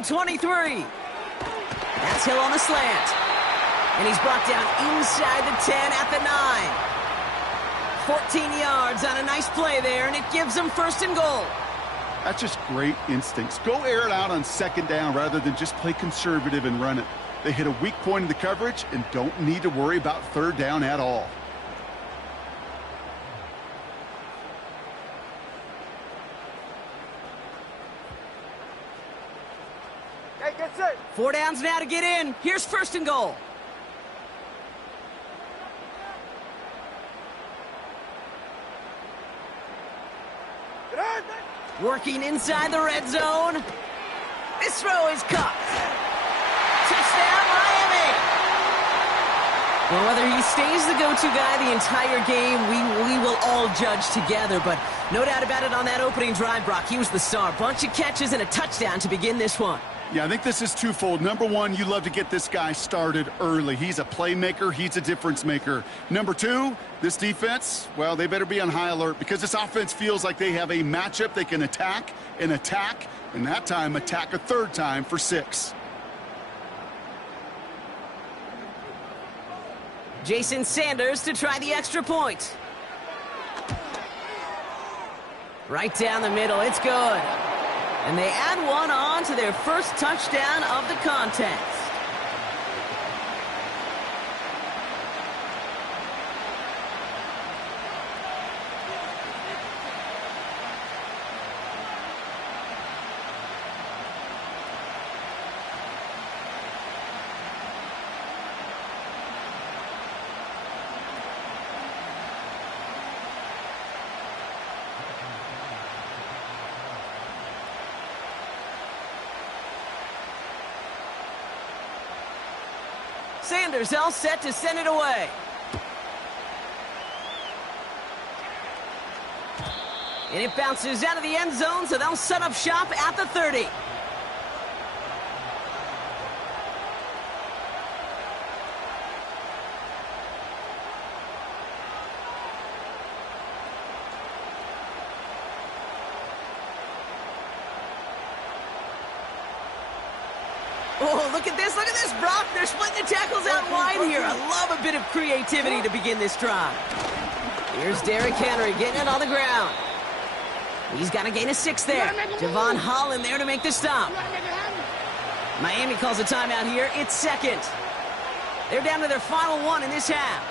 the 23. That's Hill on the slant. And he's brought down inside the 10 at the 9. 14 yards on a nice play there, and it gives them first and goal. That's just great instincts. Go air it out on second down rather than just play conservative and run it. They hit a weak point in the coverage and don't need to worry about third down at all. Hey, get set. 4 downs now to get in. Here's first and goal. Working inside the red zone. This throw is caught. Touchdown, Miami. Well, whether he stays the go-to guy the entire game, we will all judge together. But no doubt about it, on that opening drive, Brock, he was the star. Bunch of catches and a touchdown to begin this one. Yeah, I think this is twofold. Number one, you love to get this guy started early. He's a playmaker. He's a difference maker. Number two, this defense, well, they better be on high alert because this offense feels like they have a matchup they can attack, and that time attack a third time for 6. Jason Sanders to try the extra point. Right down the middle. It's good. And they add one on to their first touchdown of the contest. Sanders all set to send it away. And it bounces out of the end zone, so they'll set up shop at the 30. Oh, look at this, Brock. They're splitting the tackles out wide here. I love a bit of creativity to begin this drive. Here's Derrick Henry getting it on the ground. He's got a gain of 6 there. Javon Holland there to make the stop. Miami calls a timeout here. It's second. They're down to their final one in this half.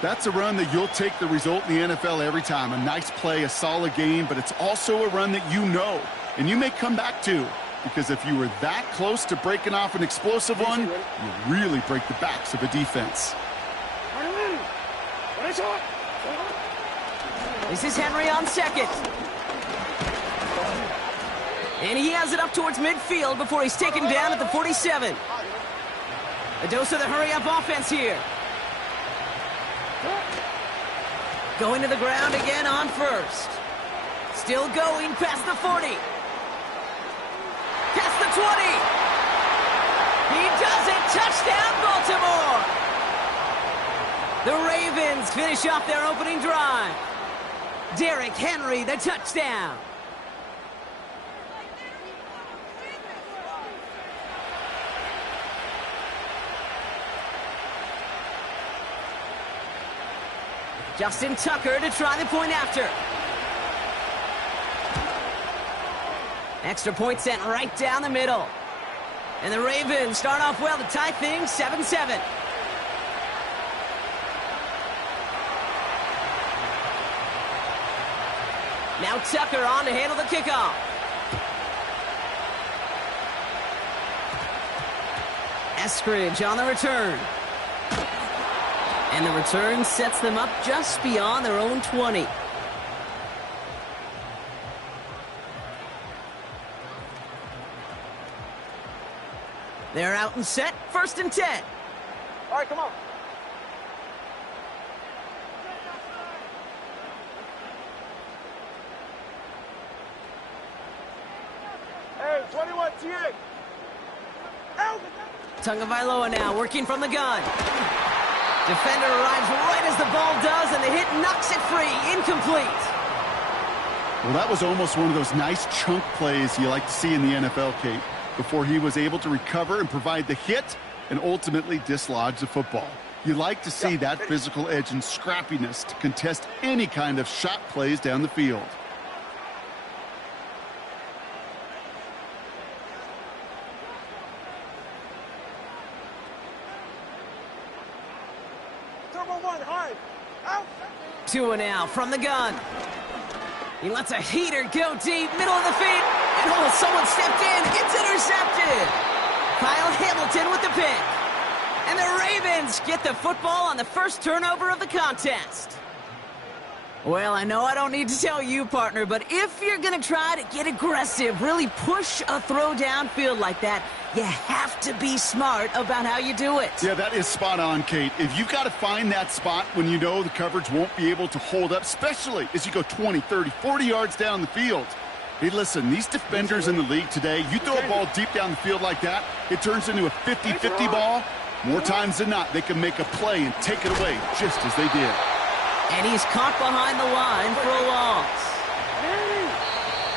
That's a run that you'll take the result in the NFL every time. A nice play, a solid game, but it's also a run that you know, and you may come back to. Because if you were that close to breaking off an explosive one, you really break the backs of a defense. This is Henry on second. And he has it up towards midfield before he's taken down at the 47. A dose of the hurry-up offense here. Going to the ground again on first. Still going past the 40. Past the 20. He does it. Touchdown, Baltimore. The Ravens finish off their opening drive. Derrick Henry, the touchdown. Justin Tucker to try the point after. Extra point sent right down the middle. And the Ravens start off well to tie things 7-7. Now Tucker on to handle the kickoff. Eskridge on the return. And the return sets them up just beyond their own 20. They're out and set, 1st and 10. All right, come on. Hey, 21, TA. Tagovailoa now working from the gun. Defender arrives right as the ball does, and the hit knocks it free. Incomplete. Well, that was almost one of those nice chunk plays you like to see in the NFL, Kate. before he was able to recover and provide the hit and ultimately dislodge the football. You like to see that physical edge and scrappiness to contest any kind of shot plays down the field. Turbo one, hard. Out. 2 now from the gun. He lets a heater go deep, middle of the field. And someone stepped in. It's intercepted. Kyle Hamilton with the pick. And the Ravens get the football on the first turnover of the contest. Well, I know I don't need to tell you, partner, but if you're going to try to get aggressive, really push a throw downfield like that, you have to be smart about how you do it. Yeah, that is spot on, Kate. If you've got to find that spot when you know the coverage won't be able to hold up, especially as you go 20, 30, 40 yards down the field. Hey, listen, these defenders in the league today, you throw a ball deep down the field like that, it turns into a 50-50 ball. More times than not, they can make a play and take it away just as they did. And he's caught behind the line for a loss.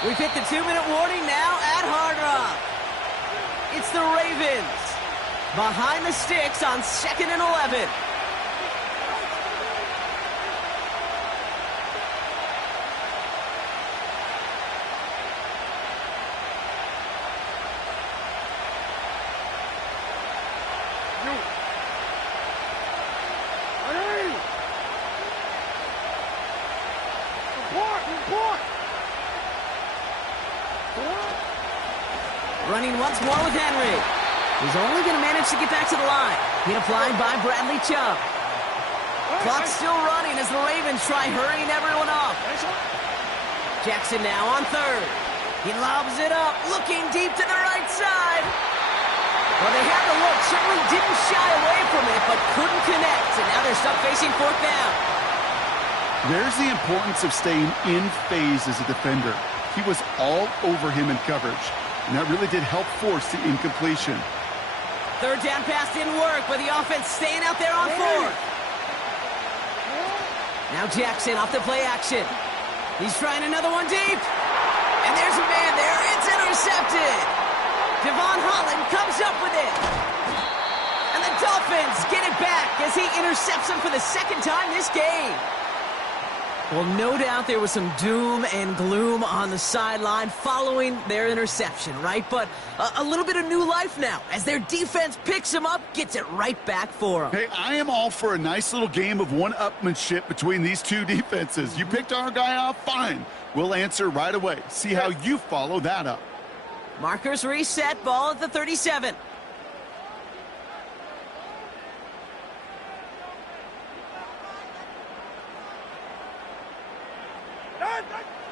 We've hit the 2-minute warning now at Hard Rock. It's the Ravens behind the sticks on 2nd and 11. Running once more with Henry. He's only going to manage to get back to the line. Hit applied by Bradley Chubb. Clock's still running as the Ravens try hurrying everyone off. Jackson now on 3rd. He lobs it up, looking deep to the right side. Well, they had the look, certainly didn't shy away from it, but couldn't connect, and now they're stuck facing 4th down. There's the importance of staying in phase as a defender. He was all over him in coverage, and that really did help force the incompletion. 3rd down pass didn't work, but the offense staying out there on 4th. Now Jackson off the play action. He's trying another one deep. And there's a man there. It's intercepted. Devon Holland comes up with it. And the Dolphins get it back as he intercepts him for the 2nd time this game. Well, no doubt there was some doom and gloom on the sideline following their interception, right? But a little bit of new life now as their defense picks him up, gets it right back for him. Hey, I am all for a nice little game of one-upmanship between these two defenses. You picked our guy off, fine. We'll answer right away. See how you follow that up. Markers reset, ball at the 37.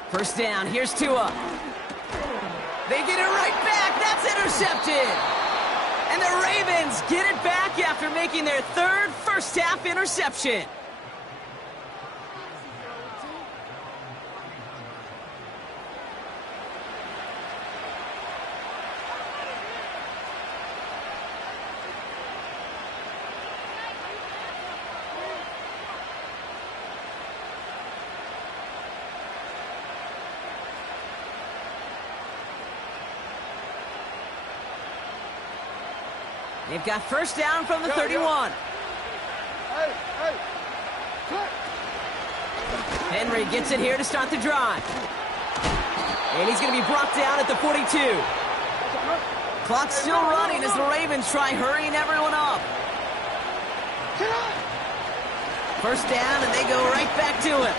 First down, here's Tua. They get it right back, that's intercepted. And the Ravens get it back after making their 3rd first-half interception. They've got first down from the 31. Henry gets it here to start the drive. And he's going to be brought down at the 42. Clock's still running as the Ravens try hurrying everyone up. First down, and they go right back to it.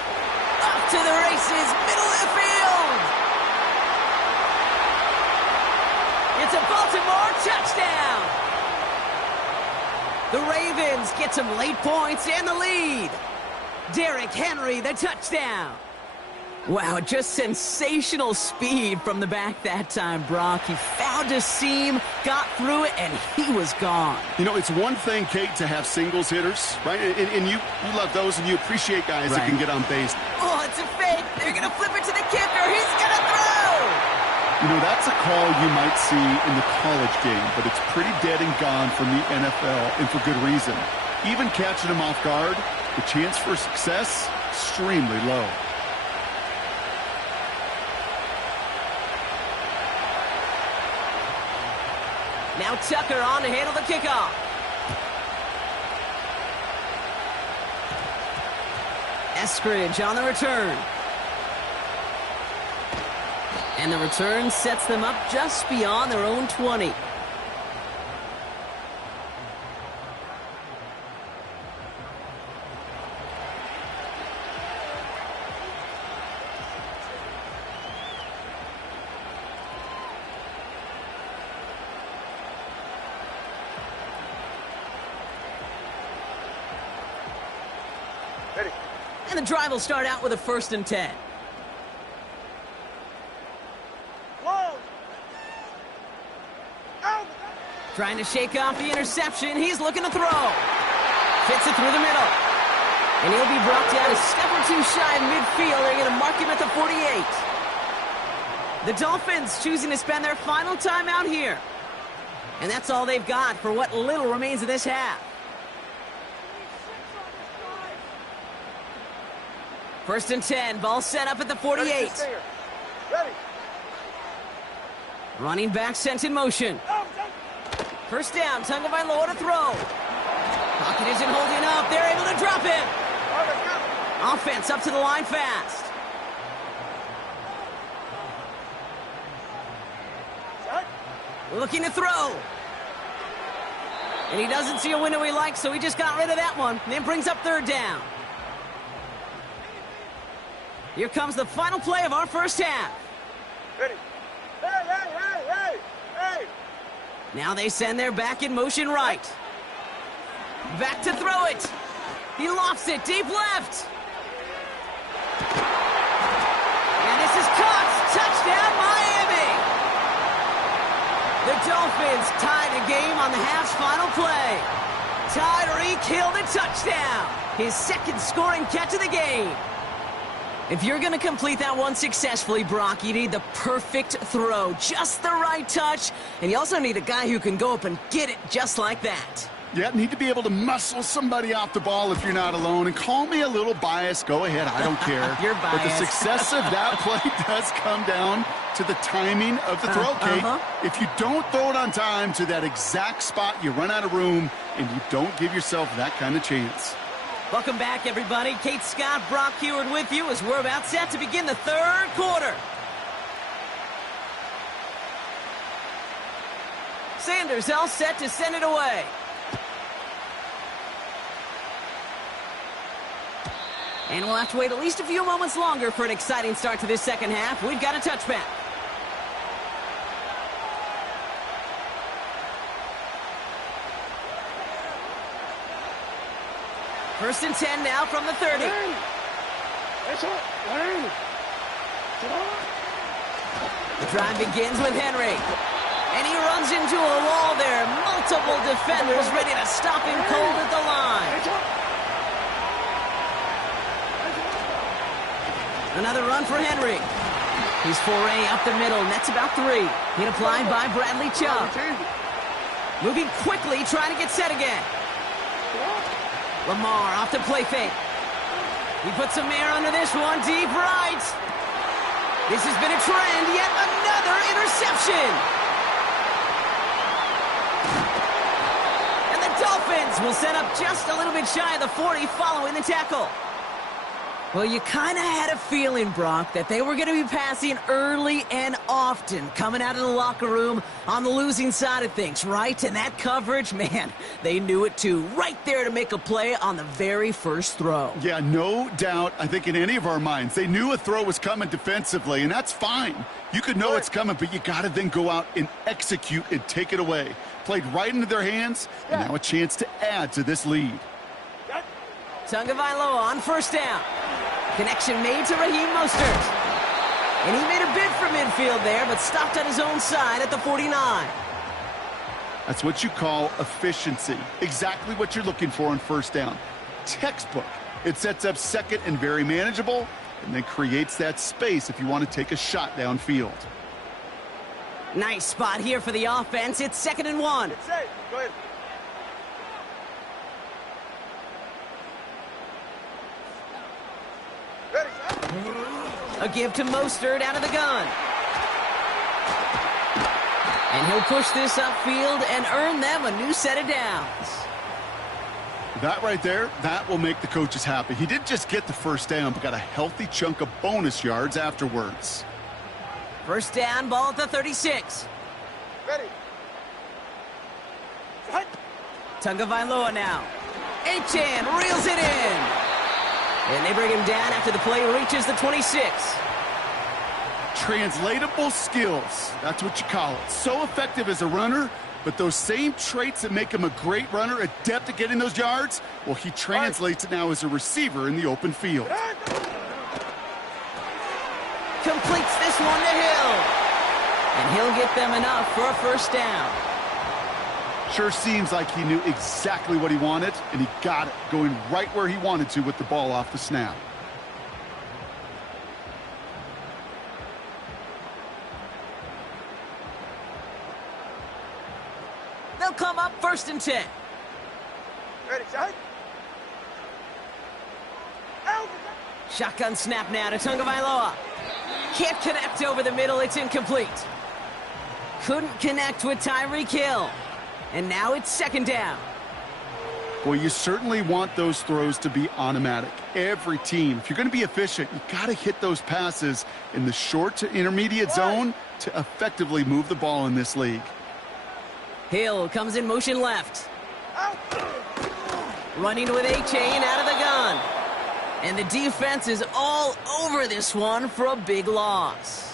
Off to the races, middle of the field. It's a Baltimore touchdown. The Ravens get some late points and the lead. Derrick Henry, the touchdown. Wow, just sensational speed from the back that time, Brock. He found a seam, got through it, and he was gone. You know, it's one thing, Kate, to have singles hitters, right? And you love those, and you appreciate guys that can get on base. Oh, it's a fake. They're going to flip it to the kicker. He's going to throw. You know, that's a call you might see in the college game, but it's pretty dead and gone from the NFL, and for good reason. Even catching him off guard, the chance for success, extremely low. Now Tucker on to handle the kickoff. Eskridge on the return. And the return sets them up just beyond their own 20. Ready. And the drive will start out with a 1st and 10. Long. Out. Trying to shake off the interception. He's looking to throw. Fits it through the middle. And he'll be brought down a step or two shy of midfield. They're going to mark him at the 48. The Dolphins choosing to spend their final time out here. And that's all they've got for what little remains of this half. 1st and 10. Ball set up at the 48. Ready. Running back sent in motion. Out. 1st down. Tagovailoa to throw. Pocket isn't holding up. They're able to drop it. Offense up to the line fast. Looking to throw. And he doesn't see a window he likes, so he just got rid of that one. And then brings up 3rd down. Here comes the final play of our first half. Ready. Hey. Now they send their back in motion right. Back to throw it. He lofts it deep left. And this is caught. Touchdown, Miami. The Dolphins tie the game on the half's final play. Tyreek Hill the touchdown. His 2nd scoring catch of the game. If you're going to complete that one successfully, Brock, you need the perfect throw. Just the right touch. And you also need a guy who can go up and get it just like that. Yeah, need to be able to muscle somebody off the ball if you're not alone. And call me a little biased. Go ahead. I don't care. You're biased. But the success of that play does come down to the timing of the throw, Kate. If you don't throw it on time to that exact spot, you run out of room, and you don't give yourself that kind of chance. Welcome back, everybody. Kate Scott, Brock Heward with you as we're about set to begin the 3rd quarter. Sanders all set to send it away. And we'll have to wait at least a few moments longer for an exciting start to this 2nd half. We've got a touchback. First and 10 now from the 30. The drive begins with Henry. And he runs into a wall there. Multiple defenders ready to stop him cold at the line. Another run for Henry. He's foray up the middle. Nets about 3. Hit applied by Bradley Chubb. Moving quickly, trying to get set again. Lamar off the play fake. He puts some air under this one, deep right. This has been a trend, yet another interception. And the Dolphins will set up just a little bit shy of the 40 following the tackle. Well, you kind of had a feeling, Brock, that they were going to be passing early and often coming out of the locker room on the losing side of things, right? And that coverage, man, they knew it too. Right there to make a play on the very first throw. Yeah, no doubt. I think in any of our minds, they knew a throw was coming defensively, and that's fine. You could know it's coming, but you got to then go out and execute and take it away. Played right into their hands, and now a chance to add to this lead. Tagovailoa on 1st down. Connection made to Raheem Mostert. And he made a bid for midfield there, but stopped on his own side at the 49. That's what you call efficiency. Exactly what you're looking for on 1st down. Textbook. It sets up 2nd and very manageable, and then creates that space if you want to take a shot downfield. Nice spot here for the offense. It's 2nd and 1. It's safe. Go ahead. Ready. A give to Mostert out of the gun. And he'll push this upfield and earn them a new set of downs. That right there, that will make the coaches happy. He didn't just get the first down, but got a healthy chunk of bonus yards afterwards. First down, ball at the 36. Ready. Hut. Tagovailoa now. Achan reels it in. And they bring him down after the play reaches the 26. Translatable skills, that's what you call it. So effective as a runner, but those same traits that make him a great runner, adept at getting those yards, well, he translates it now as a receiver in the open field. Completes this one to Hill. And he'll get them enough for a first down. Sure seems like he knew exactly what he wanted, and he got it, going right where he wanted to with the ball off the snap. They'll come up 1st and 10. Ready, shot. Out. Shotgun snap now to Tagovailoa. Can't connect over the middle. It's incomplete. Couldn't connect with Tyreek Hill. And now it's 2nd down. Well, you certainly want those throws to be automatic. Every team, if you're going to be efficient, you got to hit those passes in the short to intermediate zone to effectively move the ball in this league. Hill comes in motion left. Out. Running with A-Chain out of the gun. And the defense is all over this one for a big loss.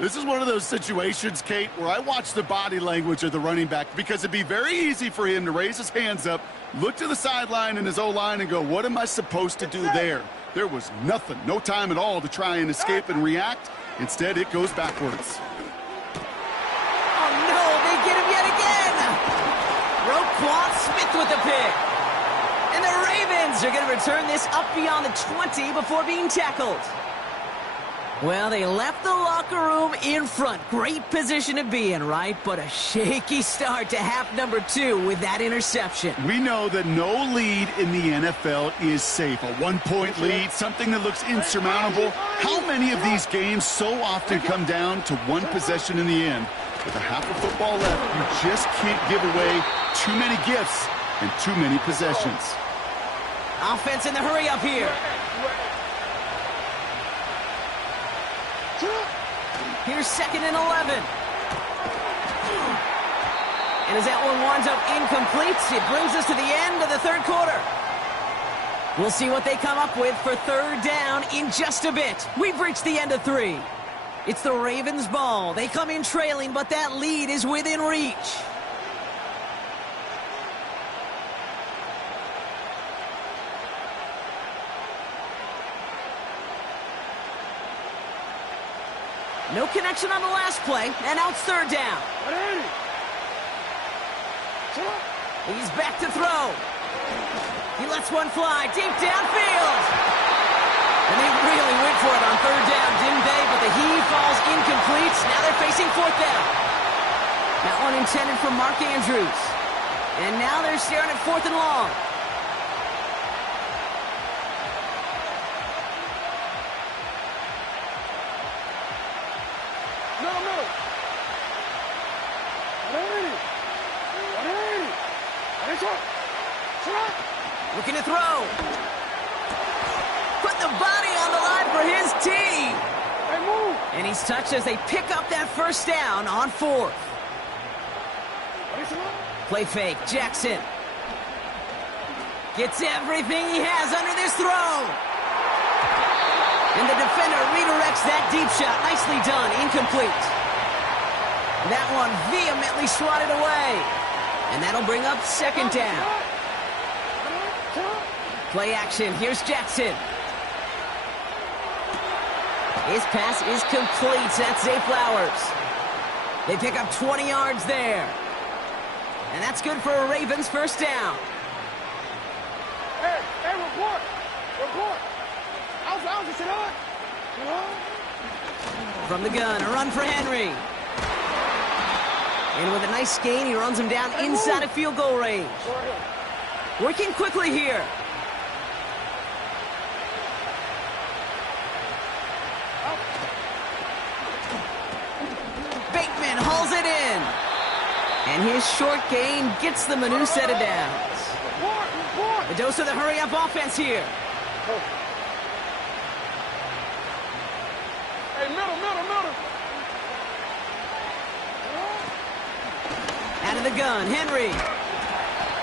This is one of those situations, Kate, where I watch the body language of the running back because it'd be very easy for him to raise his hands up, look to the sideline in his O-line and go, what am I supposed to do there? There was nothing, no time at all to try and escape and react. Instead, it goes backwards. Oh, no, they get him yet again. Roquan Smith with the pick. And the Ravens are going to return this up beyond the 20 before being tackled. Well, they left the locker room in front. Great position to be in, right? But a shaky start to half number 2 with that interception. We know that no lead in the NFL is safe. A one-point lead, something that looks insurmountable. How many of these games so often come down to one possession in the end? With a half of football left, you just can't give away too many gifts and too many possessions. Offense in the hurry up here. Here's 2nd and 11. And as that one winds up incomplete, it brings us to the end of the 3rd quarter. We'll see what they come up with for 3rd down in just a bit. We've reached the end of 3. It's the Ravens' ball. They come in trailing, but that lead is within reach. No connection on the last play, and now it's 3rd down. He's back to throw. He lets one fly deep downfield. And they really went for it on 3rd down, didn't they? But the heave falls incomplete. Now they're facing 4th down. That one intended for Mark Andrews. And now they're staring at 4th and long. Looking to throw. Put the body on the line for his team. And he's touched as they pick up that 1st down on 4th. Play fake. Jackson gets everything he has under this throw. And the defender redirects that deep shot. Nicely done. Incomplete. That one vehemently swatted away. And that'll bring up 2nd down. Play action. Here's Jackson. His pass is complete. That's Zay Flowers. They pick up 20 yards there. And that's good for a Ravens 1st down. Hey, report. From the gun, a run for Henry. And with a nice gain, he runs him down inside of field goal range. Working quickly here. Bateman hauls And his short gain gets them a new set of downs. A dose of the hurry-up offense here. Hey, middle. Out of the gun, Henry.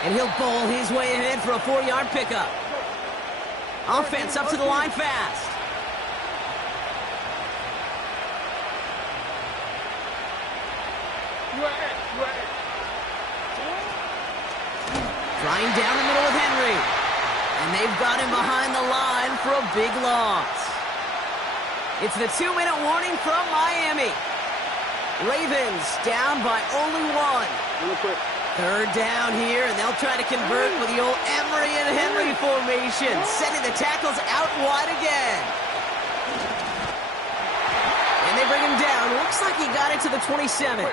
And he'll bowl his way ahead for a 4-yard pickup. Offense up to the line fast. Flying down the middle with Henry. And they've got him behind the line for a big loss. It's the 2-minute warning from Miami. Ravens down by only 1. Real quick. Third down here, and they'll try to convert with the old Emery and Henry formation, sending the tackles out wide again. And they bring him down. Looks like he got it to the 27.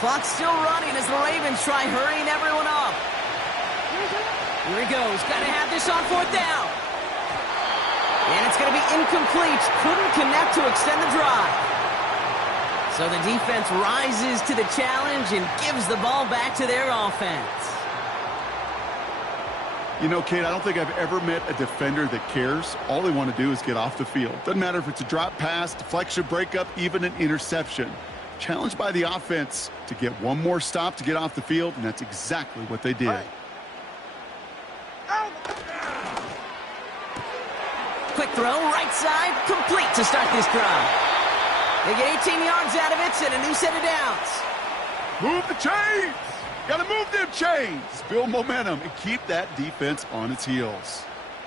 Clock's still running as the Ravens try hurrying everyone up. Here he goes. Got to have this on 4th down. And it's going to be incomplete. Couldn't connect to extend the drive. So the defense rises to the challenge and gives the ball back to their offense. You know, Kate, I don't think I've ever met a defender that cares. All they want to do is get off the field. Doesn't matter if it's a drop pass, deflection, breakup, even an interception. Challenged by the offense to get one more stop to get off the field, and that's exactly what they did. Quick throw, right side, complete to start this drive. They get 18 yards out of it and a new set of downs. Move the chains! Gotta move them chains! Build momentum and keep that defense on its heels.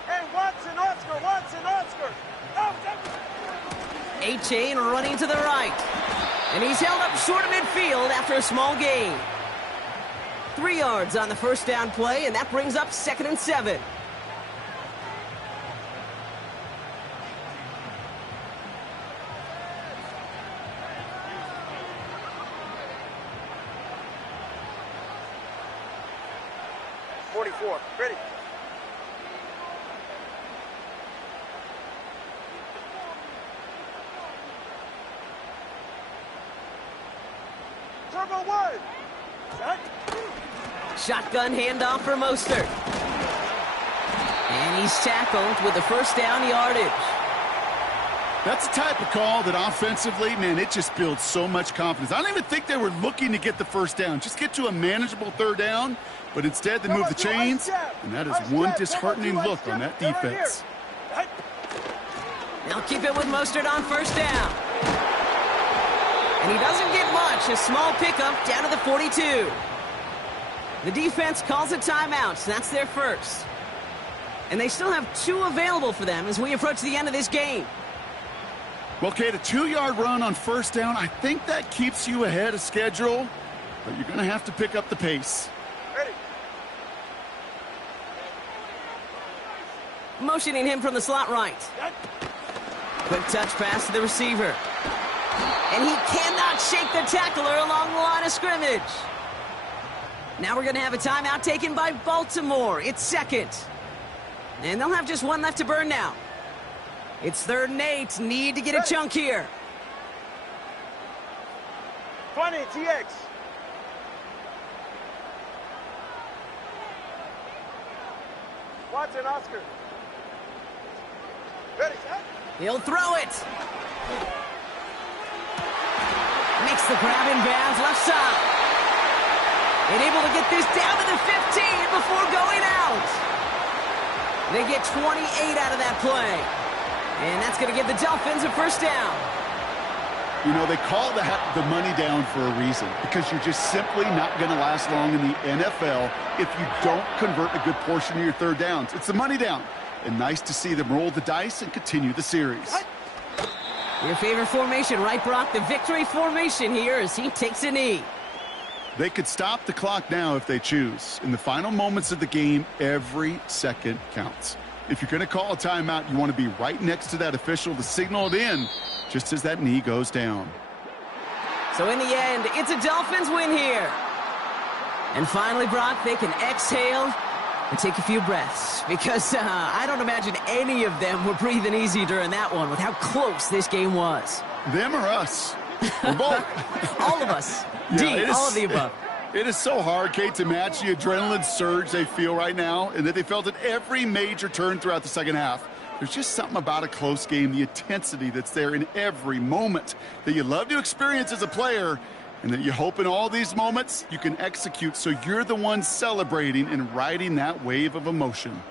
Hey, Watson, Oscar! A-Chain running to the right. And he's held up short of midfield after a small gain. 3 yards on the first down play, and that brings up 2nd and 7. Ready. Turbo 1. Set. Shotgun handoff for Mostert. And he's tackled with the first down yardage. That's the type of call that offensively, man, it just builds so much confidence. I don't even think they were looking to get the first down. Just get to a manageable 3rd down. But instead, they move the chains, and that is one disheartening look on that defense. They'll keep it with Mostert on 1st down. And he doesn't get much. A small pickup down to the 42. The defense calls a timeout, so that's their first. And they still have 2 available for them as we approach the end of this game. Well, Kate, a 2-yard run on 1st down, I think that keeps you ahead of schedule, but you're going to have to pick up the pace. Ready. Motioning him from the slot right. Quick touch pass to the receiver. And he cannot shake the tackler along the line of scrimmage. Now we're going to have a timeout taken by Baltimore. It's 2nd. And they'll have just 1 left to burn now. It's 3rd and 8. Need to get a chunk here. 20, TX. Watson, Oscar. Ready, set. He'll throw it. Makes the grab in bounds left side. And able to get this down to the 15 before going out. They get 28 out of that play. And that's going to give the Dolphins a 1st down. You know, they call that the money down for a reason, because you're just simply not going to last long in the NFL if you don't convert a good portion of your 3rd downs. It's the money down. And nice to see them roll the dice and continue the series. Your favorite formation, right, Brock? The victory formation here as he takes a knee. They could stop the clock now if they choose. In the final moments of the game, every second counts. If you're going to call a timeout, you want to be right next to that official to signal it in just as that knee goes down. So in the end, it's a Dolphins win here. And finally, Brock, they can exhale and take a few breaths, because I don't imagine any of them were breathing easy during that one with how close this game was. Them or us, For both. All of us. Yeah, All of the above. It is so hard, Kate, to match the adrenaline surge they feel right now and that they felt at every major turn throughout the second half. There's just something about a close game, the intensity that's there in every moment that you love to experience as a player, and that you hope in all these moments you can execute so you're the one celebrating and riding that wave of emotion.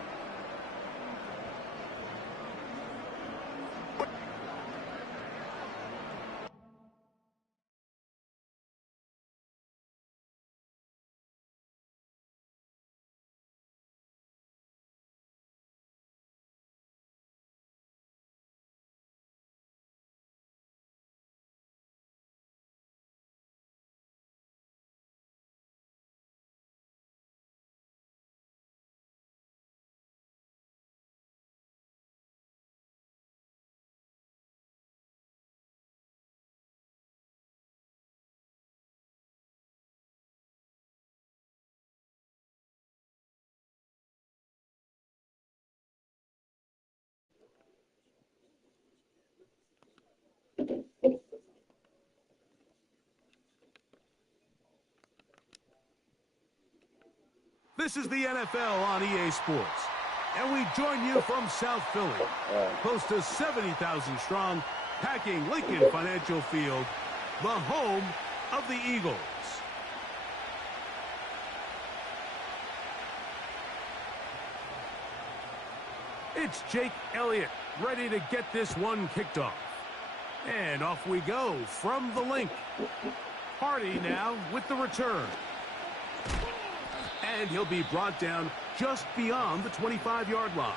This is the NFL on EA Sports, and we join you from South Philly, close to 70,000 strong, packing Lincoln Financial Field, the home of the Eagles. It's Jake Elliott ready to get this one kicked off. And off we go from the link. Hardy now with the return. And he'll be brought down just beyond the 25-yard line.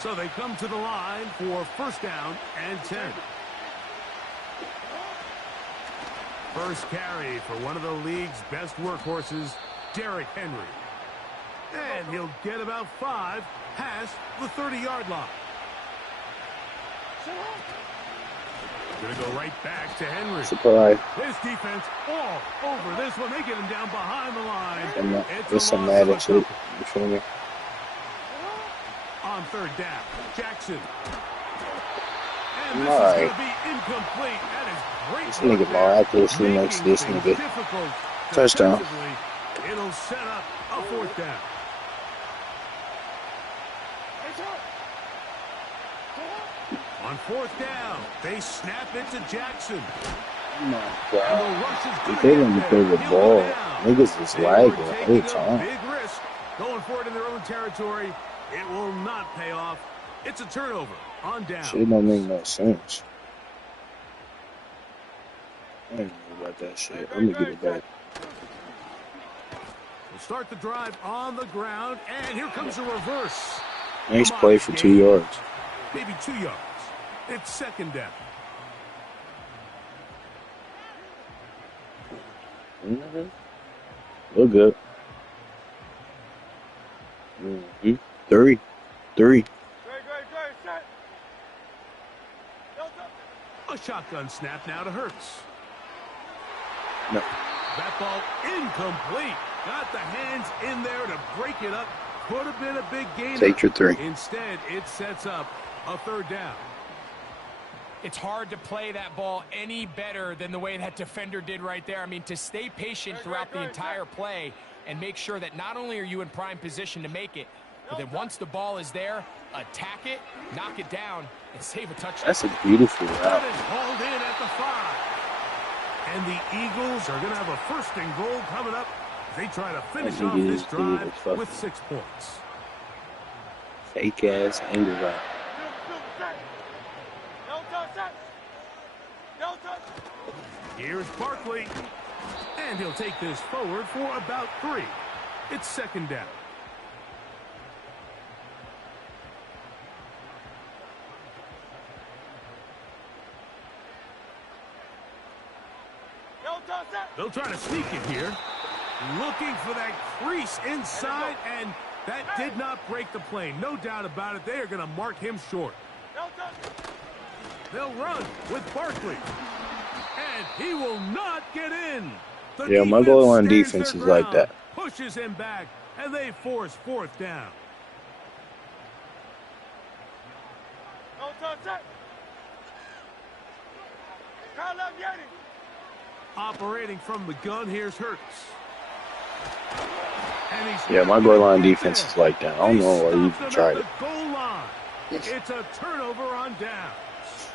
So they come to the line for first down and 10. First carry for one of the league's best workhorses, Derrick Henry. And he'll get about 5 past the 30-yard line. Going to go right back to Henry. Surprise. His defense all over this one. They get him down behind the line. And there's some Madden shit. You feel me? On third down, Jackson. And All this right. is going to be incomplete. That is great. This nigga more accuracy makes this nigga touchdown. It'll set up a fourth down. On fourth down, they snap it to Jackson. Oh my God. If they didn't play the ball, niggas is lagging the whole time. Big risk going for it in their own territory. It will not pay off. It's a turnover on down. Shit don't make no sense. I don't know about that shit. Let me get it back. We'll start the drive on the ground, and here comes a reverse. Nice play for 2 yards. Maybe 2 yards. It's second down. Look good. 3. A shotgun snap now to Hurts. No. That ball incomplete. Got the hands in there to break it up. Could have been a big gain. Take your 3. Instead, it sets up a third down. It's hard to play that ball any better than the way that defender did right there. I mean, to stay patient throughout the entire play and make sure that not only are you in prime position to make it, but then once the ball is there, attack it, knock it down, and save a touchdown. That's a beautiful route. That is hauled in at the 5. And the Eagles are going to have a first and goal coming up. They try to finish off this drive with 6 points. Fake ass anger route. Here's Barkley. And he'll take this forward for about 3. It's second down. They'll try to sneak it here. Looking for that crease inside, and that did not break the play. No doubt about it. They are going to mark him short. They'll run with Barkley. And he will not get in. Yeah, my goal on defense is like that. Pushes him back, and they force fourth down. Operating from the gun, here's Hurts. Yeah, my goal line defense is like that. I don't know why you even tried it. It's a turnover on downs.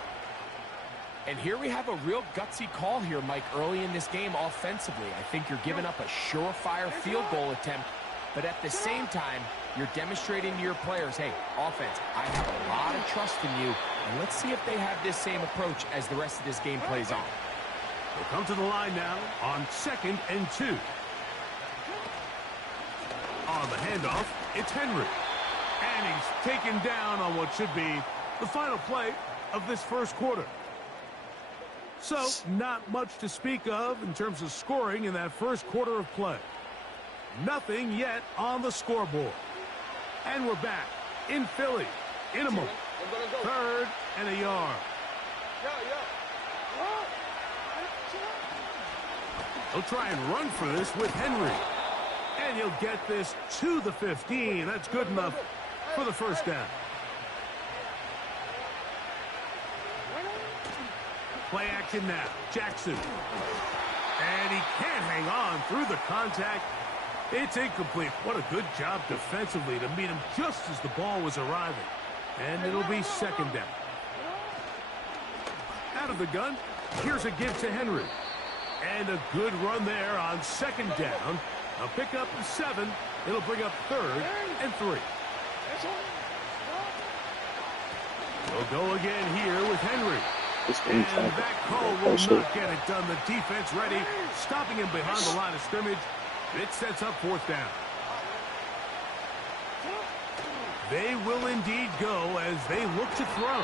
And here we have a real gutsy call here, Mike, early in this game offensively. I think you're giving up a surefire field goal attempt, but at the same time, you're demonstrating to your players, hey, offense, I have a lot of trust in you, and let's see if they have this same approach as the rest of this game plays on. They'll come to the line now on 2nd and 2. On the handoff, it's Henry. And he's taken down on what should be the final play of this first quarter. So, not much to speak of in terms of scoring in that first quarter of play. Nothing yet on the scoreboard. And we're back in Philly in a moment. 3rd and a yard. He'll try and run for this with Henry. And he'll get this to the 15. That's good enough for the first down. Play action now. Jackson. And he can't hang on through the contact. It's incomplete. What a good job defensively to meet him just as the ball was arriving. And it'll be 2nd down. Out of the gun, here's a give to Henry. And a good run there on 2nd down. A pickup of 7. It'll bring up 3rd and 3. We'll go again here with Henry. And that call will not get it done. The defense ready, stopping him behind the line of scrimmage. It sets up 4th down. They will indeed go as they look to throw.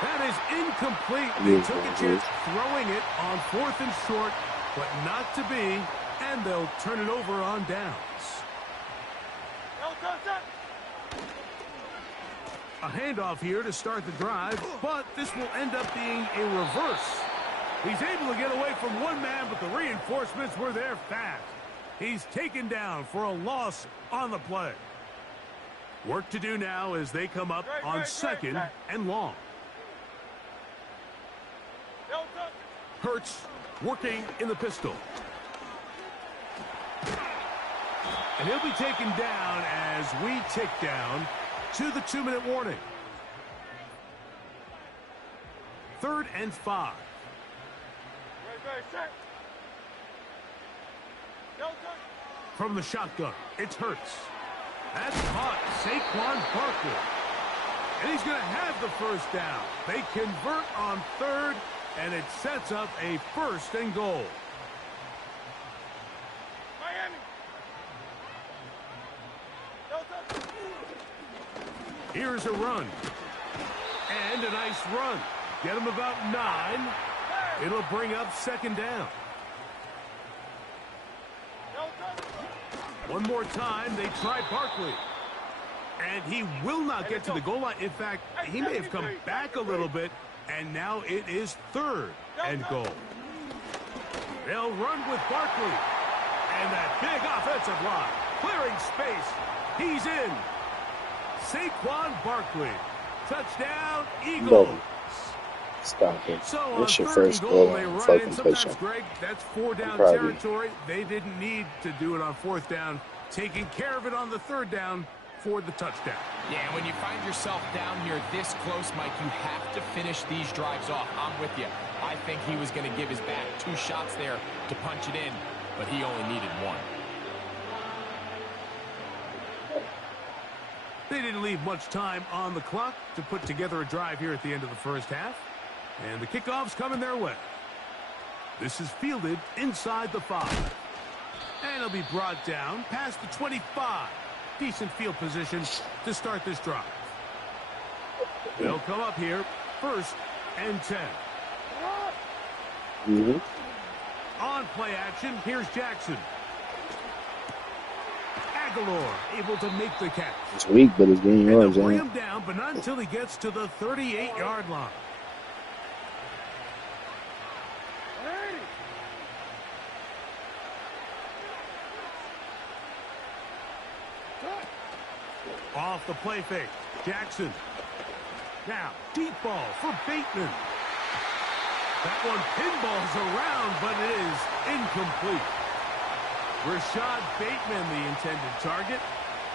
That is incomplete. They took a chance throwing it on 4th and short, but not to be, and they'll turn it over on downs. A handoff here to start the drive, but this will end up being a reverse. He's able to get away from one man, but the reinforcements were there fast. He's taken down for a loss on the play. Work to do now as they come up on 2nd and long. Hurts working in the pistol. And he'll be taken down as we tick down to the 2-minute warning. 3rd and 5. From the shotgun, it's Hurts. That's caught Saquon Barkley. And he's going to have the first down. They convert on 3rd, and it sets up a 1st and goal. Here's a run. And a nice run. Get him about 9. It'll bring up 2nd down. One more time, they try Barkley. And he will not get to the goal line. In fact, he may have come back a little bit, and now it is 3rd and goal. They'll run with Barkley. And that big offensive line, clearing space. He's in. Saquon Barkley. Touchdown, Eagles. No. Stop it. So What's your 3rd first and goal, goal they on run fucking in. Sometimes, touchdown? Greg, that's 4-down Probably. territory. They didn't need to do it on 4th down. Taking care of it on the 3rd down for the touchdown. Yeah, when you find yourself down here this close, Mike, you have to finish these drives off. I'm with you. I think he was going to give his back 2 shots there to punch it in, but he only needed 1. They didn't leave much time on the clock to put together a drive here at the end of the first half. And the kickoff's coming their way. This is fielded inside the 5. And it'll be brought down past the 25. Decent field position to start this drive. They'll come up here 1st and 10. On play action, here's Jackson. Aguilar able to make the catch. It's weak, but it's getting yards, Bring ain't him down, but not until he gets to the 38-yard line. Off the play fake. Jackson. Now, deep ball for Bateman. That one pinballs around, but it is incomplete. Rashad Bateman, the intended target,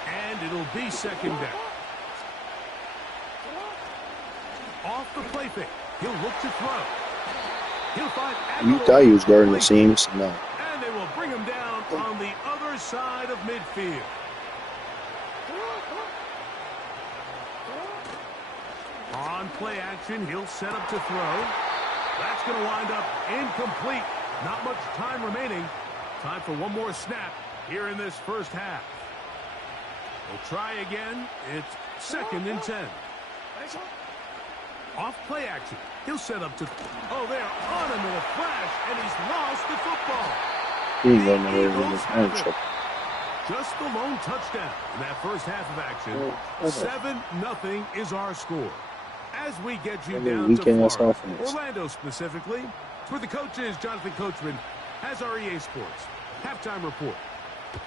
and it'll be second down. Off the play fake. He'll look to throw. He'll find You thought he was guarding the seams? No. And they will bring him down on the other side of midfield. On play action, he'll set up to throw. That's going to wind up incomplete. Not much time remaining. Time for one more snap here in this first half. We'll try again. It's 2nd and 10. Off play action. He'll set up to... Oh, they're on him in a flash, and he's lost the football. He ain't going nowhere with his handshake. Just the lone touchdown in that first half of action. 7-0 is our score. As we get you down to Florida, Orlando specifically, where the coach is, Jonathan Coachman, has our EA Sports halftime report.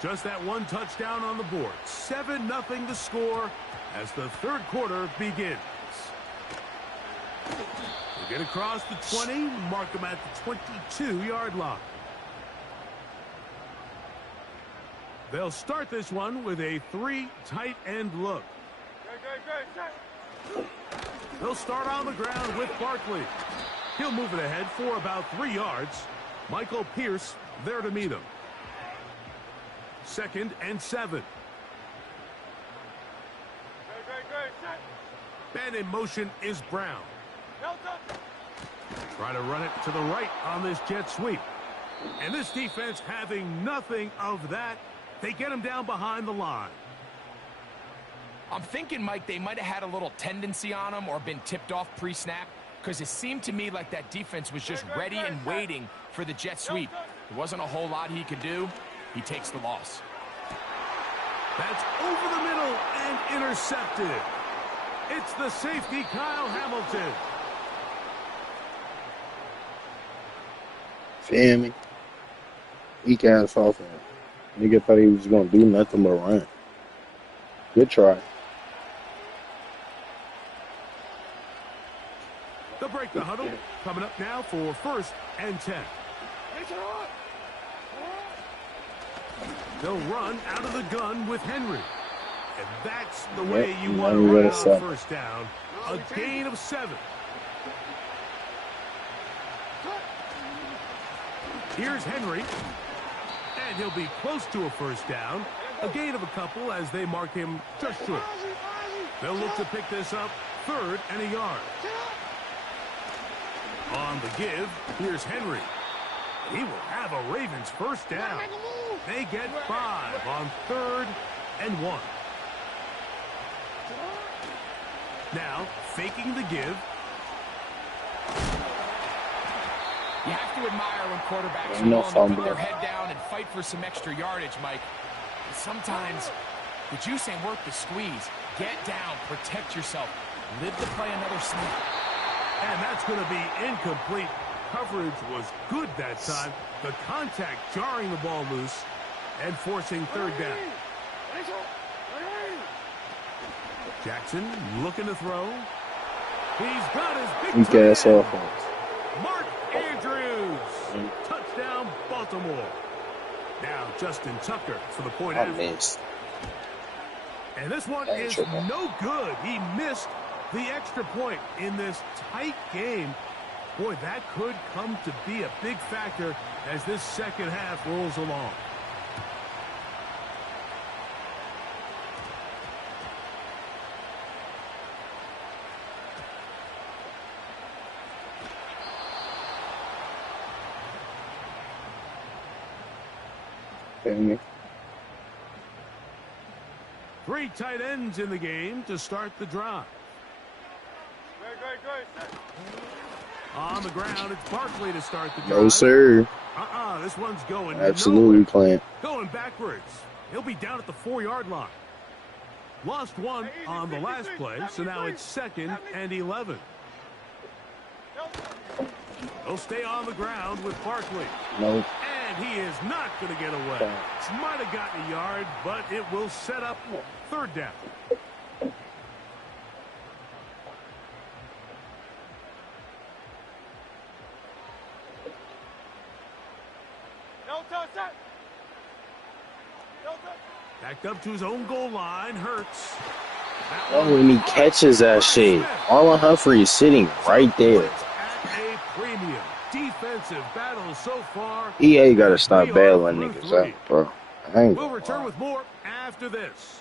Just that one touchdown on the board. 7-0 the score as the third quarter begins. We'll get across the 20, mark them at the 22-yard line. They'll start this one with a 3 tight end look. They'll start on the ground with Barkley. He'll move it ahead for about 3 yards. Michael Pierce there to meet him. 2nd and 7. Man in motion is Brown. Try to run it to the right on this jet sweep. And this defense having nothing of that. They get him down behind the line. I'm thinking, Mike, they might have had a little tendency on him or been tipped off pre-snap, because it seemed to me like that defense was just ready and waiting for the jet sweep. There wasn't a whole lot he could do. He takes the loss. That's over the middle and intercepted. It's the safety, Kyle Hamilton. Feel me? Weak ass offense. Nigga thought he was going to do nothing but run. Good try. They'll break the huddle. Coming up now for 1st and 10. They'll run out of the gun with Henry. And that's the way you want to run it on first down. A gain of 7. Here's Henry. And he'll be close to a first down. A gain of a couple as they mark him just short. They'll look to pick this up 3rd and a yard. On the give, here's Henry. He will have a Ravens first down. They get 5 on 3rd and 1. Now, faking the give. You have to admire when quarterbacks are willing to put their head down and fight for some extra yardage, Mike. But sometimes the juice ain't worth the squeeze. Get down, protect yourself, live to play another snap. And that's going to be incomplete. Coverage was good that time. The contact jarring the ball loose and forcing 3rd down. Jackson looking to throw. He's got his big ass offense. Mark Andrews. Touchdown, Baltimore. Now Justin Tucker for the point I out. missed. And this one is no good. He missed the extra point in this tight game. Boy, that could come to be a big factor as this second half rolls along. Okay. 3 tight ends in the game to start the drive. On the ground, it's Barkley to start the drive. No, sir. This one's going Absolutely, Clint. Going backwards. He'll be down at the 4-yard line. Lost 1 on the last play, so now it's 2nd and 11. They'll stay on the ground with Barkley. Nope. And he is not going to get away. Might have gotten a yard, but it will set up 3rd down. Backed up to his own goal line. Hurts. Oh, and he catches that shit. Marlon Humphrey is sitting right there. At a premium defensive battle so far. EA gotta stop bailing niggas out, bro. I ain't We'll gonna return lie. with more after this.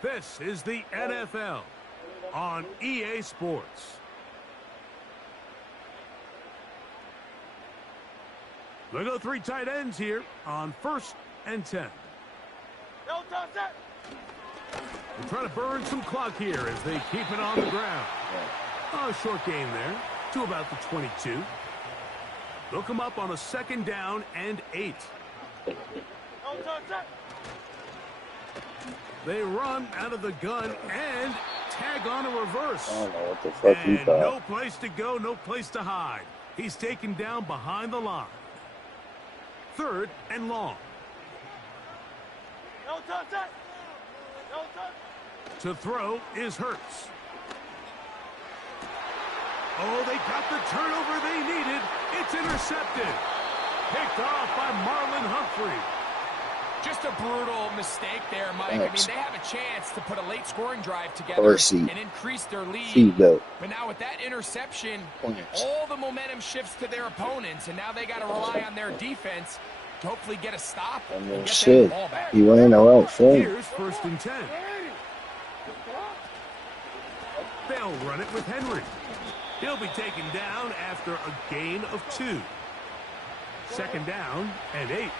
This is the NFL on EA Sports. They go 3 tight ends here on 1st and 10. They try to burn some clock here as they keep it on the ground. A short game there to about the 22. They'll come up on a 2nd down and 8. They run out of the gun and tag on a reverse. I don't know what the fuck he And thought. no place to go, no place to hide. He's taken down behind the line. 3rd and long. To throw is Hurts. Oh, they got the turnover they needed. It's intercepted. Picked off by Marlon Humphrey. Just a brutal mistake there, Mike. I mean, Thanks. they have a chance to put a late scoring drive together Or seat. and increase their lead. Seatbelt. But now with that interception, Points. all the momentum shifts to their opponents, and now they got to rely on their defense to hopefully get a stop I and mean, get that shit. ball back. He ran the route for him. Here's 1st and 10. They'll run it with Henry. He'll be taken down after a gain of 2. 2nd down and 8.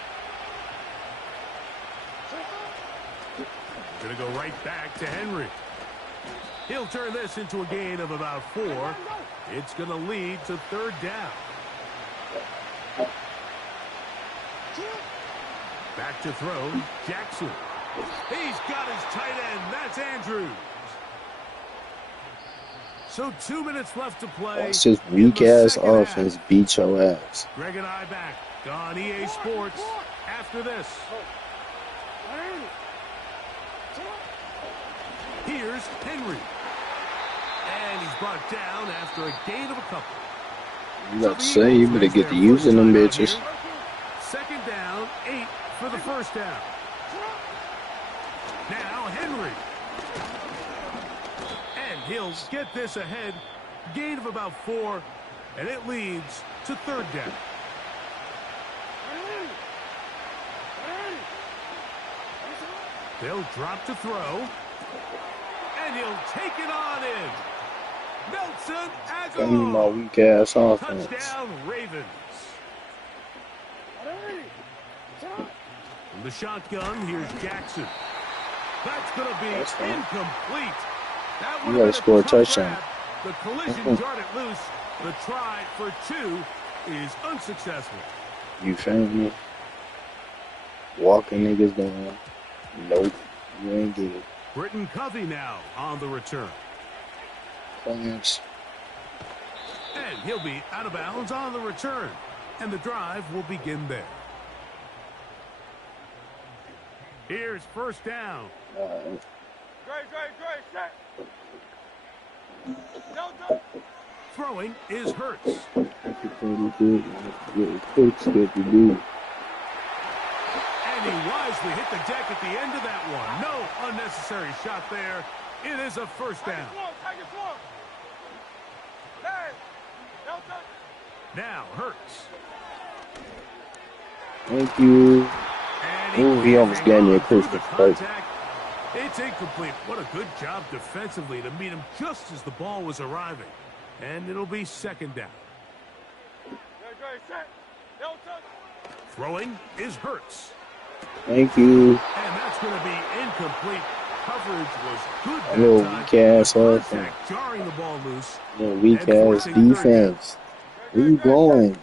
Going to go right back to Henry. He'll turn this into a gain of about 4. It's going to lead to 3rd down. Back to throw, Jackson. He's got his tight end. That's Andrews. So 2 minutes left to play. That's just in the weak-ass 2nd half. offense beat your ass. Greg and I back on EA Sports after this. Here's Henry. And he's brought down after a gain of a couple. You got to say, you better get to using them bitches. 2nd down, 8 for the 1st down. Now Henry. And he'll get this ahead. Gain of about 4. And it leads to 3rd down. They'll drop to throw. And he'll take it on in. Nelson Give me my Aguilar. weak-ass offense. Touchdown, Ravens. From the shotgun, here's Jackson. That's going to be That's fine. incomplete. That You would've gotta been a score a tough touchdown. grab. The collision jarred it loose. The try for 2 is unsuccessful. You feel me? Walking niggas down. Nope. You ain't get it. Britton Covey now on the return. Points. And he'll be out of bounds on the return. And the drive will begin there. Here's 1st down. Alright. Throwing is Hurts. Quick's good to do. And he wisely hit the deck at the end of that one. No unnecessary shot there. It is a 1st down. Now Hurts. Thank you. And Ooh, he almost gave me a through the Christmas card. contact. It's incomplete. What a good job defensively to meet him just as the ball was arriving. And it'll be 2nd down. Throwing is Hurts. Thank you. And that's going to be incomplete. Coverage was good that Little time. weak-ass offense. Contact jarring the ball loose. Little weak-ass defense. Where you going?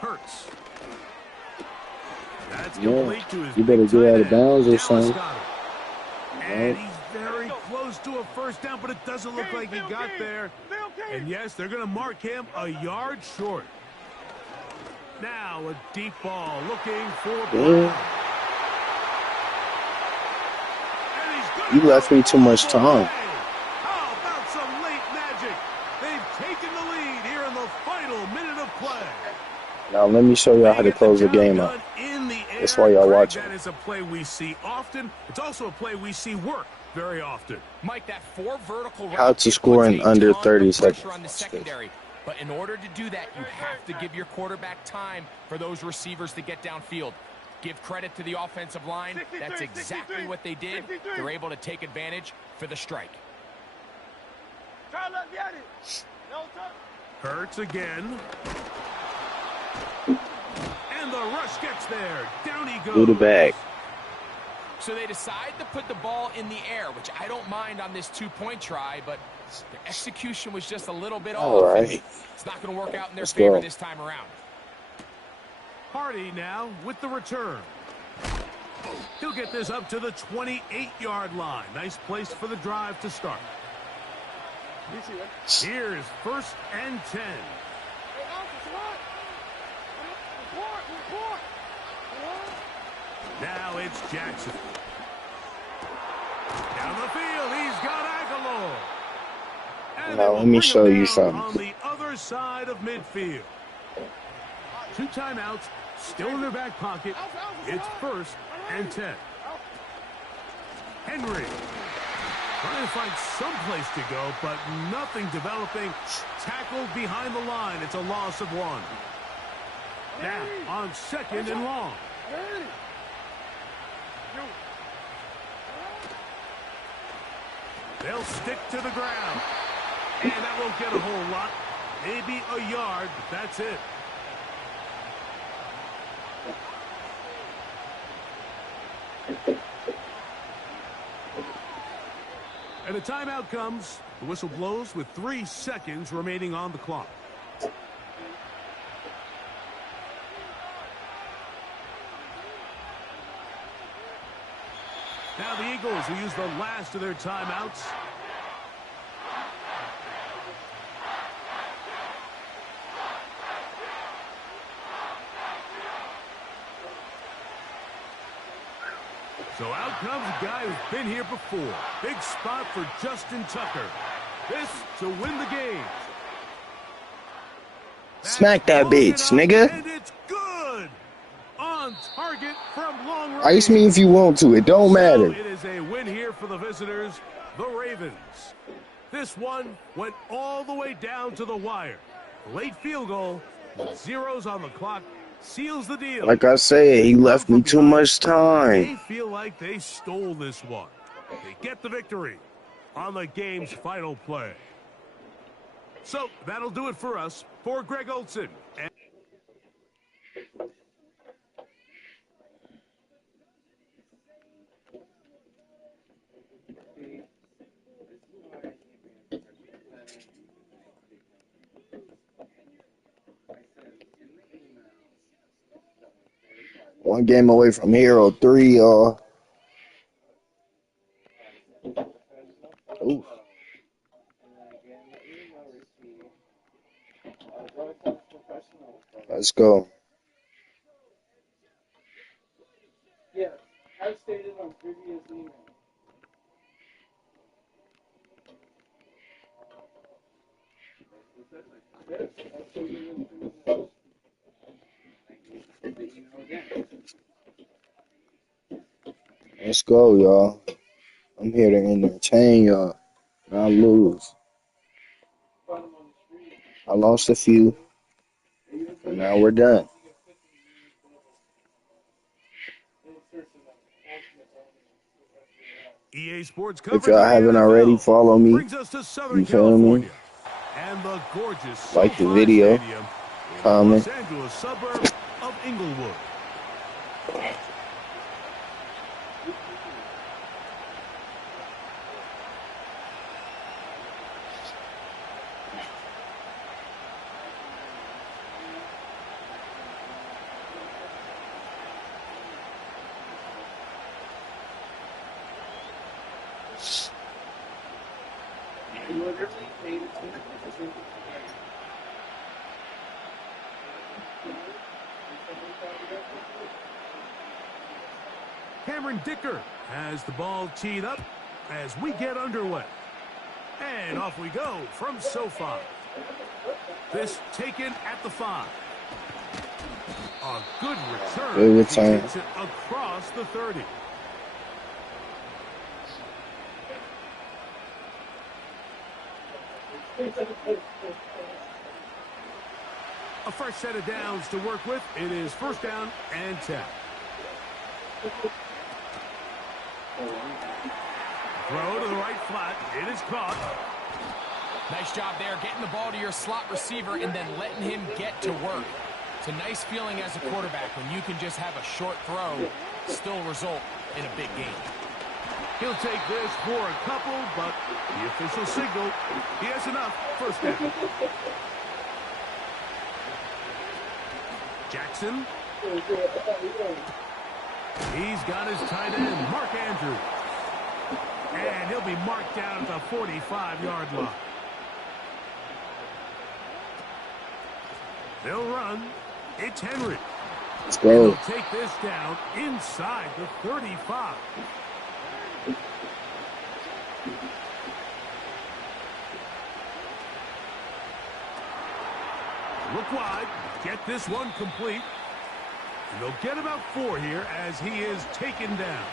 Hurts. That's Yeah, complete to his you better big get tight out of end, bounds or Dallas something. Goedert. And he's very close to a 1st down, but it doesn't look like he got there. And yes, they're going to mark him a yard short. Now a deep ball looking for Brown. Yeah. And he's gonna You left me too much time. How about some late magic? They've taking the lead here in the final minute of play. Now let me show y'all how to close the game out. That's why y'all watching. That is a play we see often. It's also a play we see work very often. Mike, that 4 vertical route, How to score in under 30 seconds. On the secondary. But in order to do that, you have to give your quarterback time for those receivers to get downfield. Give credit to the offensive line. That's exactly what they did. They're able to take advantage for the strike. Hurts again. And the rush gets there. Down he goes. Do the bag. So they decide to put the ball in the air, which I don't mind on this 2-point try, but the execution was just a little bit All off. right. It's not going to work out in their Let's favor go. this time around. Hardy now with the return. He'll get this up to the 28-yard line. Nice place for the drive to start. Here's 1st and 10. Now it's Jackson. Down the field, he's got Aguilar. And Now, they will let me bring show him you down something. on the other side of midfield. 2 timeouts, still in their back pocket. It's 1st and 10. Henry trying to find some place to go, but nothing developing. Tackled behind the line. It's a loss of 1. Now on 2nd and long. They'll stick to the ground. And that won't get a whole lot. Maybe a yard, but that's it. And a timeout comes. The whistle blows with 3 seconds remaining on the clock. Now the Eagles will use the last of their timeouts. So out comes a guy who's been here before. Big spot for Justin Tucker. This to win the game. Smack that bitch, nigga. And it's good. On target from long range. Ice me if you want to. It don't matter. So it is a win here for the visitors, the Ravens. This one went all the way down to the wire. Late field goal, with zeros on the clock, seals the deal. Like I said, he left me too much They time. feel like they stole this one. They get the victory on the game's final play. So that'll do it for us. For Greg Olson. And One game away from Hero 3, y'all. Ooh. Let's go. Yes, as stated on previous email. Let's go, y'all. I'm here to entertain y'all, not lose. I lost a few, and now we're done. EA Sports If y'all haven't already, follow me. brings us to Southern You feel me? California. And the gorgeous Like the SoFi video, Stadium in comment. Los Angeles suburb of Inglewood. Cameron Dicker has the ball teed up as we get underway. And off we go from SoFi. This taken at the 5. A good return. Good return. He takes it across the 30. A fresh set of downs to work with. It is first down and 10. Throw to the right flat. It is caught. Nice job there, getting the ball to your slot receiver and then letting him get to work. It's a nice feeling as a quarterback when you can just have a short throw, still result in a big game. He'll take this for a couple, but the official signal, he has enough. First down. Jackson. He's got his tight end, Mark Andrews. And he'll be marked down at the 45-yard line. They'll run. It's Henry. Let's go. He'll take this down inside the 35. Look wide. Get this one complete. And they'll get about 4 here as he is taken down.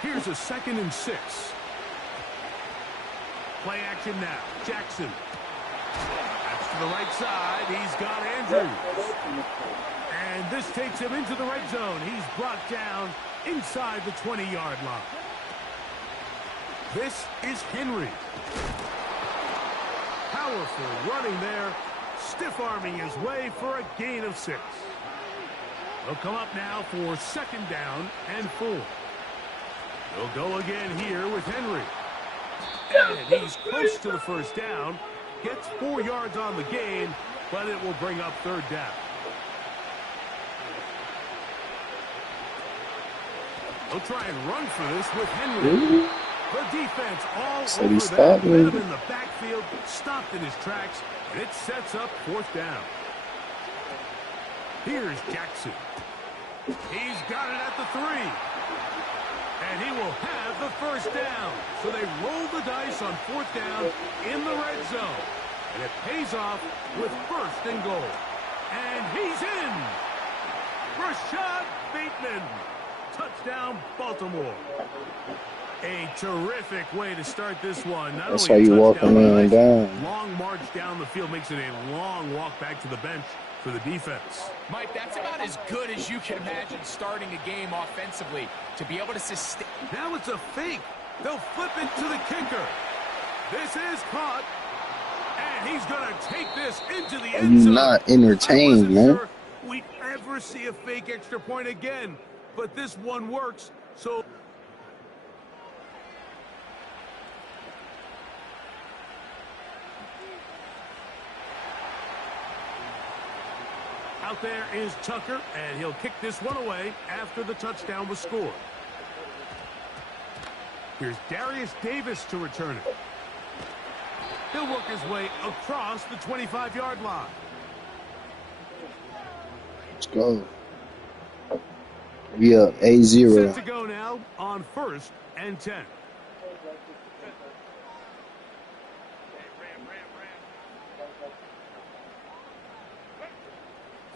Here's a 2nd and 6. Play action now. Jackson. That's to the right side. He's got Andrews. And this takes him into the red zone. He's brought down inside the 20-yard line. This is Henry. Powerful running there. Stiff-arming his way for a gain of 6. They'll come up now for 2nd down and 4. They'll go again here with Henry. And he's close to the first down. Gets 4 yards on the gain, but it will bring up 3rd down. They'll try and run for this with Henry. The defense all So over he that. stopped Met me. him in the backfield, stopped in his tracks, and it sets up 4th down. Here's Jackson. He's got it at the 3. And he will have the first down. So they roll the dice on 4th down in the red zone. And it pays off with 1st and goal. And he's in. Rashad Bateman. Touchdown, Baltimore. A terrific way to start this one. Not That's only how you a walk a touchdown, but a man nice down. long march down the field makes it a long walk back to the bench for the defense. Mike, that's about as good as you can imagine starting a game offensively to be able to sustain. Now it's a fake. They'll flip it to the kicker. This is caught. And he's going to take this into the end zone. You not entertained, I wasn't man. sure we'd ever see a fake extra point again, but this one works. So out there is Tucker, and he'll kick this one away after the touchdown was scored. Here's Darius Davis to return it. He'll work his way across the 25-yard line. Let's go. We up Set 8-0. to go now on 1st and 10.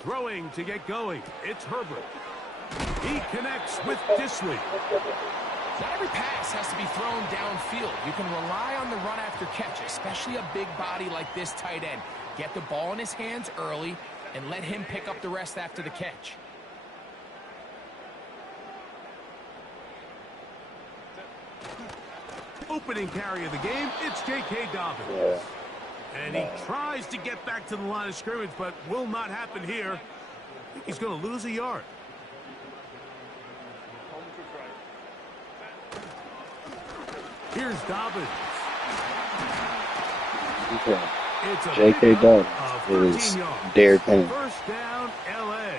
Throwing to get going. It's Herbert. He connects with Disley. Not every pass has to be thrown downfield. You can rely on the run after catch, especially a big body like this tight end. Get the ball in his hands early and let him pick up the rest after the catch. Opening carry of the game, it's J.K. Dobbins. Yeah. And he tries to get back to the line of scrimmage, but will not happen here. I think he's going to lose a yard. Here's Dobbins. Okay. It's a J.K. pickup Dobbins of is 13 yards. Derrick Henry. First down, L.A.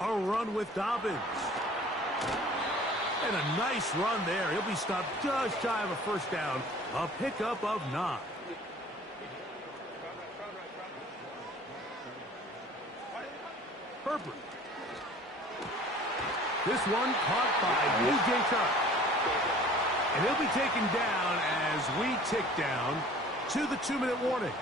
A run with Dobbins. And a nice run there. He'll be stopped just shy of a first down. A pickup of 9. Herbert. This one caught by B.J. Chark. And he'll be taken down as we tick down to the 2-minute warning.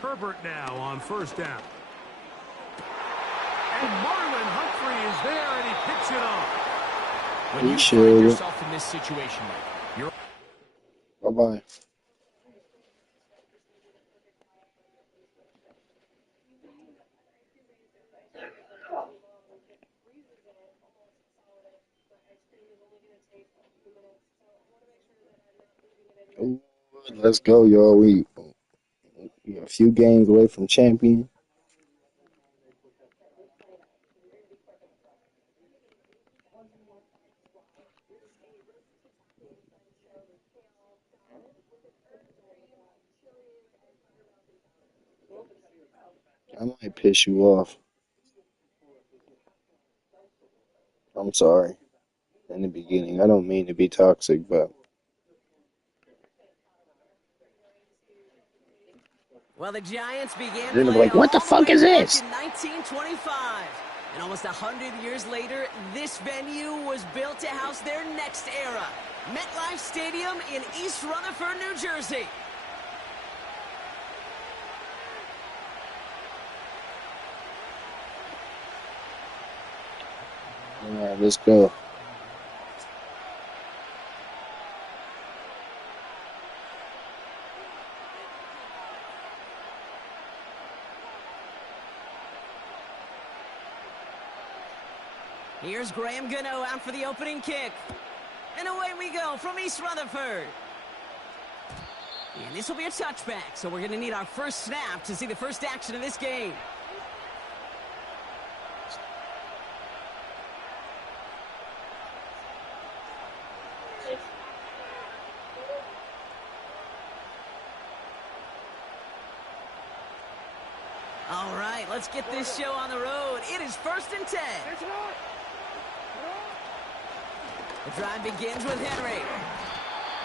Herbert now on first down. And Marlon Humphrey is there, and he picks it off. When you find yourself in this situation, Mike, you're... Bye-bye. Ooh, let's go, y'all. We a few games away from champion. I might piss you off. I'm sorry. In the beginning, I don't mean to be toxic, but Well, the Giants began they're playing like, what the all fuck way is back this? in 1925. And almost 100 years later, this venue was built to house their next era. MetLife Stadium in East Rutherford, New Jersey. All right, let's go. Here's Graham Gano out for the opening kick. And away we go from East Rutherford. And this will be a touchback, so we're going to need our first snap to see the first action of this game. All right, let's get this show on the road. It is 1st and 10. The drive begins with Henry.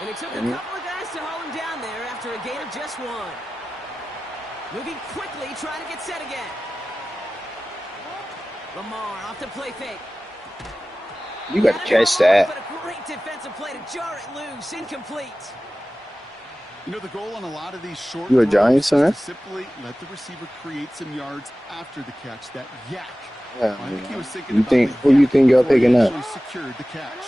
And it took a couple of guys to hold him down there after a gain of just 1. Moving quickly, trying to get set again. Lamar off the play fake. You got to catch that. But a great defensive play to jar it loose. Incomplete. You know, the goal on a lot of these short You a Giants fan? simply let the receiver create some yards after the catch. That yak. Yeah, I think he was thinking you about think the who you yak think y'all before he picking up? actually secured the catch.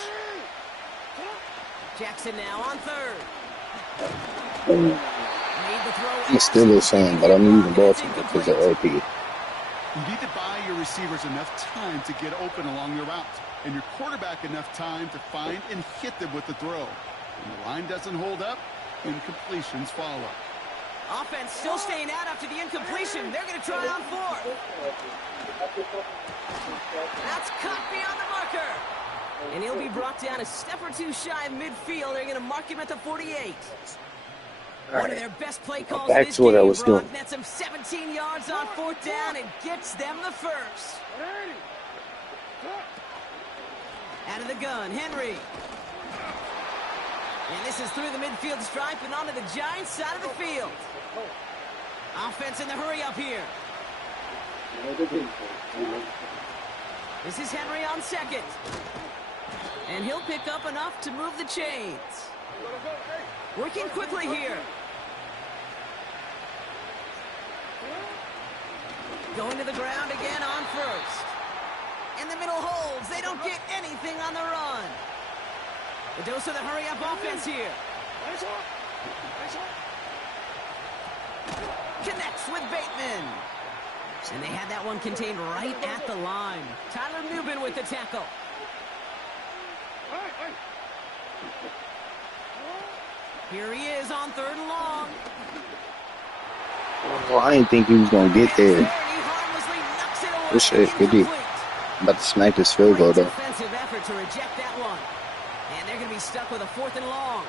Jackson now on 3rd. I'm still a fan, but I'm using Baltimore because of LP. You need to buy your receivers enough time to get open along the route, and your quarterback enough time to find and hit them with the throw. When the line doesn't hold up, incompletions follow. Offense still staying out after the incompletion. They're going to try on 4th. That's cut beyond the marker. And he'll be brought down a step or 2 shy of midfield. They're going to mark him at the 48. One of their best play calls Back this to what I game, was Brock. doing. Nets him 17 yards on 4th down and gets them the first. Out of the gun, Henry. And this is through the midfield stripe and onto the Giants side of the field. Offense in the hurry up here. This is Henry on 2nd. And he'll pick up enough to move the chains. Working quickly here. Going to the ground again on 1st. In the middle holds. They don't get anything on the run. The dose of the hurry-up offense here. Connects with Bateman. And they had that one contained right at the line. Tyler Newbin with the tackle. Here he is on 3rd and long. Well, I didn't think he was going to get there. Good shit, good D. I'm about to smack this field goal, though. Defensive effort to reject that one. And they're going to be stuck with a 4th and long.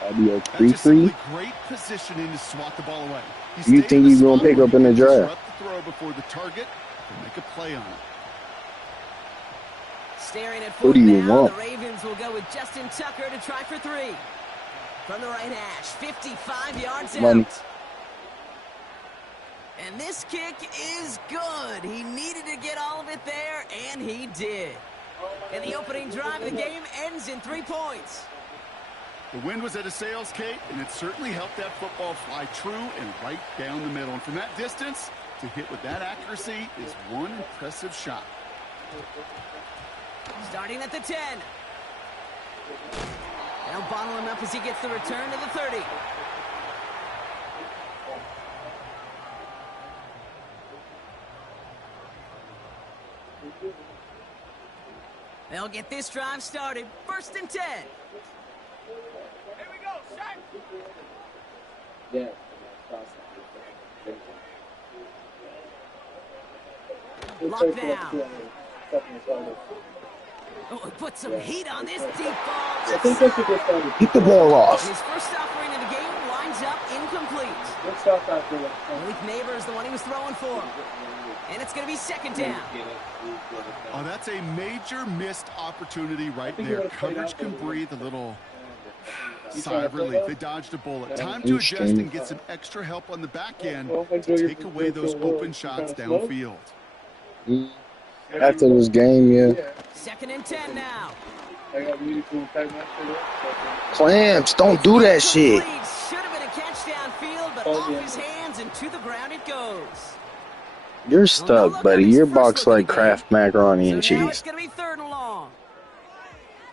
That'd be a That's 3-3. Great positioning to swat the ball away. You think he's going to pick up in the drive? Disrupt the throw before the target, He'll make a play on it. Staring at Who fourth do you down, want? the Ravens will go with Justin Tucker to try for 3. From the right hash, 55 yards Money. out. And this kick is good. He needed to get all of it there, and he did. In the opening drive, the game ends in 3 points. The wind was at his sails, Kate, and it certainly helped that football fly true and right down the middle. And from that distance, to hit with that accuracy is one impressive shot. Starting at the 10. They'll bottle him up as he gets the return to the 30. They'll get this drive started. 1st and 10. Here we go, start. Yeah. Locked down. Oh, put some heat on this deep ball. I think they should get started. Get the ball off. His first offering of the game winds up incomplete. Let's start after that. Malik Neighbors the one he was throwing for. And it's going to be 2nd down. Oh, that's a major missed opportunity right there. Coverage can breathe a little sigh of relief. They dodged a bullet. Time to adjust and get some extra help on the back end to take away those open shots downfield. After this game, yeah. 2nd and 10 now. Clamps, don't do that shit. Incomplete. Should have been a catch downfield, but off his hands and to the ground it goes. You're stuck, buddy. Your box like Kraft macaroni and So now it's cheese. going to be 3rd and long.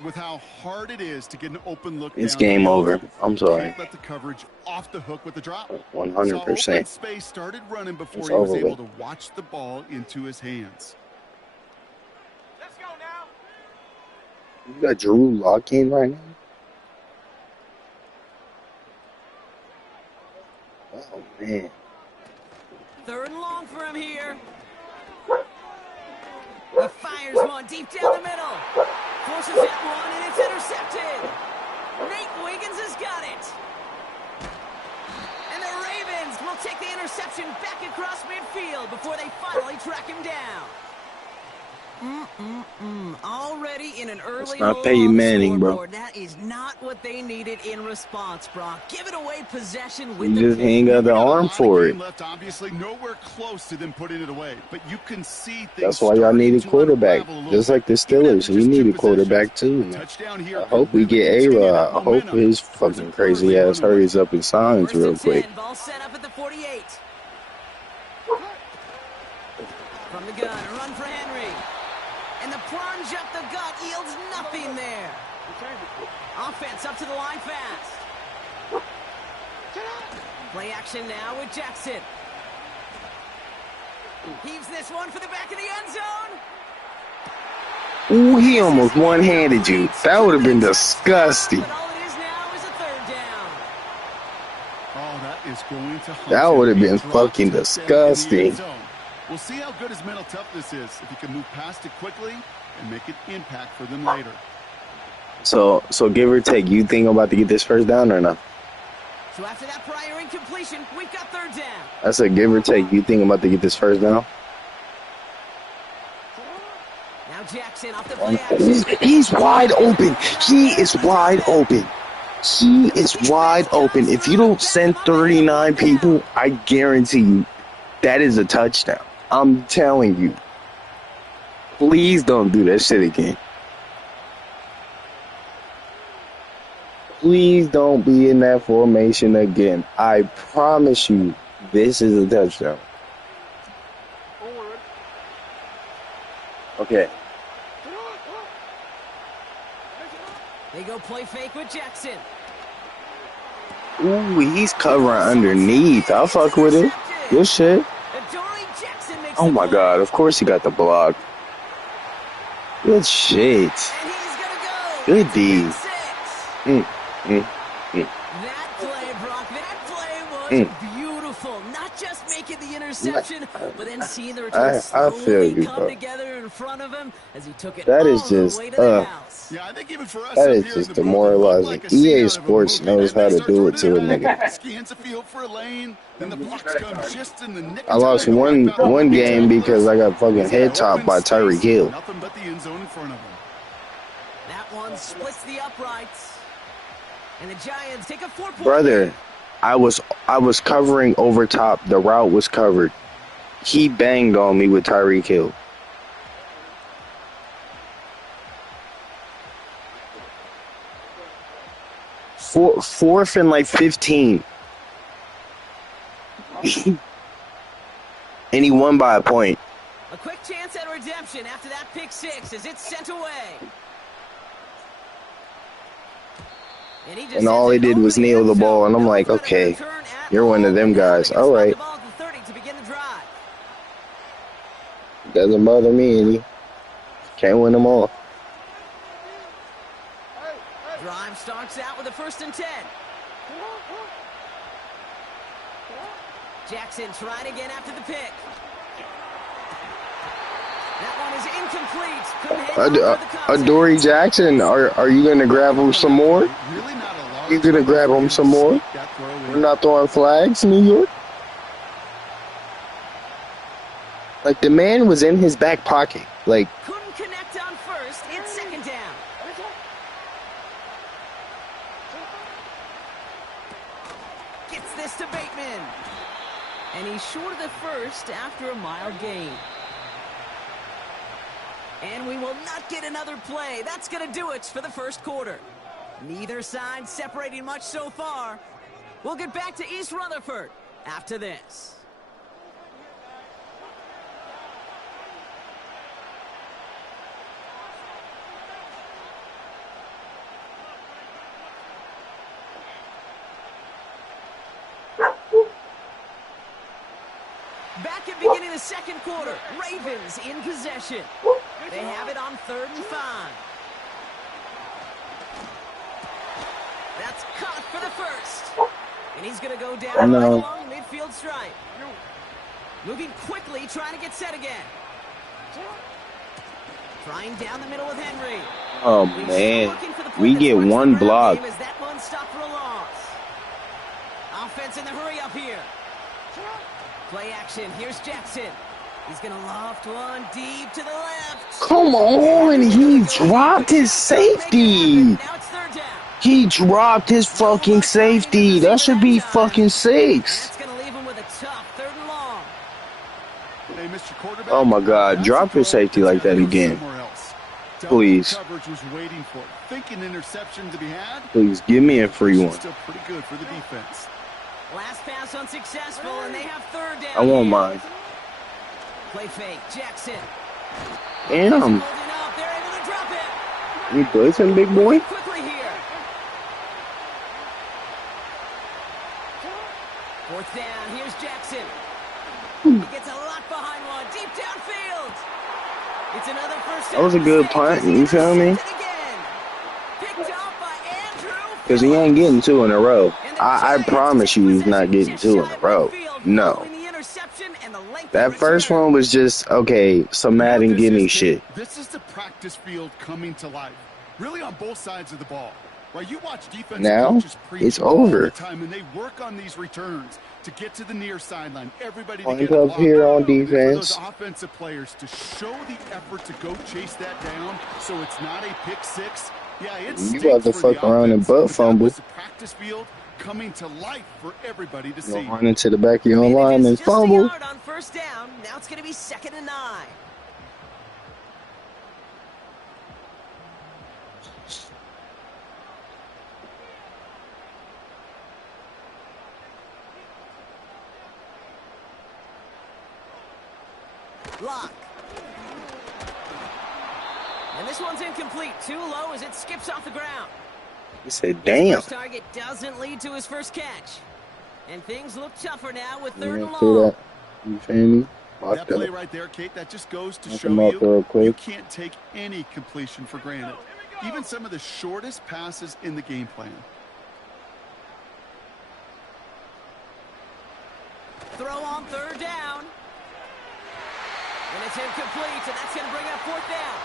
With how hard it is to get an open look It's downfield, game over. I'm sorry. can't let the coverage off the hook with the drop. 100%. Saw open space started running before It's he was over able with. to watch the ball into his hands. Let's go now. You got Drew Lock in right now? Oh, man. 3rd and long for him here. He fires one deep down the middle. Forces that one, and it's intercepted. Nate Wiggins has got it. And the Ravens will take the interception back across midfield before they finally track him down. Already in an early not hole Peyton on the Manning, bro. scoreboard. That is not what they needed in response, Brock. Giving away possession You with the just pick. ain't got the A arm lot of for game it. left, obviously, nowhere close to them putting it away. But you can see things That's why y'all need a quarterback. Just like the Steelers. We need a quarterback, too. Touchdown here. I hope we get A-Rod. I hope his fucking crazy ass hurries up and signs 1st real and quick. 10, ball set up at the 48. From the gun, a run for Henry. And the plunge up the gut yields nothing there. Offense up to the line fast. Play action now with Jackson. Heaves this one for the back of the end zone. Ooh, he almost one-handed you. That would have been disgusting. But all it is now is a 3rd down. Oh, that is going to hunt That him. would have He been dropped fucking touchdown in the end disgusting. zone. We'll see how good his mental toughness is if he can move past it quickly and make an impact for them later. So give or take, you think I'm about to get this 1st down or not? So after that prior incompletion, we've got 3rd down. I said give or take, you think I'm about to get this 1st down? Now Jackson off the play action. He's wide open. He is wide open. He is wide open. If you don't send 39 people, I guarantee you that is a touchdown. I'm telling you. Please don't do that shit again. Please don't be in that formation again. I promise you, this is a touchdown. Okay. They go play fake with Jackson. Ooh, he's covering underneath. I'll fuck with it. Good shit. Adoree Jackson makes Oh the my play. god, of course he got the block. Good shit. And he's gonna go. Good D. Pick 6. That play, Brock, that play was beautiful. Not just making the interception. interception, but then seeing the return I feel slowly you, come bro. together in front of him as he took it That all is the just, way to the house. Yeah, I think even for us that up is here just in the booth, it looked demoralizing. like a scene EA out of a Sports movie. knows Then how they to start do it turning to a it back, nigga. scans the field for a lane, then the blocks come just in the nick I of lost time to one wipe out the one D game because tacklers. I got fucking He's got head topped open by Tyreek space, Hill. nothing but the end zone in front of him. That one splits the uprights. And the Giants take a 4-point Brother, lead. I was covering over top. The route was covered. He banged on me with Tyreek Hill. Fourth and like 15. And he won by a point. A quick chance at redemption after that pick six as it's sent away. And all he did was kneel the ball, and I'm like, okay, you're one of them guys. All right. Doesn't bother me any. Can't win them all. Drive starts out with a 1st and 10. Jackson tried again after the pick. That one is incomplete. Couldn't hang on for the contact. Adoree Jackson, are you going to grab him some more? You going to grab him some more? We're not throwing flags, New York? Like, the man was in his back pocket. Like, couldn't connect on 1st. It's 2nd down. Gets this to Bateman. And he's short of the 1st after a mile gain. And we will not get another play. That's going to do it for the 1st quarter. Neither side separating much so far. We'll get back to East Rutherford after this. Back at beginning of the 2nd quarter, Ravens in possession. They have it on 3rd and 5. That's caught for the 1st. And he's going to go down right along the midfield stripe. Moving quickly, trying to get set again. Trying down the middle with Henry. oh, man. We get one block. That one stopped for a loss. Offense in the hurry up here. Play action. Here's Jackson. He's going to loft one deep to the left. Come on. He dropped his safety. Now it's 3rd down. He dropped his fucking safety. That should be fucking 6. That's going to leave him with a tough 3rd and long. Hey, Mr. Quarterback, Oh, my God. Drop your safety like that again. Please. Coverage was waiting for it. Thinking interception to be had. Please, give me a free one. Still pretty good for the defense. Last pass unsuccessful, and they have 3rd down. I won't mind. Play fake. Jackson. Damn. Holding up. They're able to drop it. You blitzing, big boy? Quickly here. 4th down. Here's Jackson. He gets a lot behind one. Deep downfield. It's another 1st down. That was a good punt. You feel me? Picked up by Andrew. Because he ain't getting 2 in a row. I promise you he's not getting 2 in a row. No. That first one was just, okay, some Madden gimme shit. This is the practice field coming to life. Really on both sides of the ball. Right, you watch defensive Now, coaches preach it's all over. the time, and they work on these returns to get to the near sideline. Everybody to Point get a up block. here on And for defense. those offensive players to show the effort to go chase that down, so it's not a pick six. Yeah, it's You about to fuck around and butt fumble. The practice field coming to life for everybody to see. Run into the back of your own line and fumble. Just a yard on 1st down. Now it's going to be 2nd and 9. Lock. And this one's incomplete. Too low as it skips off the ground. He said, damn. First target doesn't lead to his 1st catch. And things look tougher now with 3rd You and see long. that? You feel me? That play right there, Kate, that just goes to Knock show him off real you quick. can't take any completion for granted. Even some of the shortest passes in the game plan. Throw on 3rd down. It's incomplete, and that's going to bring up fourth down.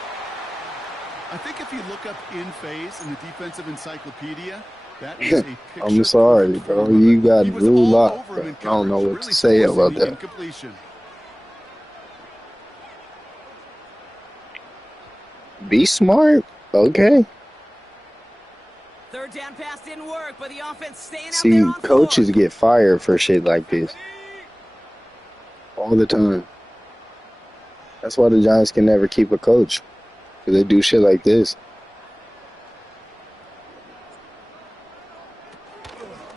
I think if you look up in phase in the defensive encyclopedia, that is a picture. I'm sorry, bro. You got Drew Lock. I don't know what to say about that. Be smart. Okay. Third down pass didn't work, but the offense staying out See, there on coaches fourth. get fired for shit like this. All the time. That's why the Giants can never keep a coach. Because they do shit like this.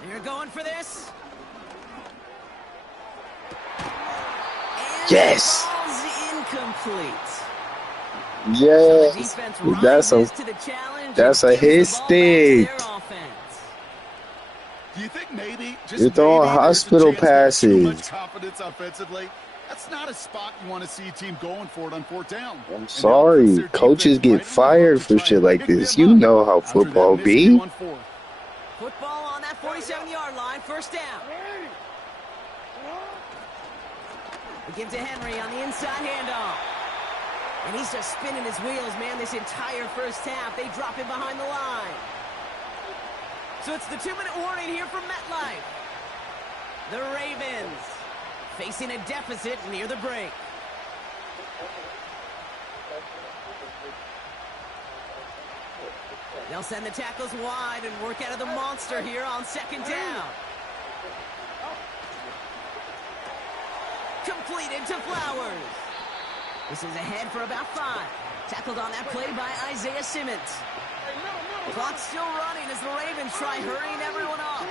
You're going for this. And Yes. the ball's incomplete. Yes. That's a his stick. Do you think maybe just You're throwing hospital passes. Too much confidence offensively? That's not a spot you want to see a team going for it on fourth down. I'm sorry. Coaches get fired for shit like this. You know how football be. Football on that 47-yard line, first down. We give to Henry on the inside handoff. And he's just spinning his wheels, man, this entire first half. They drop him behind the line. So it's the 2-minute warning here from MetLife. The Ravens facing a deficit near the break. They'll send the tackles wide and work out of the monster here on second down. Completed to Flowers. This is ahead for about 5. Tackled on that play by Isaiah Simmons. Clock's still running as the Ravens try hurrying everyone up.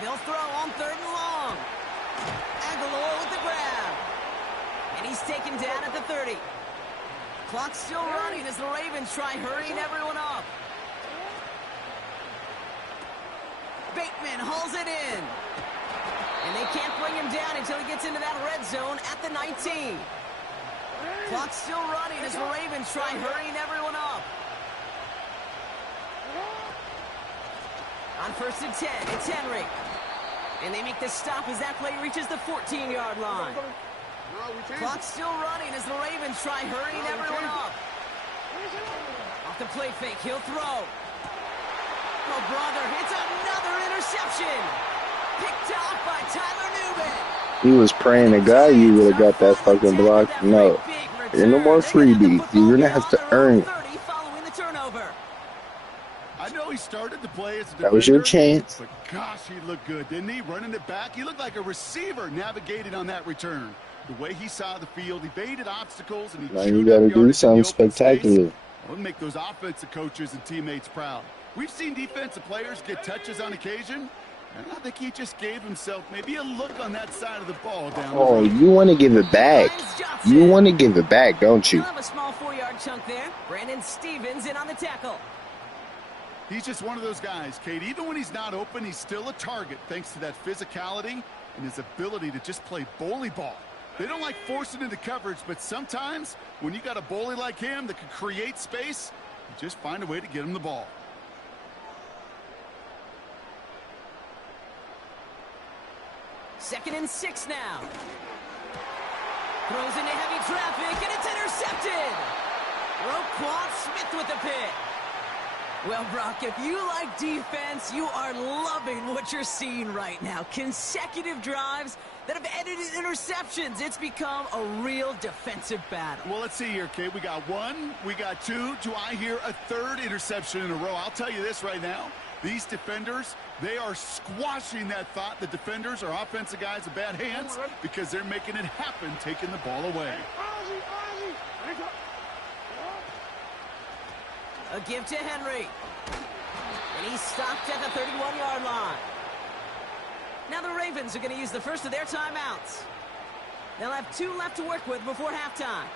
They'll throw on third and long. Aguilar with the grab. And he's taken down at the 30. Clock's still running as the Ravens try hurrying everyone up. Bateman hauls it in. And they can't bring him down until he gets into that red zone at the 19. Clock's still running as the Ravens try hurrying everyone up. On first and 10, it's Henry. And they make the stop as that play reaches the 14-yard line. Clock's still running as the Ravens try hurrying everyone up. Off the play fake, he'll throw. Oh, brother, it's another interception. Picked off by Tyler Newman. He was praying to God you would have got that fucking block. No. There's no more freebies. You're going to have to earn it. I know he started to play as a defender, that was your chance. But gosh, he looked good, didn't he? Running it back. He looked like a receiver navigating on that return. The way he saw the field, he baited obstacles, and he now you got to do something spectacular. It'll make those offensive coaches and teammates proud. We've seen defensive players get touches on occasion, and I think he just gave himself maybe a look on that side of the ball down the road. You want to give it back. You want to give it back, don't you? You'll have a small 4-yard chunk there. Brandon Stevens in on the tackle. He's just one of those guys, Kate. Even when he's not open, he's still a target thanks to that physicality and his ability to just play bully ball. They don't like forcing into coverage, but sometimes when you got a bully like him that can create space, you just find a way to get him the ball. Second and 6 now. Throws into heavy traffic, and it's intercepted. Roquan Smith with the pick. Well, Brock, if you like defense, you are loving what you're seeing right now. Consecutive drives that have ended in interceptions. It's become a real defensive battle. Well, let's see here, Kate. We got 1, we got 2. Do I hear a 3rd interception in a row? I'll tell you this right now. These defenders, they are squashing that thought. The defenders are offensive guys with bad hands because they're making it happen, taking the ball away. A give to Henry. And he's stopped at the 31-yard line. Now the Ravens are going to use the first of their timeouts. They'll have 2 left to work with before halftime.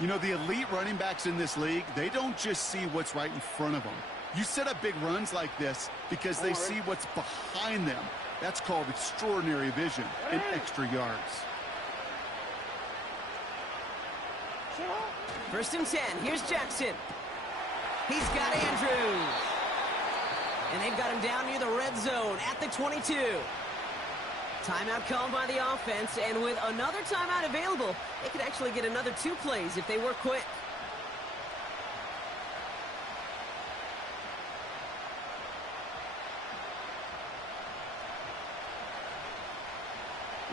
You know, the elite running backs in this league, they don't just see what's right in front of them. You set up big runs like this because they see what's behind them. That's called extraordinary vision and extra yards. First and 10. Here's Jackson. He's got Andrews. And they've got him down near the red zone at the 22. Timeout called by the offense, and with another timeout available, they could actually get another 2 plays if they work quick.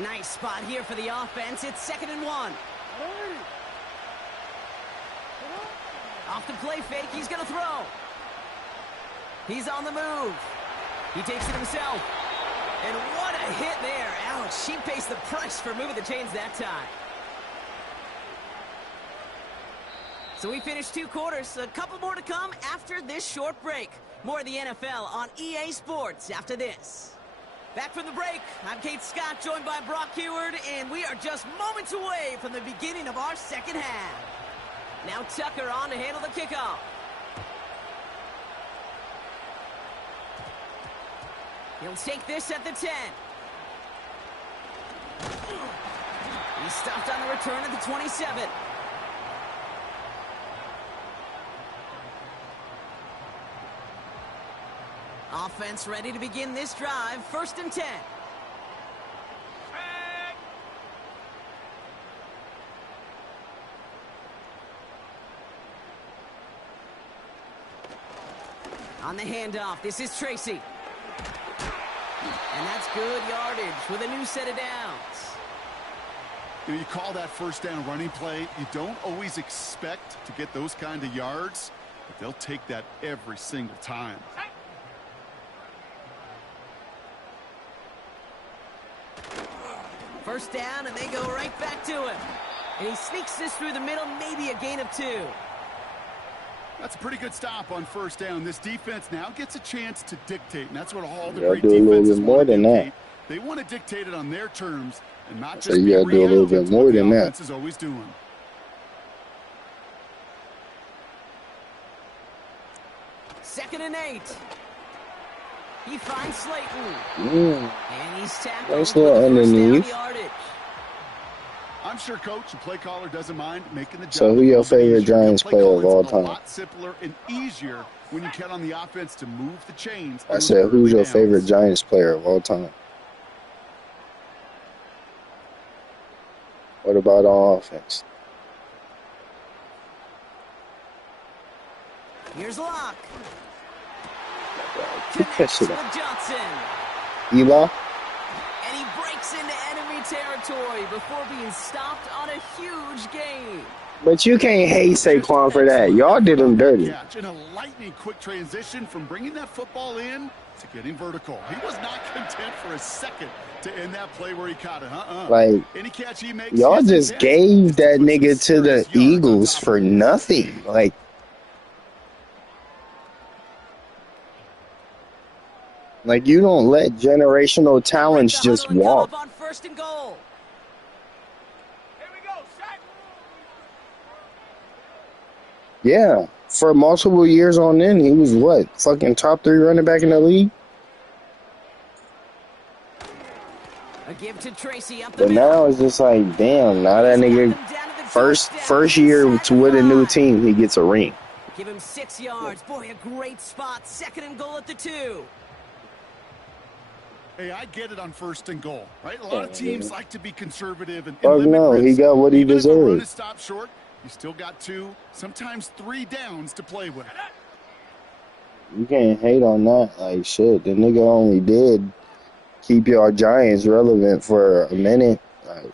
Nice spot here for the offense. It's 2nd and 1. Off the play fake, he's going to throw. He's on the move. He takes it himself. And what a hit there. Ouch, she pays the price for moving the chains that time. So we finished 2 quarters. A couple more to come after this short break. More of the NFL on EA Sports after this. Back from the break, I'm Kate Scott, joined by Brock Heward, and we are just moments away from the beginning of our second half. Now Tucker on to handle the kickoff. He'll take this at the 10. He's stopped on the return at the 27. Offense ready to begin this drive. 1st and 10. On the handoff, this is Tracy. And that's good yardage with a new set of downs. You call that 1st down running play. You don't always expect to get those kind of yards, but they'll take that every single time. First down, and they go right back to him. And he sneaks this through the middle, maybe a gain of 2. That's a pretty good stop on 1st down. This defense now gets a chance to dictate, and that's what all the You great gotta do a little defenses bit more want to than dictate. that. They want to dictate it on their terms and not So just you be gotta do a little reactive bit to more what the than that. offense is always doing. Second and 8. He finds Slayton. And he's tackled Nice with little the first down underneath. yardage. I'm sure coach and play caller doesn't mind making the job. So who your favorite Giants Play player of calling all is time? A lot simpler and easier when you count on the offense to move the chains. I said, who's your favorite Giants player of all time? What about on offense? Here's Locke. Keep Connects catching with it. Johnson. Eli? And he breaks into enemy territory before being stopped on a huge gain. But you can't hate Saquon for that. Y'all did him dirty. Catch in a lightning quick transition from bringing that football in to getting vertical. He was not content for a second to end that play where he caught it. Like, Any catch he makes, y'all his just intent gave is to that put nigga some to the serious yards on Eagles top for of it. nothing. Like you don't let generational talents Break the just huddle and come walk. up on 1st and goal. Here we go, Shaq. Yeah, for multiple years on end, he was what? Fucking top 3 running back in the league? A give to Tracy up the But middle. now it's just like, damn, now that nigga first year with a new team, he gets a ring. Give him 6 yards. Boy, a great spot. 2nd and goal at the 2. Hey, I get it on 1st and goal, right? A lot of teams like to be conservative and Fuck limit no, he risk. got what he Even if a run deserved. is stopped short, you still got 2, sometimes 3 downs to play with. You can't hate on that. Like, shit, the nigga only did keep your Giants relevant for a minute. Like,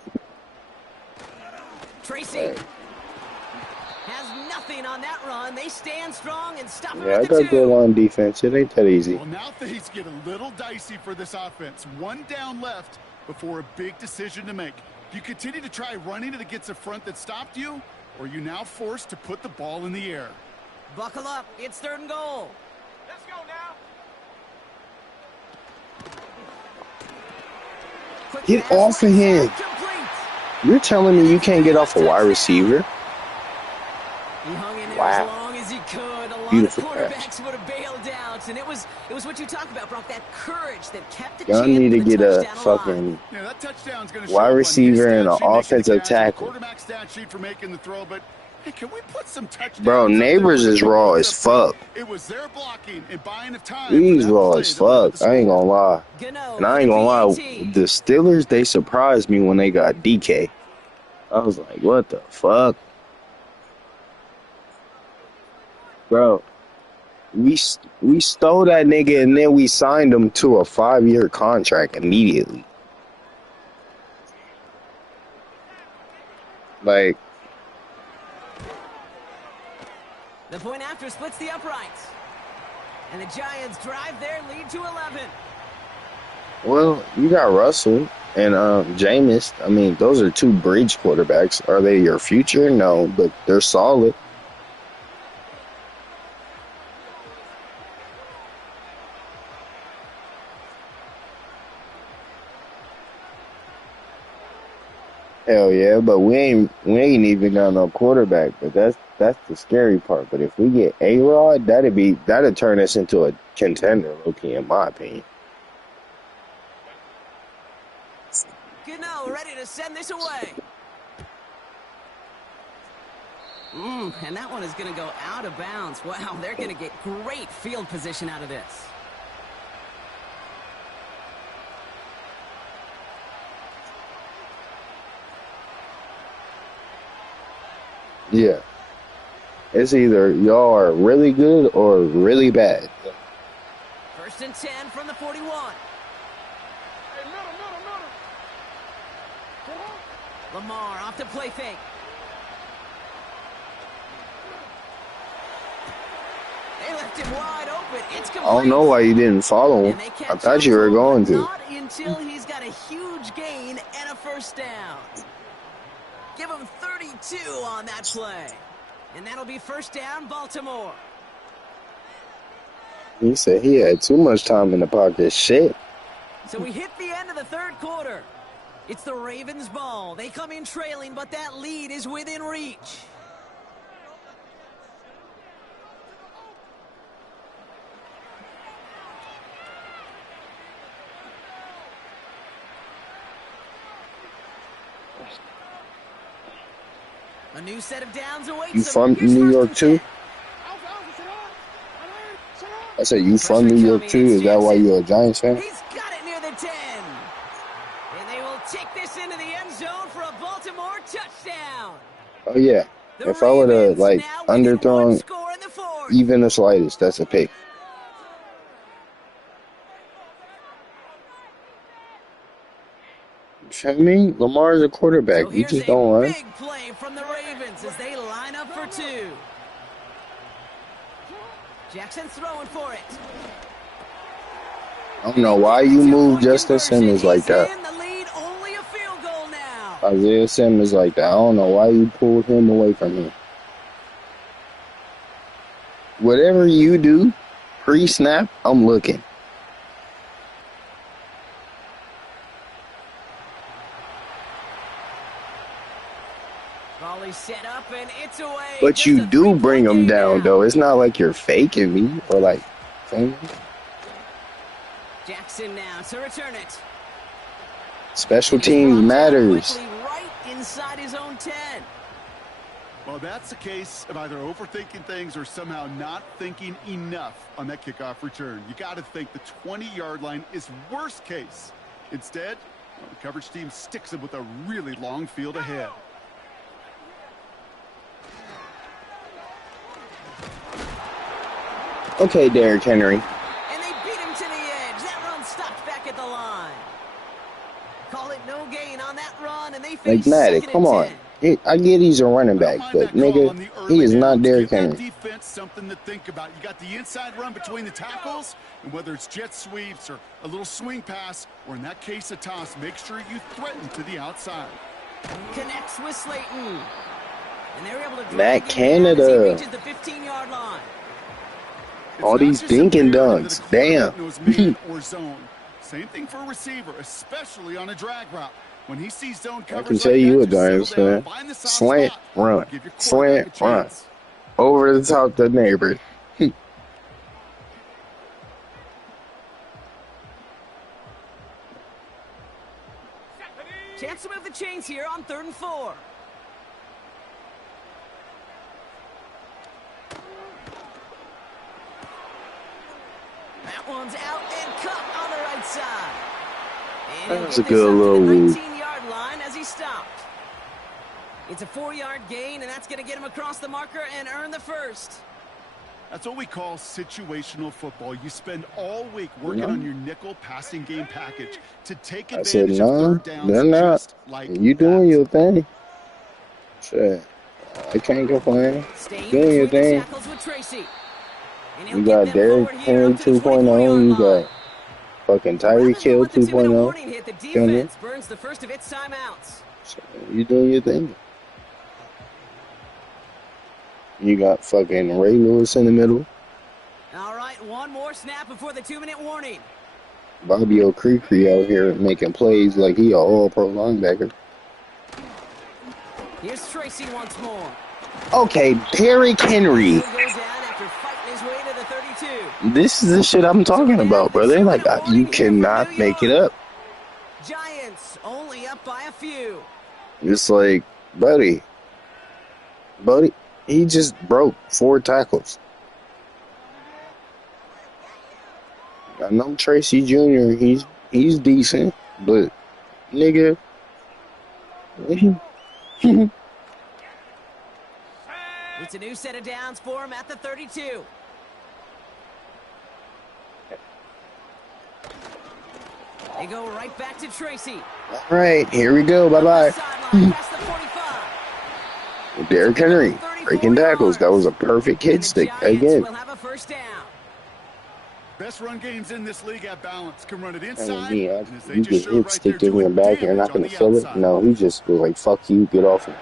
Tracy has nothing on that run. They stand strong and stop him yeah, I at the got good 2. on defense. It ain't that easy. Well, now things get a little dicey for this offense. 1 down left before a big decision to make. Do you continue to try running it against a front that stopped you, or are you now forced to put the ball in the air? Buckle up. It's 3rd and goal. Let's go now. Quick Get pass off of right him. side, complete. You're telling me you can't get off a wide receiver? He hung in there Wow. as long as he could. A lot Beautiful of pass. quarterbacks would have bailed out, and it was what you talked about, Brock. That courage that kept the Y'all chance need to for the get a touchdown alive. fucking Yeah, that touchdown's going to wide show up on his receiver stat and an sheet making the offensive catch, the tackle. quarterback stat sheet for making the throw, but Hey, can we put some touchdowns? Bro, Neighbors is raw as fuck. It was their blocking and buying of time. He's raw as fuck. I ain't gonna lie. Gano And I for ain't the gonna lie, PAT. the Steelers, they surprised me when they got DK. I was like, what the fuck? Bro, we stole that nigga and then we signed him to a 5-year contract immediately. Like, The point after splits the uprights. And the Giants drive their lead to 11. well, you got Russell and Jameis. I mean, those are two bridge quarterbacks. Are they your future? No, but they're solid. Hell yeah, but we ain't even got no quarterback. But that's the scary part. But if we get A-Rod, that'd turn us into a contender, low-key, in my opinion. Gano ready to send this away. And that one is going to go out of bounds. Wow, they're going to get great field position out of this. Yeah. It's either y'all are really good or really bad. First and 10 from the 41. Lamar off to play fake. They left him wide open. It's complete. I don't know why you didn't follow him. I thought you were going to. Not until he's got a huge gain and a first down. Give him 32 on that play. And that'll be first down, Baltimore. He said he had too much time in the pocket. Shit. So we hit the end of the third quarter. It's the Ravens' ball. They come in trailing, but that lead is within reach. A new set of downs awaits You them. from New York too? I said you from New York too? Is that why you're a Giants fan? He's got it near the 10. And they will take this into the end zone for a Baltimore touchdown. Oh yeah. The If I would have Ravens like now within one underthrown score in the fourth. even the slightest, that's a pick. I mean, Lamar's a quarterback. So You here's just a don't run. big play from the Ravens as they line up for two. Jackson's throwing for it. I don't know why you move Justin Simmons like that. In the lead, only a field goal now. Isaiah Simmons like that. I don't know why you pulled him away from him. Whatever you do, pre-snap, I'm looking. Volley set up and it's away. But Just you a do bring 3-point them game down, now. though. It's not like you're faking me or like saying Jackson now to return it. special teams matters. Quickly right inside his own 10. Well, that's the case of either overthinking things or somehow not thinking enough on that kickoff return. You got to think the 20-yard line is worst case. Instead, well, the coverage team sticks him with a really long field ahead. Okay, Derrick Henry. And they beat him to the edge. That run stopped back at the line. Call it no gain on that run, and they face Like, Maddox, second come and on. 10. I get he's a running back, but nigga, he is not Derrick Give that Henry. defense something to think about. You got the inside run between the tackles, and whether it's jet sweeps or a little swing pass, or in that case a toss, make sure you threaten to the outside. Connects with Slayton. And they're able to drag Matt him down Canada. as he reaches the 15-yard line. All It's these not just dinking imperative that dunks. a quarterback Damn. knows man or zone. Same thing for a receiver, especially on a drag route. When he sees zone I coverage can tell like you that, a just darn settle down, man. find the soft Slant, spot, run. give your quarterback Slant, a run. chance. Over the top the neighbor. Chance to move the chains here on 3rd and 4. one's out and cut on the right side. And That he'll was get a this good up to little the move. 19-yard line as he stopped. It's a 4-yard gain, and that's going to get him across the marker and earn the first. That's what we call situational football. You spend all week working on your nickel passing game package to take I said, advantage of no, third downs they're not. just like You doing that. your thing. Shit. I can't complain. Staying Doing your between the thing. tackles with Tracy. And he'll You get got them Derrick forward here Henry up to the 24-yard 2.0. You line. got fucking Rather Tyreek than Hill let the 2-minute 2.0. warning hit, the Feel me? defense burns the first of its timeouts. So you doing your thing. You got fucking Ray Lewis in the middle. All right, one more snap before the 2-minute warning. Bobby O'Creery out here making plays like he a all-pro linebacker. Here's Tracy once more. Okay, Derrick Henry. He'll go down after fighting his way to the 32. This is the shit I'm talking about, brother. Like, you cannot make it up. Giants only up by a few. It's like, buddy, he just broke 4 tackles. I know Tracy Jr., he's decent, but, nigga, it's a new set of downs for him at the 32. They go right back to Tracy. all right, here we go, bye-bye. Sideline past the 45. Derrick Henry, breaking tackles. That was a perfect And hit the stick Giants again. will have a first down. Best run games in this league at balance. Can run it inside. I mean, and as they you just get showed hit right stick there, in your doing back, you're not damage on going to the feel it. outside. No, he just was like, fuck you, get off him.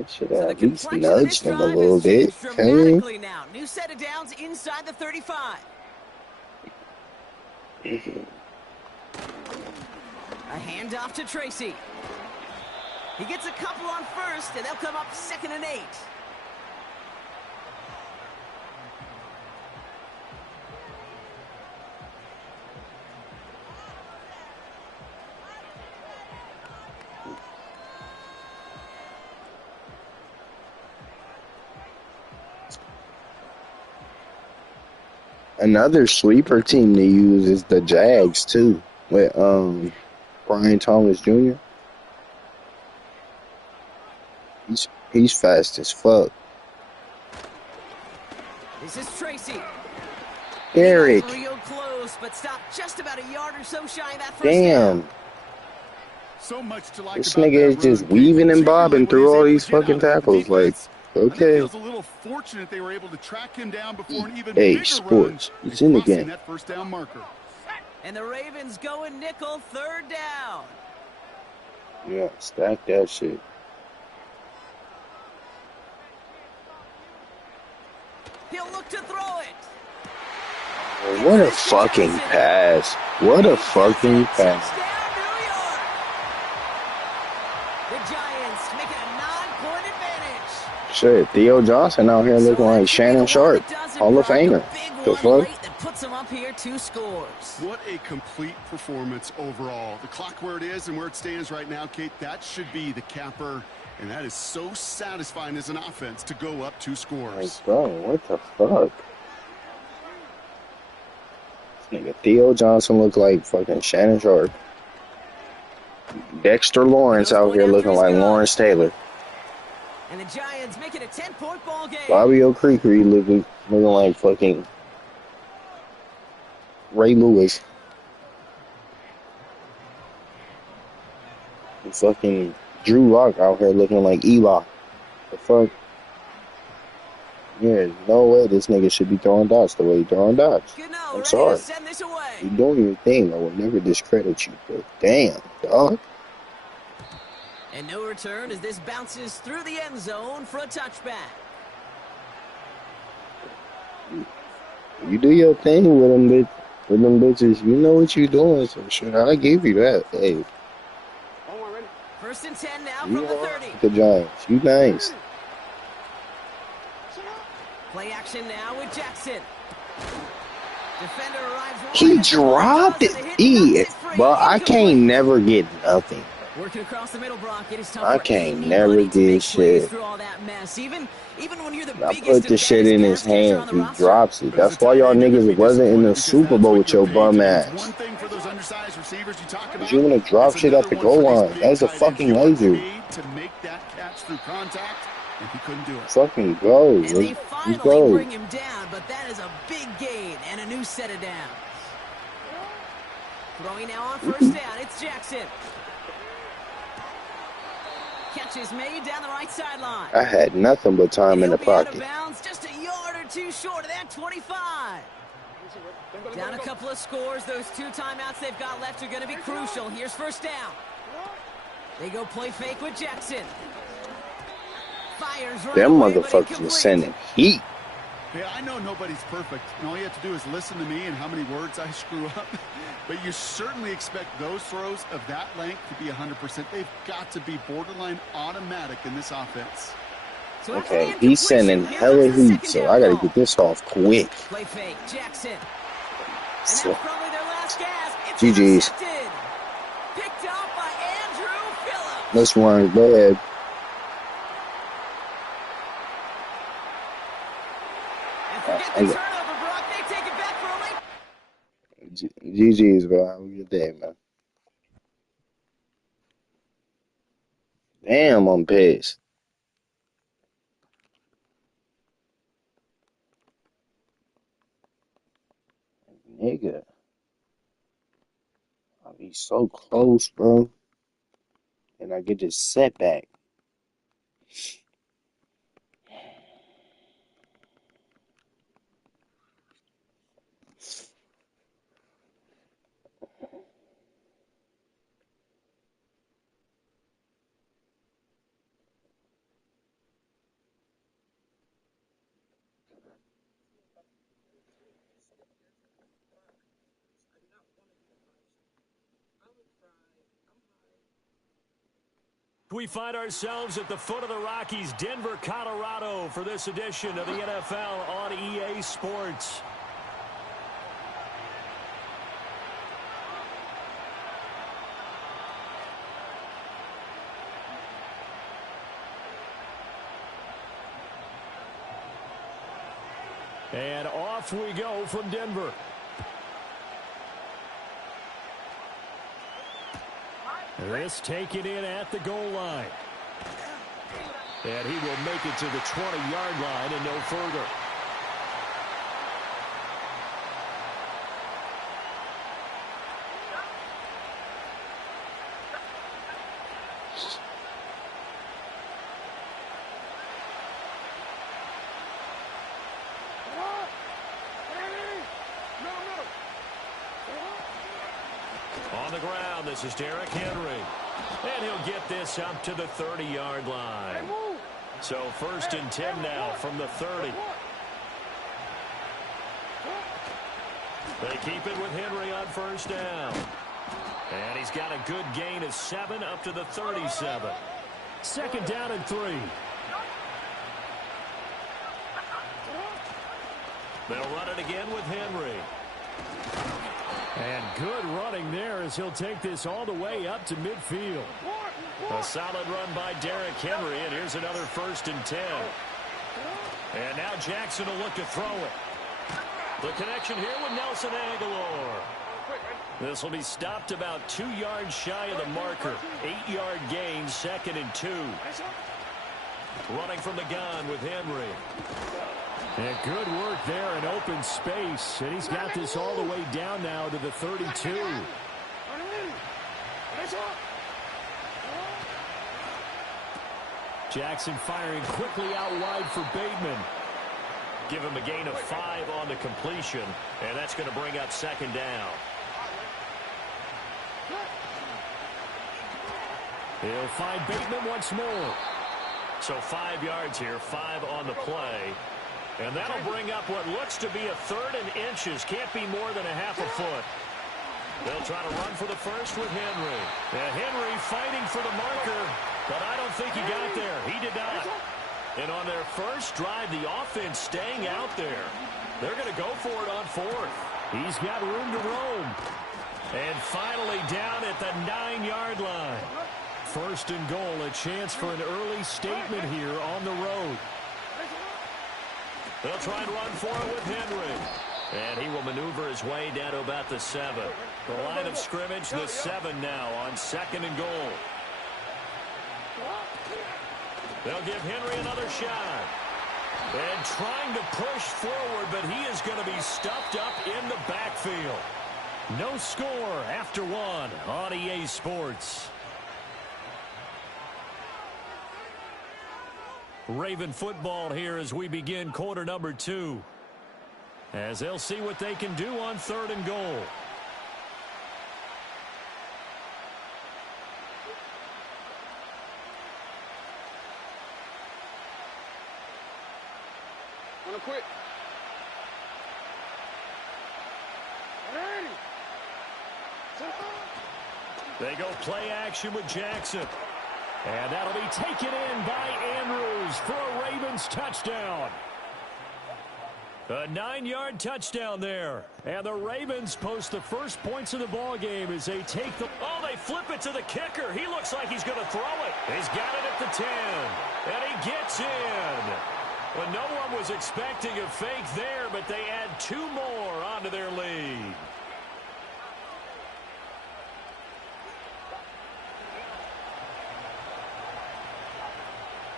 It should So have the at least complexion of this nudged him a drive little has bit. changed Okay? dramatically now. New set of downs inside the 35. A handoff to Tracy. He gets a couple on first, and they'll come up 2nd and 8. Another sleeper team to use is the Jags too, with Brian Thomas Jr. He's fast as fuck. This is Tracy. Derrick, Real close, but stopped just about a yard or so shy of that first damn. down. So much to like This about nigga is that just run, weaving and particularly bobbing when through he's all able to these get out fucking of the tackles. Like, defense. I think okay. feels a little fortunate they were able to track him down before an even Hey, bigger sports. run He's in the crossing game. that first down marker. And the Ravens go in nickel, 3rd down. Yeah, stack that shit. He'll look to throw it. What a fucking pass. What a fucking pass. Touchdown, New York. The Giants make it a 9-point advantage. Shit, Theo Johnson out here looking like Shannon Sharp. Hall of Famer. The fuck? That puts him up here 2 scores. What a complete performance overall. The clock where it is and where it stands right now, Kate, that should be the capper. And that is so satisfying as an offense to go up 2 scores. Like, bro, what the fuck? This nigga Theo Johnson look like fucking Shannon Sharp. Dexter Lawrence out here looking like Lawrence Taylor. And the Giants make it a 10-point ball game. Bobby O'Creery looking like fucking Ray Lewis. And fucking Drew Lock out here looking like Eli. The fuck? Yeah, no way this nigga should be throwing dots the way he throwing dots. Gano, I'm ready sorry. to send this away. You doing your thing. I will never discredit you, but damn, dog. And no return as this bounces through the end zone for a touchback. You do your thing with them bitches. You know what you doing, so shit. I give you that. Hey, 1st and 10 now you from the are 30. the Giants. You nice. Play action now with Jackson. Defender arrives right He at the ball, dropped it. does, and the hit knocks it free. Well, I can't Incomplete. never get nothing. Working across the middle, Brock. It is tough I for can't anybody never to get make plays shit. through all that mess. Even when you're the I biggest put the and shit baddest in his pass catcher on hands. the He roster. drops it. But as That's a why tight y'all end, you're going to niggas be wasn't in the disappointed because Super that's Bowl what with you're your paid bum to do. It's ass. one thing for those undersized receivers you talk Cause about. you wanna drop It's shit at another the one for goal these line. big That's a tight ends. fucking You are lazy. paid to make that catch through contact, and he couldn't do it. Fucking go. And they Let's finally go. bring him down, but that is a big gain and a new set of downs. Throwing now on first down, it's Jackson. Catch is made down the right sideline. I had nothing but time in He'll the be out of pocket. bounds, just a yard or two short of that 25. Down a couple of scores. Those 2 timeouts they've got left are going to be crucial. Here's first down. They go play fake with Jackson. Fires right Them away, but motherfuckers incomplete. was sending heat. Yeah, I know nobody's perfect, and all you have to do is listen to me and how many words I screw up. But you certainly expect those throws of that length to be 100%. They've got to be borderline automatic in this offense. So after the Okay, he's sending incompletion, here hella comes the heat, second so down I gotta ball. get this off quick. Play fake, Jackson. And So, that's probably their last gasp. It's GG's. intercepted. Picked off by Andrew Phillips. let's run. Go ahead. And forget the turnover, Brock. They take it back for a late. GG's, bro. Have a good day, man. Damn, I'm pissed. Nigga. I be so close, bro. And I get this setback. We find ourselves at the foot of the Rockies, Denver, Colorado, for this edition of the NFL on EA Sports. And off we go from Denver. This taken in at the goal line. And he will make it to the 20-yard line and no further. On the ground, this is Derrick Henry. And he'll get this up to the 30-yard line. So 1st and 10 now from the 30. They keep it with Henry on first down. And he's got a good gain of 7 up to the 37. 2nd down and 3. They'll run it again with Henry. And good running there as he'll take this all the way up to midfield. A solid run by Derrick Henry, and here's another 1st and 10. And now Jackson will look to throw it. The connection here with Nelson Aguilar. This will be stopped about 2 yards shy of the marker. 8-yard gain, 2nd and 2. Running from the gun with Henry. And good work there in open space. And he's got this all the way down now to the 32. Jackson firing quickly out wide for Bateman. Give him a gain of 5 on the completion. And that's going to bring up 2nd down. He'll find Bateman once more. So 5 yards here, 5 on the play. And that'll bring up what looks to be a 3rd and inches. Can't be more than a half a foot. They'll try to run for the first with Henry. And Henry fighting for the marker, but I don't think he got there. He did not. And on their first drive, the offense staying out there. They're going to go for it on 4th. He's got room to roam. And finally down at the 9-yard line. First and goal, a chance for an early statement here on the road. They'll try and run for it with Henry. And he will maneuver his way down to about the 7. The line of scrimmage, the 7 now on second and goal. They'll give Henry another shot. And trying to push forward, but he is going to be stuffed up in the backfield. No score after 1 on EA Sports. Raven football here as we begin quarter number 2. As they'll see what they can do on third and goal. Quick. They go play action with Jackson. And that'll be taken in by Andrews for a Ravens touchdown. A 9-yard touchdown there. And the Ravens post the first points of the ball game as they take the... Oh, they flip it to the kicker. He looks like he's going to throw it. He's got it at the 10. And he gets in. Well, no one was expecting a fake there, but they add 2 more onto their lead.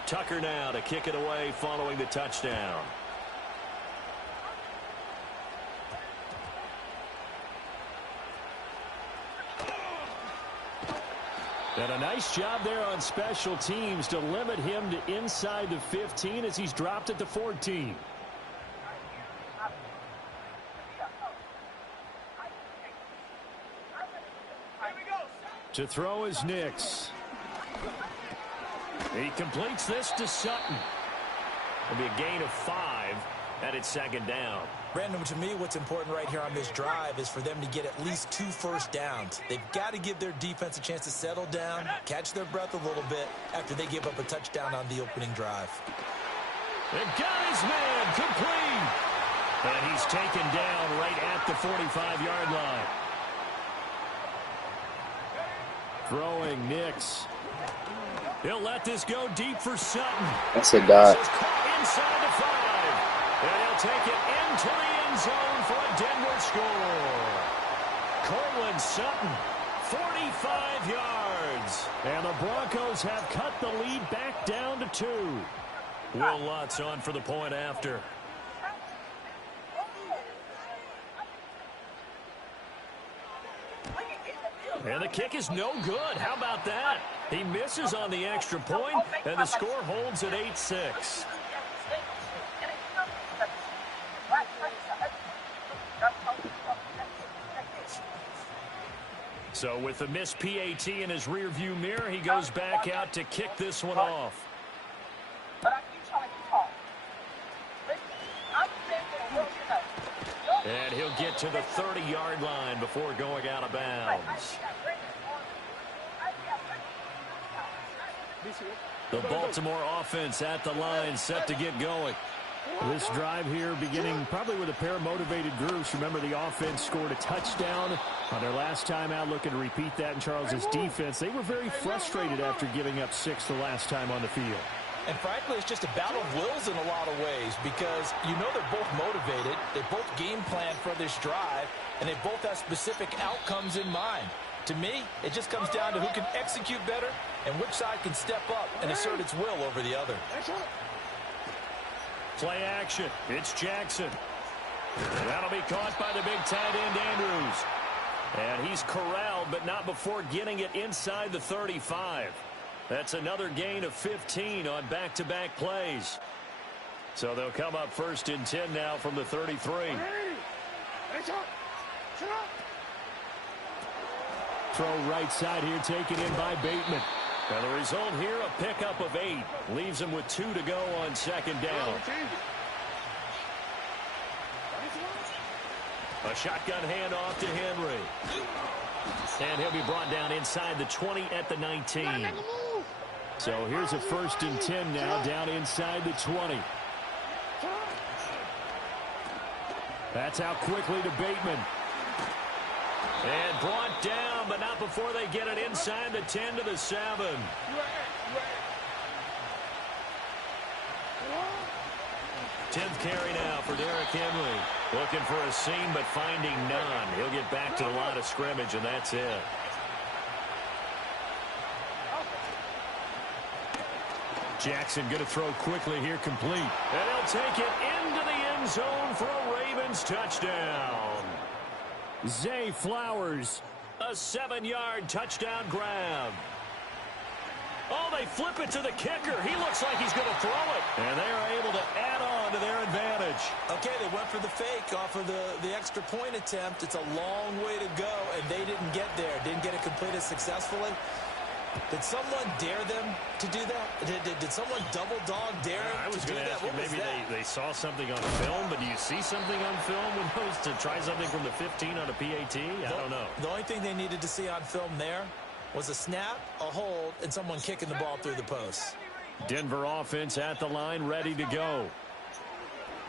Tucker now to kick it away following the touchdown. And a nice job there on special teams to limit him to inside the 15 as he's dropped at the 14. To throw is Nix. He completes this to Sutton. It'll be a gain of 5, and it's second down. Brandon, to me, what's important right here on this drive is for them to get at least 2 first downs. They've got to give their defense a chance to settle down, catch their breath a little bit after they give up a touchdown on the opening drive. They got his man complete. And he's taken down right at the 45-yard line. Throwing Nix. He'll let this go deep for Sutton. That's a dot. Inside the 5. And he'll take it into the end zone for a Denver score. Cortland Sutton, 45 yards. And the Broncos have cut the lead back down to 2. Will Lutz on for the point after. And the kick is no good. How about that? He misses on the extra point, and the score holds at 8-6. So with the missed PAT in his rearview mirror, he goes back out to kick this one off. And he'll get to the 30-yard line before going out of bounds. The Baltimore offense at the line set to get going. This drive here beginning probably with a pair of motivated groups. Remember, the offense scored a touchdown on their last time out, looking to repeat that in Charles's defense. They were very frustrated after giving up 6 the last time on the field. And frankly, it's just a battle of wills in a lot of ways because you know they're both motivated. They both game plan for this drive, and they both have specific outcomes in mind. To me, it just comes down to who can execute better and which side can step up and assert its will over the other. Play action. It's Jackson. That'll be caught by the big tight end, Andrews. And he's corralled, but not before getting it inside the 35. That's another gain of 15 on back-to-back plays. So they'll come up first and 10 now from the 33. Throw right side here, taken in by Bateman. And the result here, a pickup of 8. Leaves him with 2 to go on second down. A shotgun handoff to Henry. And he'll be brought down inside the 20 at the 19. So here's a first and 10 now, down inside the 20. That's out quickly to Bateman. And brought down, but not before they get it inside the 10 to the 7. 10th carry now for Derrick Henry. Looking for a seam, but finding none. He'll get back to the line of scrimmage, and that's it. Jackson going to throw quickly here, complete. And he'll take it into the end zone for a Ravens touchdown. Zay Flowers, a 7-yard touchdown grab. Oh, they flip it to the kicker. He looks like he's going to throw it. And they are able to add on to their advantage. Okay, they went for the fake off of the extra point attempt. It's a long way to go, and they didn't get there. Didn't get it completed successfully. Did someone dare them to do that? Did someone double dog dare I was to do going to that? ask you, maybe they saw something on film, but do you see something on film when those to try something from the 15 on a PAT? I don't know. The only thing they needed to see on film there was a snap, a hold, and someone kicking the ball through the post. Denver offense at the line, ready to go.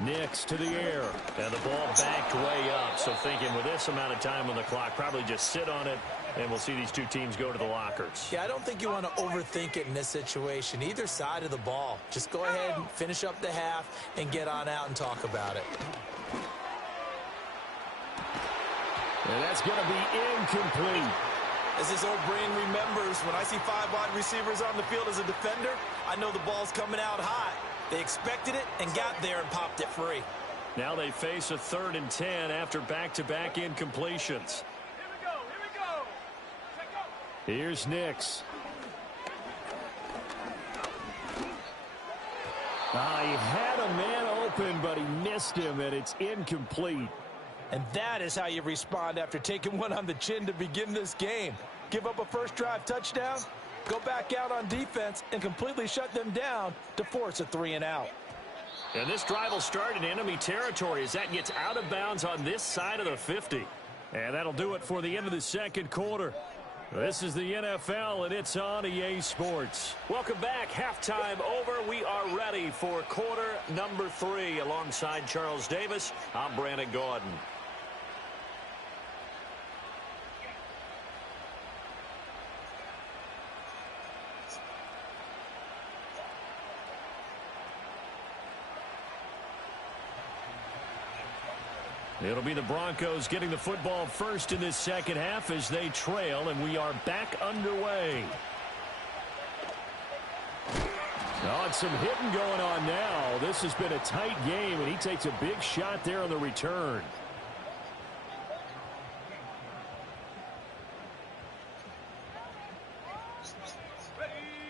Nix to the air, and the ball backed way up. So thinking with this amount of time on the clock, probably just sit on it, and we'll see these two teams go to the lockers. Yeah, I don't think you want to overthink it in this situation. Either side of the ball. Just go ahead and finish up the half and get on out and talk about it. And that's going to be incomplete. As his old brain remembers, when I see 5 wide receivers on the field as a defender, I know the ball's coming out hot. They expected it and got there and popped it free. Now they face a 3rd and 10 after back-to-back incompletions. Here's Nix. He had a man open, but he missed him, and it's incomplete. And that is how you respond after taking one on the chin to begin this game. Give up a first drive touchdown, go back out on defense, and completely shut them down to force a 3-and-out. And this drive will start in enemy territory as that gets out of bounds on this side of the 50. And that'll do it for the end of the second quarter. This is the NFL, and it's on EA Sports. Welcome back. Halftime over. We are ready for quarter number 3. Alongside Charles Davis, I'm Brandon Gordon. It'll be the Broncos getting the football first in this second half as they trail, and we are back underway. Oh, and some hitting going on now. This has been a tight game, and he takes a big shot there on the return.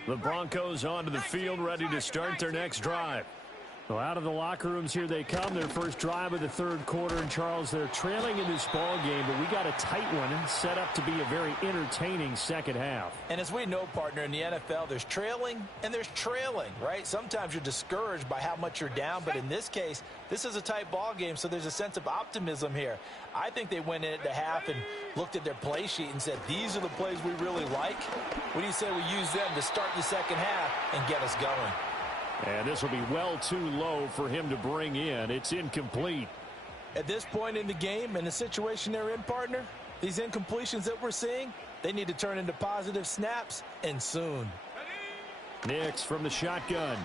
The Broncos onto the field, ready to start their next drive. Well, out of the locker rooms here they come. Their first drive of the third quarter. And, Charles, they're trailing in this ball game, but we got a tight one set up to be a very entertaining second half. And as we know, partner, in the NFL, there's trailing and there's trailing, right? Sometimes you're discouraged by how much you're down, but in this case, this is a tight ball game, so there's a sense of optimism here. I think they went in at the half and looked at their play sheet and said, these are the plays we really like. What do you say we use them to start the second half and get us going? And this will be well too low for him to bring in. It's incomplete. At this point in the game and the situation they're in, partner, these incompletions that we're seeing, they need to turn into positive snaps, and soon. Nix from the shotgun.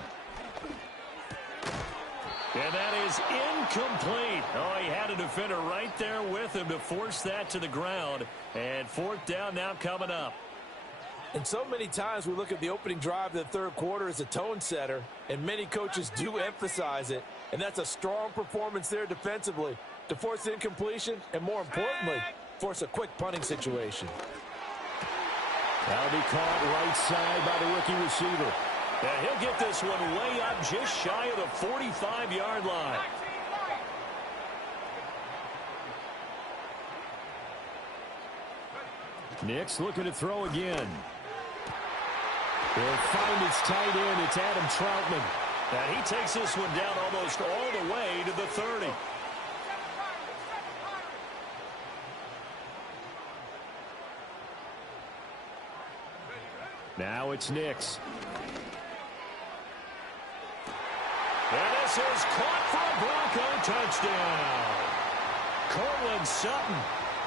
And that is incomplete. Oh, he had a defender right there with him to force that to the ground. And 4th down now coming up. And so many times we look at the opening drive of the third quarter as a tone setter, and many coaches do emphasize it. And that's a strong performance there defensively to force incompletion and, more importantly, force a quick punting situation. That'll be caught right side by the rookie receiver. And he'll get this one way up just shy of the 45-yard line. Nix looking to throw again. He'll find its tight end. It's Adam Troutman. And he takes this one down almost all the way to the 30. Now it's Nix. And this is caught for a Bronco touchdown. Cortland Sutton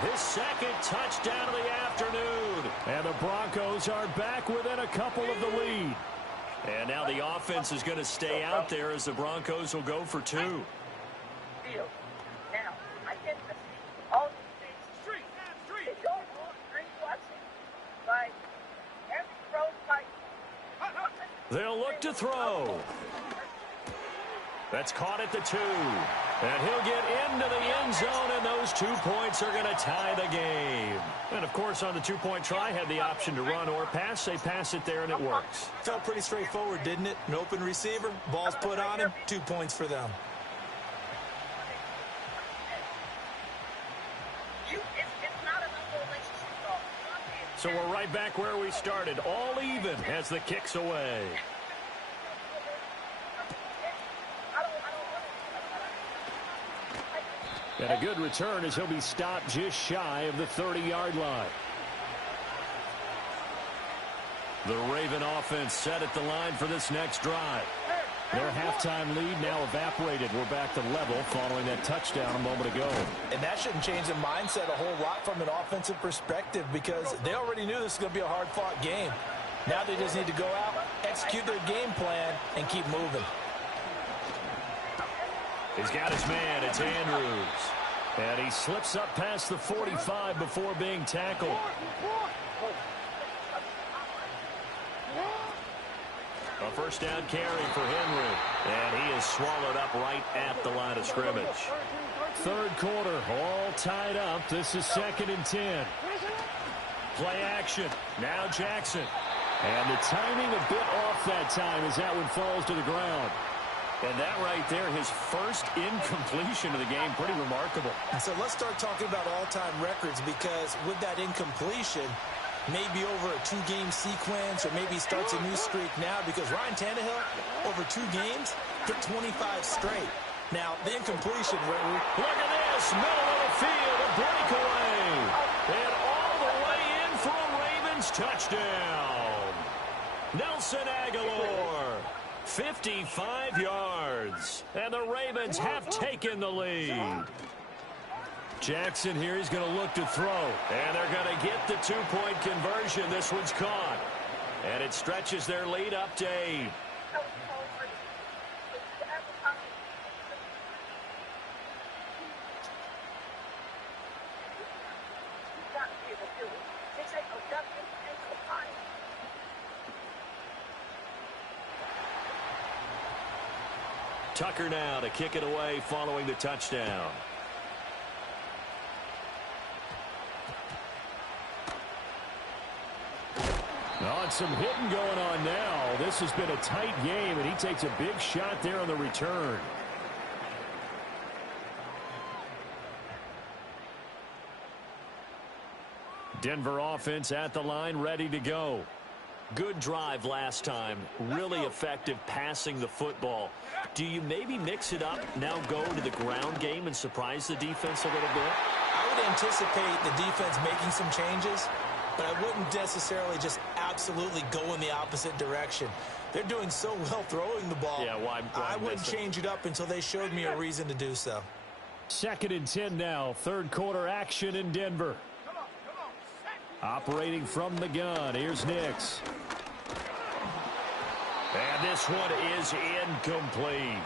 His second touchdown of the afternoon. And the Broncos are back within a couple of the lead. And now the offense is going to stay out there as the Broncos will go for 2. Now, I get to see all these things. It's your fault. Drink watching. Like, every pro fight. They'll look to throw. That's caught at the 2. And he'll get into the end zone, and those 2 points are going to tie the game. And, of course, on the 2-point try, had the option to run or pass. They pass it there, and it works. Felt pretty straightforward, didn't it? An open receiver, ball's put on him, 2 points for them. So we're right back where we started, all even as the kick's away. And a good return as he'll be stopped just shy of the 30-yard line. The Raven offense set at the line for this next drive. Their halftime lead now evaporated. We're back to level following that touchdown a moment ago. And that shouldn't change the mindset a whole lot from an offensive perspective because they already knew this was going to be a hard-fought game. Now they just need to go out, execute their game plan, and keep moving. He's got his man. It's Andrews. And he slips up past the 45 before being tackled. A first down carry for Henry. And he is swallowed up right at the line of scrimmage. Third quarter, all tied up. This is 2nd and 10. Play action. Now Jackson. And the timing a bit off that time as that one falls to the ground. And that right there, his first incompletion of the game, pretty remarkable. So let's start talking about all-time records because with that incompletion, maybe over a 2-game sequence or maybe starts a new streak now because Ryan Tannehill, over 2 games, took 25 straight. Now, the incompletion, look at this, middle of the field, a breakaway. And all the way in for a Ravens touchdown. Nelson Aguilar. 55 yards. And the Ravens have taken the lead. Jackson here, he's going to look to throw. And they're going to get the 2-point conversion. This one's caught. And it stretches their lead up to 8. Tucker now to kick it away following the touchdown. Oh, and some hitting going on now. This has been a tight game, and he takes a big shot there on the return. Denver offense at the line, ready to go. Good drive last time. Really effective passing the football. Do you maybe mix it up, now go to the ground game and surprise the defense a little bit? I would anticipate the defense making some changes, but I wouldn't necessarily just absolutely go in the opposite direction. They're doing so well throwing the ball. Yeah, why I wouldn't change it up until they showed me a reason to do so. 2nd and 10 now. Third quarter action in Denver. Operating from the gun. Here's Nix. And this one is incomplete.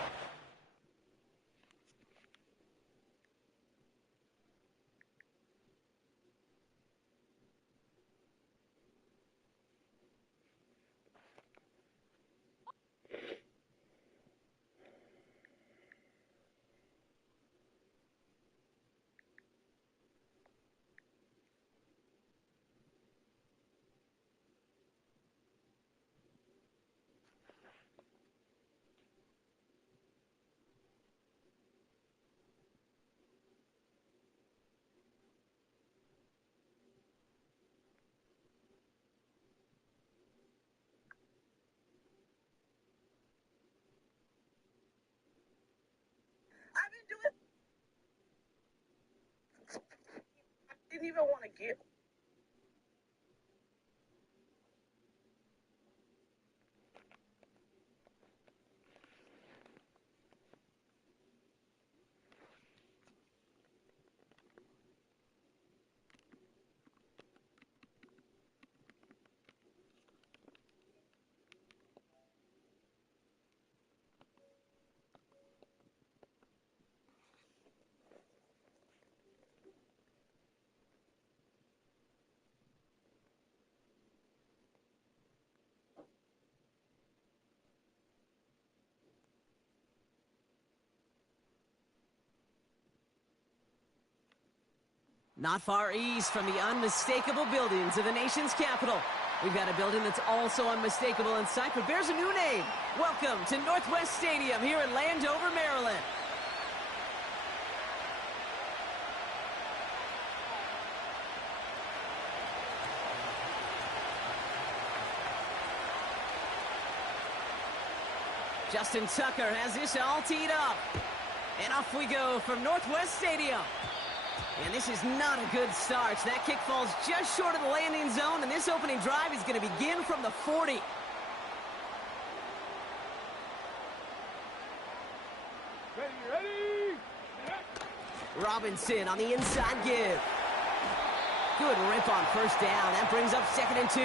Didn't even want to get. Not far east from the unmistakable buildings of the nation's capital, we've got a building that's also unmistakable in sight, but bears a new name. Welcome to Northwest Stadium here in Landover, Maryland. Justin Tucker has this all teed up. And off we go from Northwest Stadium. And this is not a good start. That kick falls just short of the landing zone, and this opening drive is going to begin from the 40. Ready. Robinson on the inside give. Good rip on first down. That brings up 2nd and 2.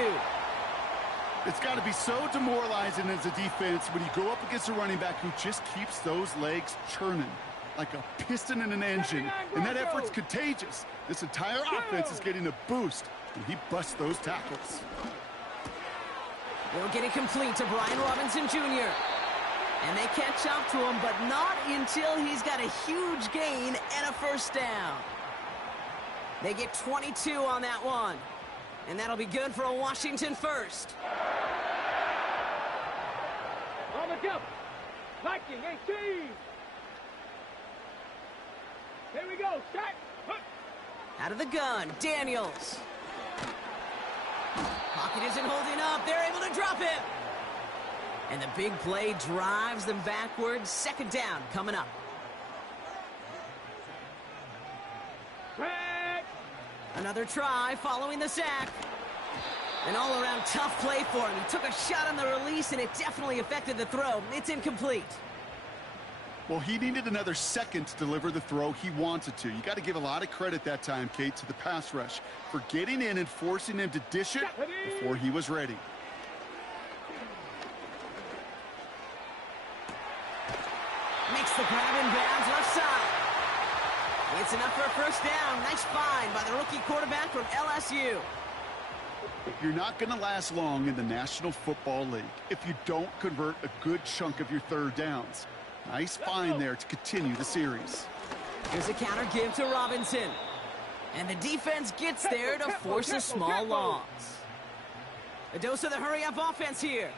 It's got to be so demoralizing as a defense when you go up against a running back who just keeps those legs churning like a piston in an engine, and that effort's contagious. This entire offense is getting a boost when he busts those tackles. They'll get it complete to Brian Robinson Jr. And they catch up to him, but not until he's got a huge gain and a first down. They get 22 on that one. And that'll be good for a Washington first. On the jump. Liking 18. Here we go. Start. Out of the gun, Daniels. Pocket isn't holding up. They're able to drop him. And the big play drives them backwards. 2nd down coming up. Another try following the sack. An all-around tough play for him. He took a shot on the release, and it definitely affected the throw. It's incomplete. Well, he needed another second to deliver the throw he wanted to. You got to give a lot of credit that time, Kate, to the pass rush for getting in and forcing him to dish it before he was ready. Makes the grab in bounds left side. It's enough for a first down. Nice find by the rookie quarterback from LSU. You're not going to last long in the National Football League if you don't convert a good chunk of your third downs. Nice find there to continue the series. Here's a counter give to Robinson. And the defense gets there to force a small loss. A dose of the hurry-up offense here.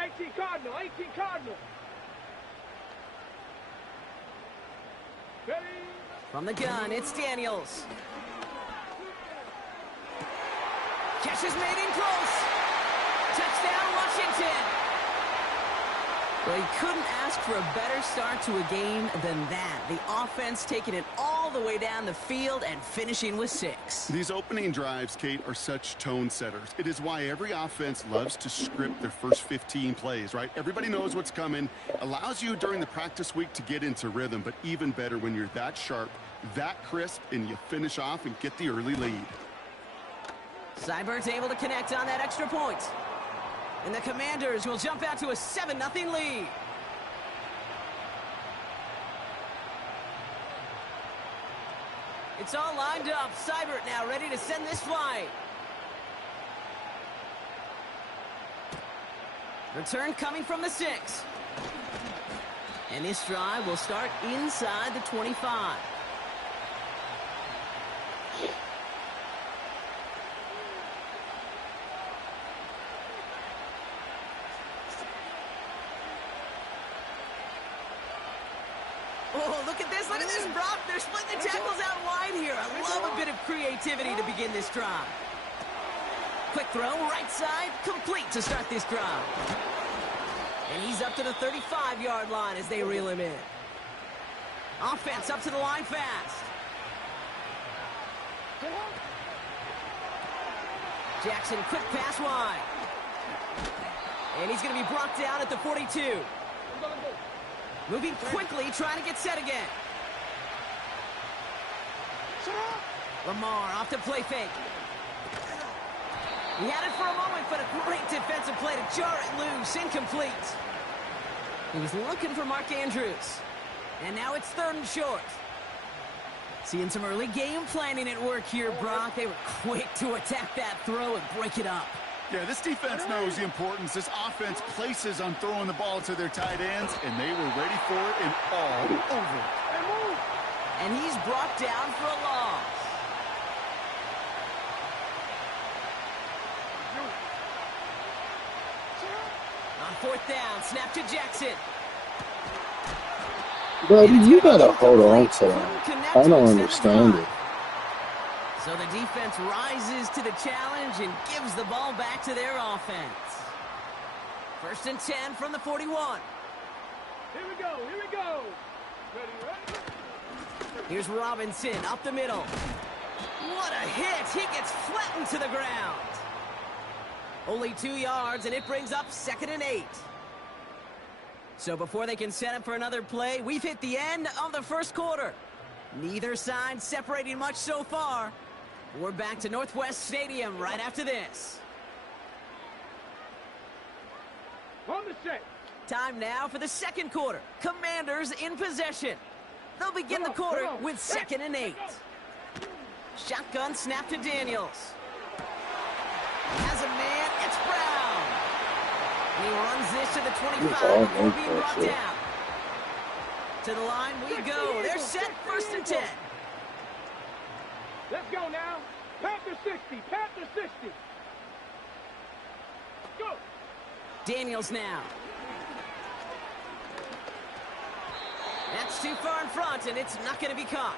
18 Cardinal. 18 Cardinal. Ready. From the gun, it's Daniels. Catch is made in close. Touchdown, Washington. Well, he couldn't ask for a better start to a game than that. The offense taking it all the way down the field and finishing with 6. These opening drives, Kate, are such tone setters. It is why every offense loves to script their first 15 plays, right? Everybody knows what's coming. Allows you during the practice week to get into rhythm, but even better when you're that sharp, that crisp, and you finish off and get the early lead. Seibert's able to connect on that extra point. And the Commanders will jump out to a 7-0 lead. It's all lined up. Seibert now ready to send this flight. Return coming from the 6. And this drive will start inside the 25. Oh, look at this, Brock. They're splitting the tackles out wide here. I love a bit of creativity to begin this drive. Quick throw, right side, complete to start this drive. And he's up to the 35-yard line as they reel him in. Offense up to the line fast. Jackson, quick pass wide. And he's going to be brought down at the 42. Moving quickly, trying to get set again. Lamar off the play fake. He had it for a moment, but a great defensive play to jar it loose. Incomplete. He was looking for Mark Andrews. And now it's 3rd and short. Seeing some early game planning at work here, Brock. They were quick to attack that throw and break it up. Yeah, this defense knows the importance this offense places on throwing the ball to their tight ends, and they were ready for it and all over. And he's brought down for a loss. On fourth down, snap to Jackson. Buddy, you gotta hold on to that. I don't understand it. So the defense rises to the challenge and gives the ball back to their offense. First and 10 from the 41. Here we go, here we go. Ready? Here's Robinson up the middle. What a hit! He gets flattened to the ground. Only 2 yards, and it brings up 2nd and 8. So before they can set up for another play, we've hit the end of the first quarter. Neither side separating much so far. We're back to Northwest Stadium right after this. On the set. Time now for the second quarter. Commanders in possession. They'll begin the quarter with 2nd and 8. Shotgun snap to Daniels. Has a man, it's Brown. And he runs this to the 25 before being brought down. To the line we go. They're set, 1st and 10. Let's go now. Panther 60, Panther 60. Go. Daniels now. That's too far in front, and it's not going to be caught.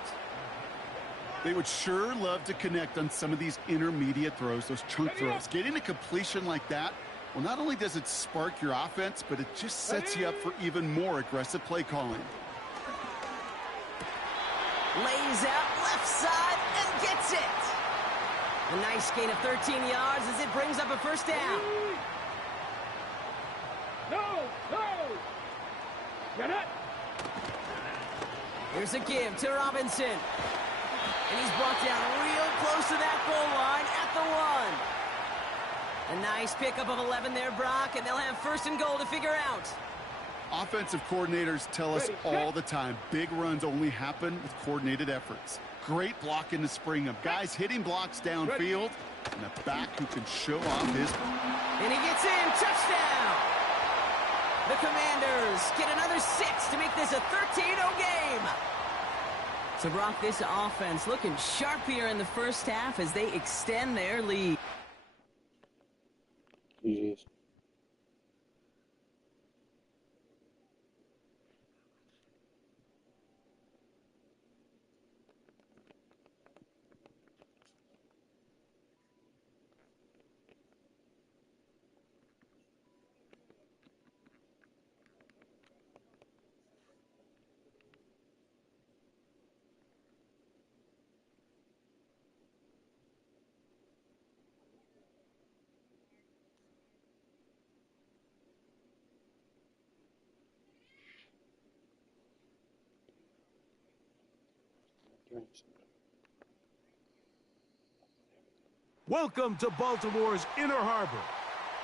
They would sure love to connect on some of these intermediate throws, those chunk throws. Getting a completion like that, well, not only does it spark your offense, but it just sets you up for even more aggressive play calling. Lays out left side and gets it. A nice gain of 13 yards as it brings up a first down. No, no. Get it. Here's a give to Robinson. And he's brought down real close to that goal line at the 1. A nice pickup of 11 there, Brock, and they'll have 1st and goal to figure out. Offensive coordinators tell us all the time, big runs only happen with coordinated efforts. Great blocking to spring them. Guys hitting blocks downfield, and a back who can show off his... And he gets in, touchdown! The Commanders get another 6 to make this a 13-0 game. So, Brock, this offense looking sharp here in the first half as they extend their lead. Jeez. Welcome to Baltimore's Inner Harbor.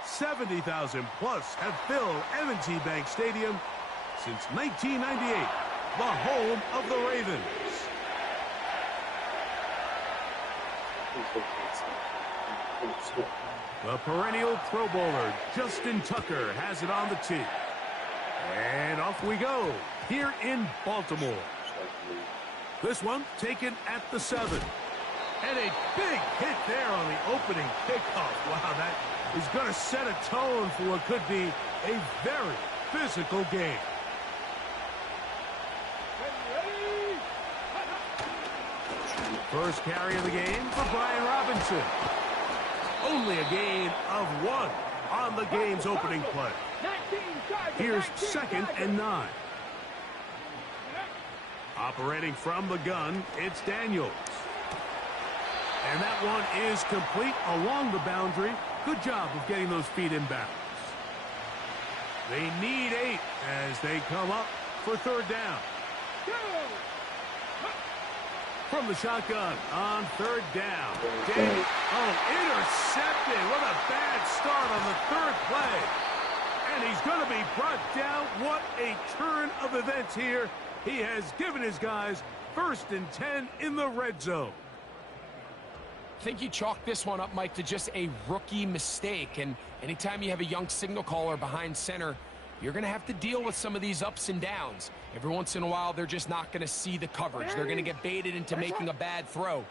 70,000 plus have filled M&T Bank Stadium since 1998, the home of the Ravens. The perennial Pro Bowler, Justin Tucker, has it on the tee. And off we go, here in Baltimore. This one taken at the 7. And a big hit there on the opening kickoff. Wow, that is going to set a tone for what could be a very physical game. First carry of the game for Brian Robinson. Only a gain of 1 on the game's opening play. Here's 2nd and 9. Operating from the gun, it's Daniels. And that one is complete along the boundary. Good job of getting those feet in bounds. They need 8 as they come up for 3rd down. From the shotgun on 3rd down. Intercepted. What a bad start on the 3rd play. And he's going to be brought down. What a turn of events here. He has given his guys 1st and 10 in the red zone. I think you chalk this one up, Mike, to just a rookie mistake. And anytime you have a young signal caller behind center, You're going to have to deal with some of these ups and downs. Every once in a while, they're just not going to see the coverage. They're going to get baited into making a bad throw.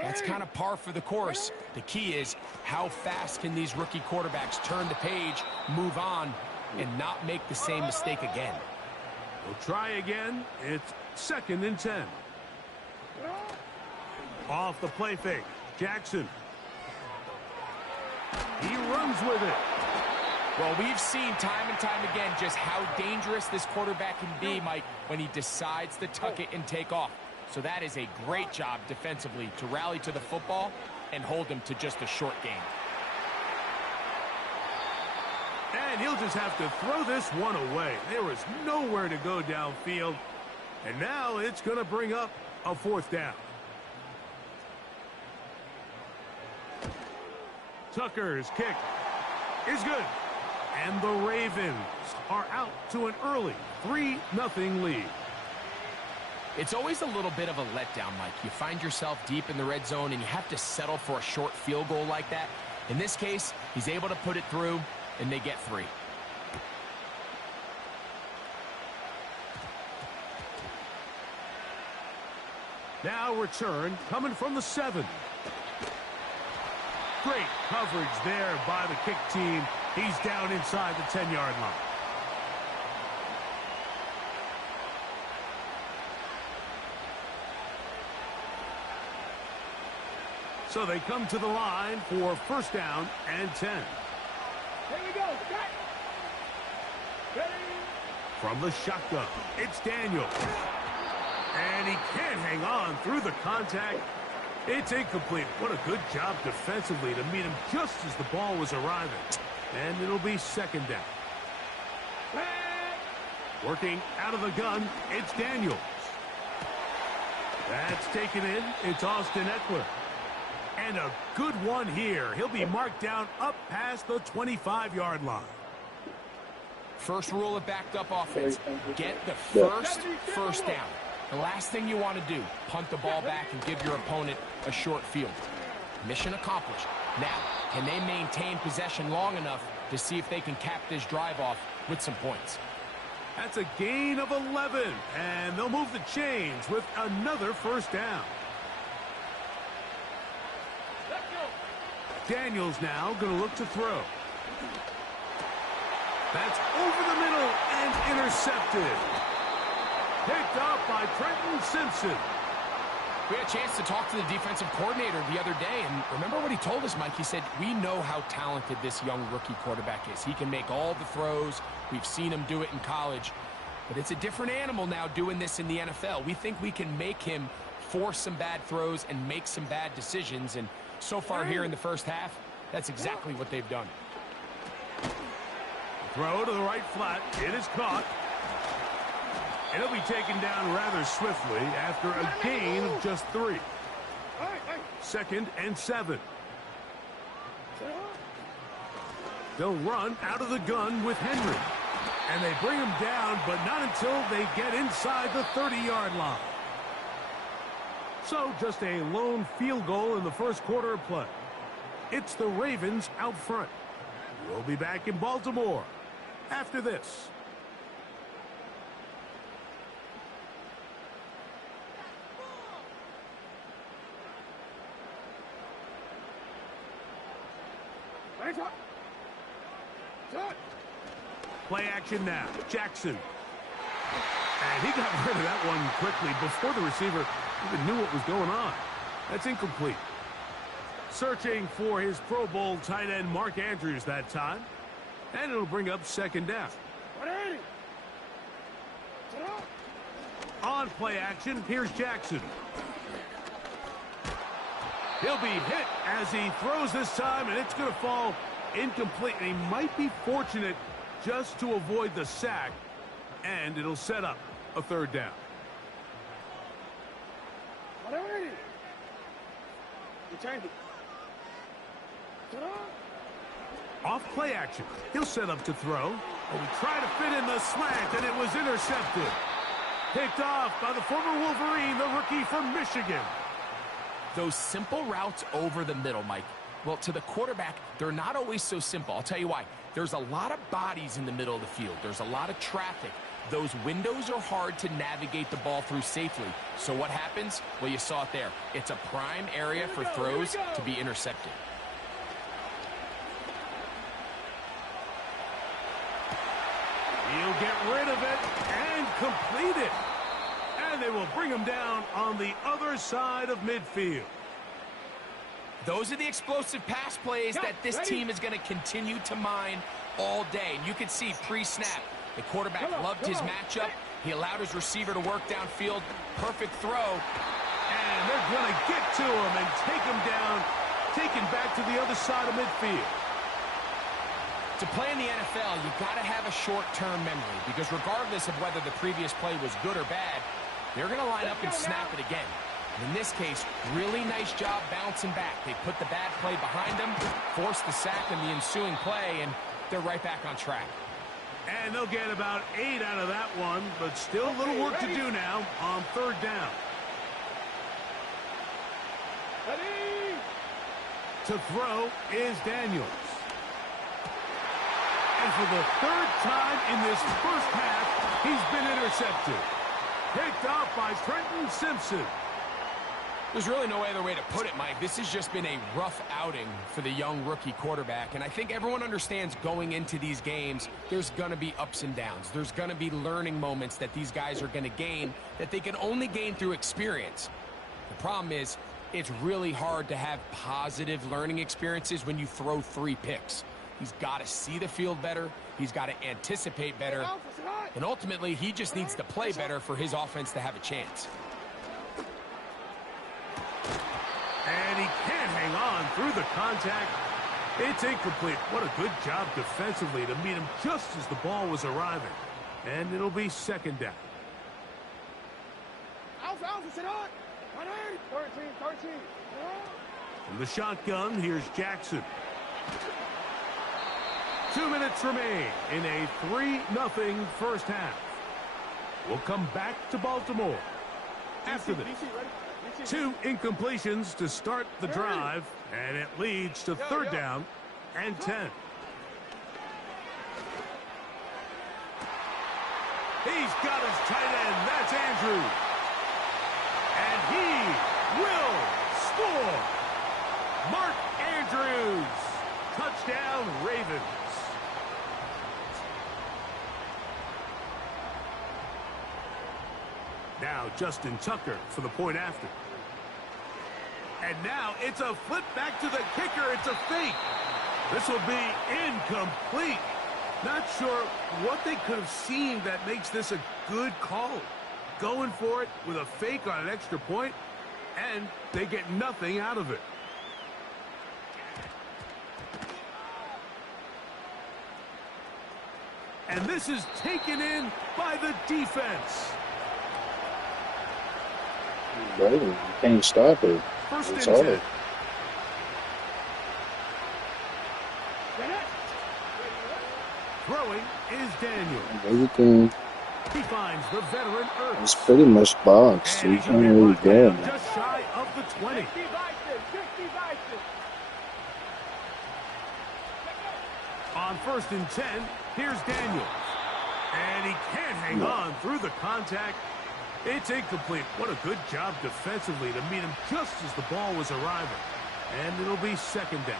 That's kind of par for the course. The key is how fast can these rookie quarterbacks turn the page, move on, and not make the same mistake again. We'll try again. It's 2nd and 10. Off the play fake. Jackson. He runs with it. Well, we've seen time and time again just how dangerous this quarterback can be, Mike, when he decides to tuck it and take off. So that is a great job defensively to rally to the football and hold him to just a short game. And he'll just have to throw this one away. There is nowhere to go downfield. And now it's going to bring up a 4th down. Tucker's kick is good. And the Ravens are out to an early 3-0 lead. It's always a little bit of a letdown, Mike. You find yourself deep in the red zone and you have to settle for a short field goal like that. In this case, he's able to put it through, and they get 3. Now return coming from the 7. Great coverage there by the kick team. He's down inside the 10-yard line. So they come to the line for 1st down and 10. Here we go. Ready? From the shotgun, it's Daniel. And he can't hang on through the contact. It's incomplete. What a good job defensively to meet him just as the ball was arriving. And it'll be 2nd down. Working out of the gun, it's Daniels. That's taken in. It's Austin Eckler. And a good one here. He'll be marked down up past the 25-yard line. First rule of backed up offense, get the first down. The last thing you want to do, punt the ball back and give your opponent a short field. Mission accomplished. Now, can they maintain possession long enough to see if they can cap this drive off with some points? That's a gain of 11, and they'll move the chains with another 1st down. Daniels now going to look to throw. That's over the middle and intercepted. Picked up by Trenton Simpson. We had a chance to talk to the defensive coordinator the other day, and remember what he told us, Mike? He said, we know how talented this young rookie quarterback is. He can make all the throws. We've seen him do it in college. But it's a different animal now doing this in the NFL. We think we can make him force some bad throws and make some bad decisions, and so far here in the first half, that's exactly what they've done. Throw to the right flat. It is caught. And it'll be taken down rather swiftly after a gain of just 3. 2nd and 7. They'll run out of the gun with Henry. And they bring him down, but not until they get inside the 30-yard line. So just a lone field goal in the first quarter of play. It's the Ravens out front. We'll be back in Baltimore after this. Play action now. Jackson. And he got rid of that one quickly before the receiver even knew what was going on. That's incomplete. Searching for his Pro Bowl tight end Mark Andrews that time. And it'll bring up 2nd down. On play action, here's Jackson. He'll be hit as he throws this time, and it's going to fall incomplete. And he might be fortunate just to avoid the sack, and it'll set up a 3rd down. Off play action. He'll set up to throw. And he tried to fit in the slant, and it was intercepted. Picked off by the former Wolverine, the rookie from Michigan. Those simple routes over the middle, Mike, Well, to the quarterback, they're not always so simple. I'll tell you why. There's a lot of bodies in the middle of the field. There's a lot of traffic. Those windows are hard to navigate the ball through safely. So what happens? Well, you saw it there. It's a prime area for throws to be intercepted. He'll get rid of it and complete it. And they will bring him down on the other side of midfield. Those are the explosive pass plays that this team is going to continue to mine all day. And you can see pre-snap, the quarterback loved his matchup. He allowed his receiver to work downfield. Perfect throw. And they're going to get to him and take him down, take him back to the other side of midfield. To play in the NFL, you got to have a short-term memory, because regardless of whether the previous play was good or bad, they're going to line up and snap it again. In this case, really nice job bouncing back. They put the bad play behind them, forced the sack in the ensuing play, and they're right back on track. And they'll get about 8 out of that one, but still a little work to do now on third down. To throw is Daniels. And for the third time in this first half, he's been intercepted. Picked off by Trenton Simpson. There's really no other way to put it, Mike. This has just been a rough outing for the young rookie quarterback. And I think everyone understands going into these games, there's going to be ups and downs. There's going to be learning moments that these guys are going to gain that they can only gain through experience. The problem is, it's really hard to have positive learning experiences when you throw 3 picks. He's got to see the field better. He's got to anticipate better. And ultimately, he just needs to play better for his offense to have a chance. And he can't hang on through the contact. It's incomplete. What a good job defensively to meet him just as the ball was arriving. And it'll be second down. From the shotgun, here's Jackson. 2 minutes remain in a 3-0 first half. We'll come back to Baltimore after this. 2 incompletions to start the drive, and it leads to third down and 10. He's got his tight end. That's Andrews. And he will score. Mark Andrews. Touchdown, Ravens. Now Justin Tucker for the point after. And now it's a flip back to the kicker. It's a fake. This will be incomplete. Not sure what they could have seen that makes this a good call. Going for it with a fake on an extra point, and they get nothing out of it. And this is taken in by the defense. Brady, you can't stop it. First It's and hard. 10. Throwing is Daniel. Everything He finds the veteran is Ertz. pretty much boxed. And You he can't can get really brought do down it. just shy of the 20. On first and 10, here's Daniels. And he can't hang on through the contact. It's incomplete. What a good job defensively to meet him just as the ball was arriving. And it'll be second down.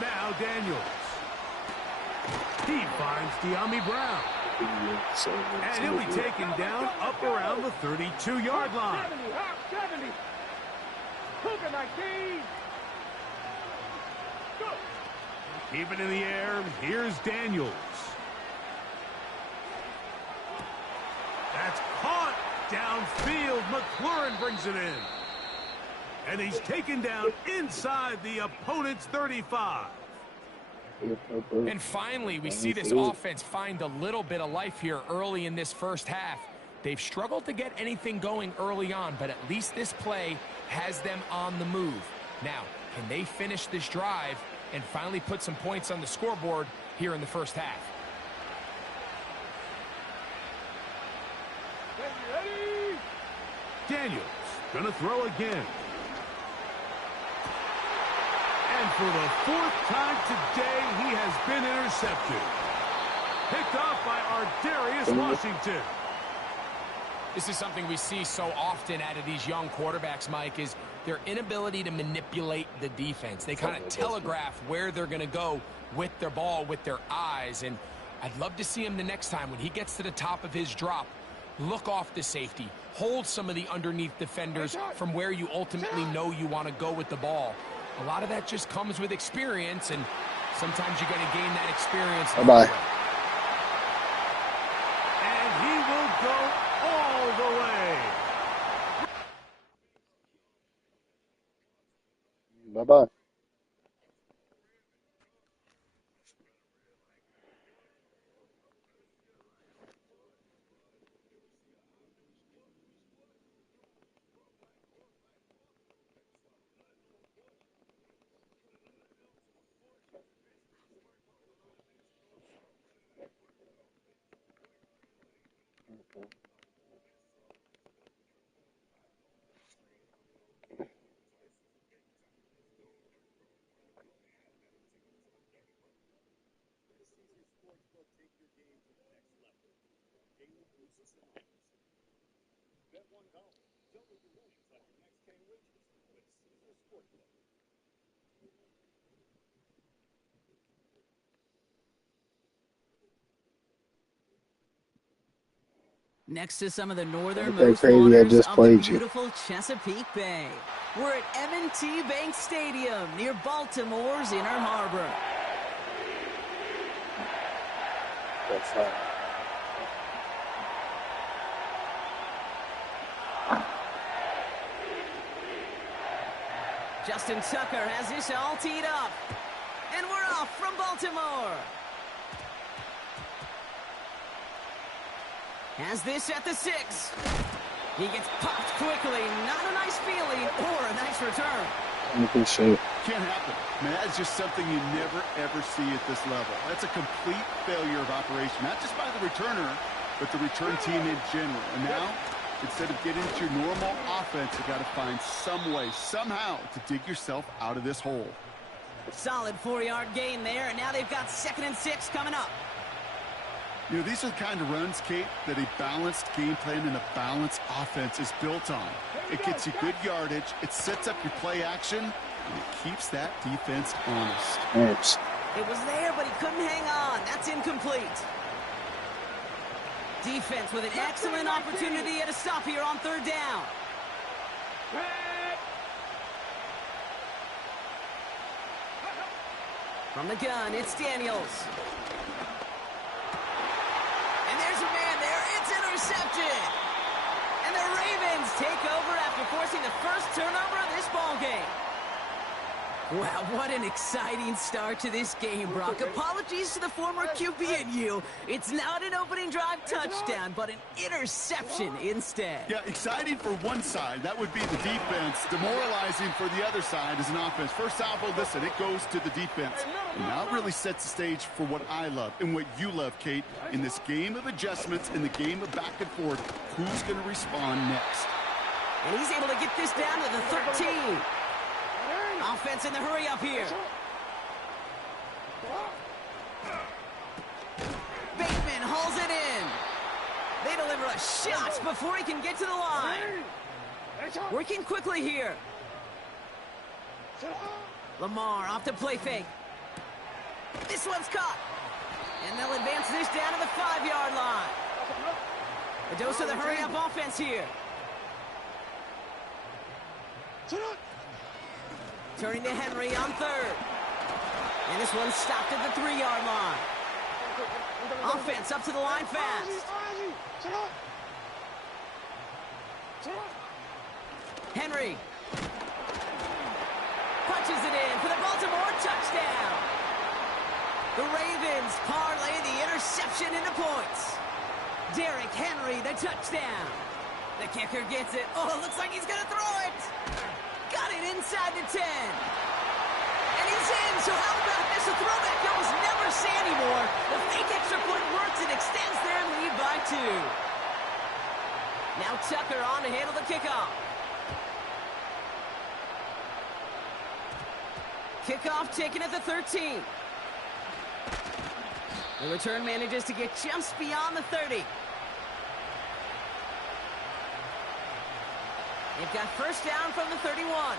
Now Daniels. He finds De'Ami Brown. And he'll be taken down up around the 32-yard line. 70. Cougar 19. Keep it in the air. Here's Daniels. That's caught downfield. McLaurin brings it in. And he's taken down inside the opponent's 35. And finally, we see this offense find a little bit of life here early in this first half. They've struggled to get anything going early on, but at least this play has them on the move. Now, can they finish this drive and finally put some points on the scoreboard here in the first half? Daniels gonna throw again. And for the 4th time today, he has been intercepted. Picked off by Ardarius Washington. This is something we see so often out of these young quarterbacks, Mike, is their inability to manipulate the defense. They kind of telegraph where they're going to go with their ball, with their eyes. And I'd love to see him the next time when he gets to the top of his drop, look off the safety, hold some of the underneath defenders from where you ultimately know you want to go with the ball. A lot of that just comes with experience, and sometimes you're going to gain that experience. Bye-bye. And he will go all the way. Bye-bye. Next to some of the northernmost crazy, I waters just of the played you. beautiful Chesapeake Bay. We're at M&T Bank Stadium near Baltimore's Inner Harbor. That's fine. Justin Tucker has this all teed up. And we're off from Baltimore. Has this at the 6. He gets popped quickly. Not a nice feeling or a nice return. You can see it. Can't happen. Man, that's just something you never, ever see at this level. That's a complete failure of operation, not just by the returner, but the return team in general. And now, instead of getting to your normal offense, you got to find some way, somehow, to dig yourself out of this hole. Solid 4-yard gain there, and now they've got 2nd and 6 coming up. You know, these are the kind of runs, Kate, that a balanced game plan and a balanced offense is built on. It gets you good yardage, it sets up your play action, and it keeps that defense honest. Oops. It was there, but he couldn't hang on. That's incomplete. Defense with an excellent opportunity at a stop here on 3rd down. From the gun, it's Daniels. And there's a man there. It's intercepted. And the Ravens take over after forcing the first turnover of this ballgame. Wow, what an exciting start to this game, Brock. Apologies to the former QB and you. It's not an opening drive touchdown, but an interception instead. Yeah, exciting for one side. That would be the defense. Demoralizing for the other side as an offense. First salvo, listen, it goes to the defense. And now it really sets the stage for what I love and what you love, Kate. In this game of adjustments, in the game of back and forth, who's going to respond next? And he's able to get this down to the 13. Offense in the hurry up here. Bateman hauls it in. They deliver a shot before he can get to the line. Working quickly here. Lamar off to play fake. This one's caught. And they'll advance this down to the 5-yard line. A dose of the hurry up offense here. Turning to Henry on 3rd. And this one's stopped at the 3-yard line. Offense up to the line fast. Henry. Punches it in for the Baltimore touchdown. The Ravens parlay the interception into points. Derrick Henry, the touchdown. The kicker gets it. Oh, it looks like he's going to throw it. Got it inside the 10. And he's in, so how about this? A throwback that was never say anymore. The fake extra point works and extends their lead by 2. Now Tucker on to handle the kickoff. Kickoff taken at the 13. The return manages to get just beyond the 30. They've got first down from the 31.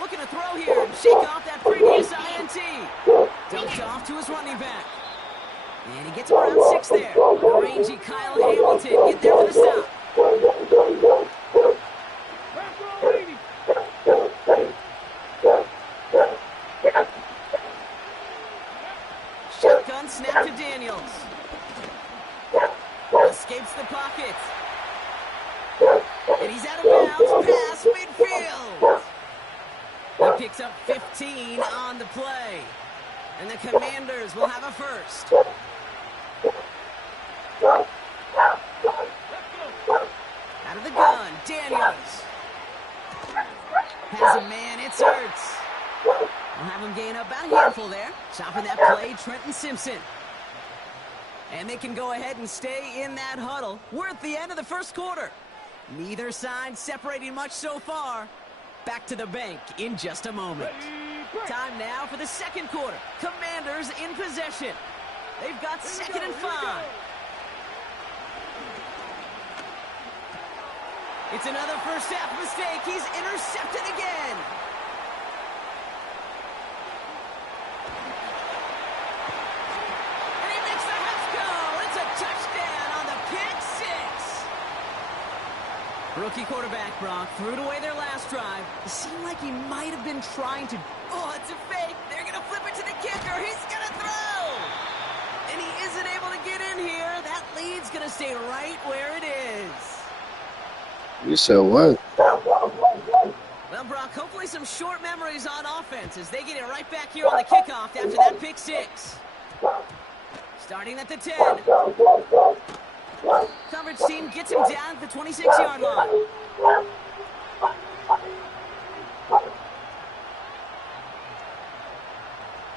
Looking to throw here and shake off that previous INT. Dumped off to his running back. And he gets around 6 there. The rangy Kyle Hamilton get there for the stop. Shotgun snap to Daniels. Escapes the pocket. And he's out of bounds past midfield. He picks up 15 on the play. And the Commanders will have a first. Out of the gun, Daniels. Has a man, it's Hurts. We'll have him gain about a handful there. Chopping that play, Trenton Simpson. And they can go ahead and stay in that huddle. We're at the end of the first quarter. Neither side separating much so far. Back to the bank in just a moment. Time now for the second quarter. Commanders in possession. They've got 2nd and 5. It's another first half mistake. He's intercepted again. And he makes the house go. It's a touchdown on the pick 6. Rookie quarterback Brock threw it away their last drive. It seemed like he might have been trying to... Oh, it's a fake. They're going to flip it to the kicker. He's going to throw. And he isn't able to get in here. That lead's going to stay right where it is. You said what? Well, Brock, hopefully some short memories on offense as they get it right back here on the kickoff after that pick 6. Starting at the 10. Coverage team gets him down at the 26-yard line.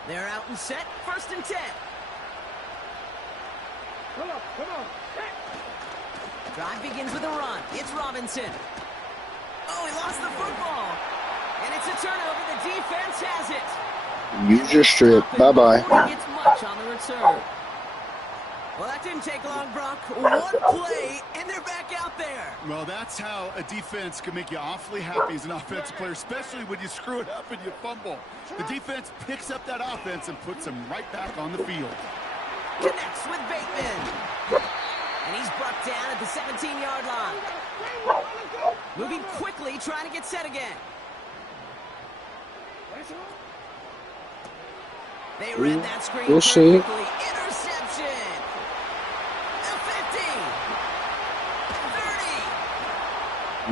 They're out and set. 1st and 10. Come on. Drive begins with a run. It's Robinson. Oh, he lost the football. And it's a turnover. The defense has it. Use your strip. Bye-bye. Gets much on the return. Well, that didn't take long, Brock. One play, and they're back out there. Well, that's how a defense can make you awfully happy as an offensive player, especially when you screw it up and you fumble. The defense picks up that offense and puts them right back on the field. Connects with Bateman. And he's brought down at the 17-yard line. Moving quickly, trying to get set again. They read that screen perfectly. Interception. The 50.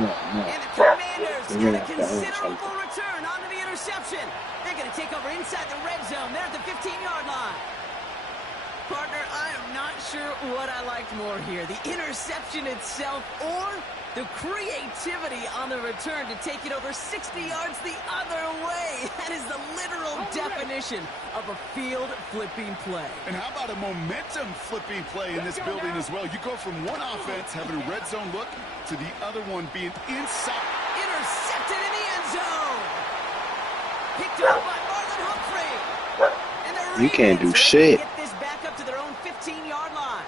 30. And the Commanders get a considerable return onto the interception. They're going to take over inside the red zone. They're at the 15-yard line. Partner, I am not sure what I liked more here. The interception itself or the creativity on the return to take it over 60 yards the other way. That is the literal definition of a field-flipping play. And how about a momentum-flipping play in this building as well? You go from one offense having a red zone look to the other one being inside. Intercepted in the end zone. Picked up by Marlon Humphrey. And the You can't do Ravens shit. get this back up to their own 15-yard line.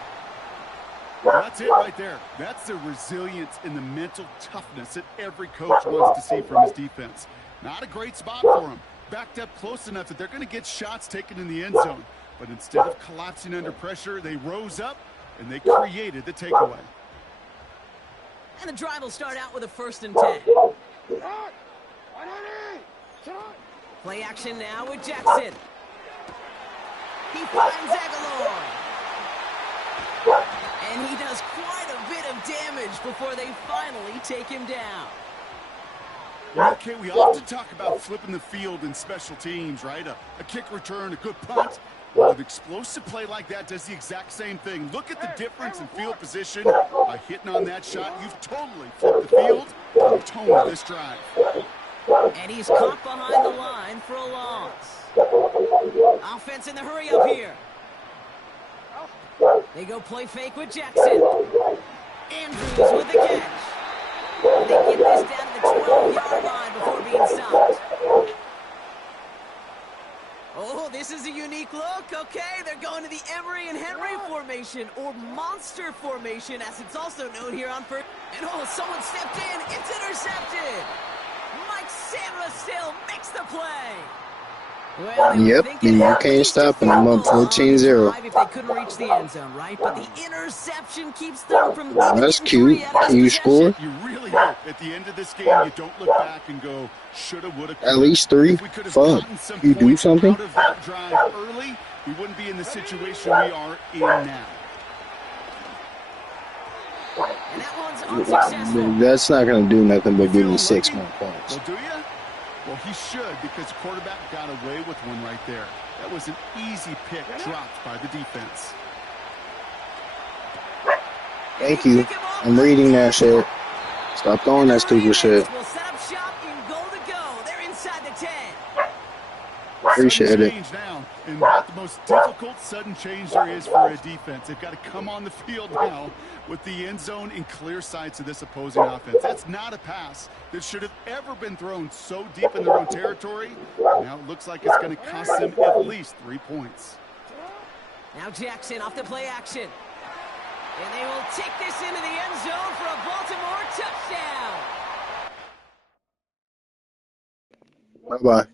Well, that's it right there. That's the resilience and the mental toughness that every coach wants to see from his defense. Not a great spot for him. Backed up close enough that they're going to get shots taken in the end zone. But instead of collapsing under pressure, they rose up and they created the takeaway. And the drive will start out with a 1st and 10. Play action now with Jackson. He finds Aguilar. And he does quite a bit of damage before they finally take him down. Okay, we often talk about flipping the field in special teams, right? A kick return, a good punt. Well, an explosive play like that does the exact same thing. Look at the difference in field position. By hitting on that shot, you've totally flipped the field and the tone of this drive. And he's caught behind the line for a loss. Offense in the hurry up here. They go play fake with Jackson. Andrews with the catch. And they get this down to the 12-yard line before being stopped. Oh, this is a unique look. Okay, they're going to the Emery and Henry formation, or monster formation, as it's also known here on first. And oh, someone stepped in. It's intercepted. Mike Sandra still makes the play. Well, Yep, and you can't stop him. I'm up 14-0. If they couldn't reach the end zone, right? But the interception keeps them from That's cute. You score. You really hope at the end of this game you don't look back and go, shoulda, woulda, coulda. At least 3. Fuck. You do something? Out of that drive early, we wouldn't be in the situation we are in now. And that one's unsuccessful. That's not going to do nothing but give me 6 more points. Well, do you? Well, he should, because the quarterback got away with one right there. That was an easy pick dropped by the defense. Thank you. I'm reading that shit. Stop throwing that stupid shit. We'll set up shop in goal to go. They're inside the 10. Appreciate it. Now, and about the most difficult sudden change there is for a defense. They've got to come on the field now with the end zone in clear sights of this opposing offense. That's not a pass that should have ever been thrown so deep in their own territory. Now it looks like it's going to cost them at least 3 points. Now Jackson off the play action. And they will take this into the end zone for a Baltimore touchdown. Bye-bye.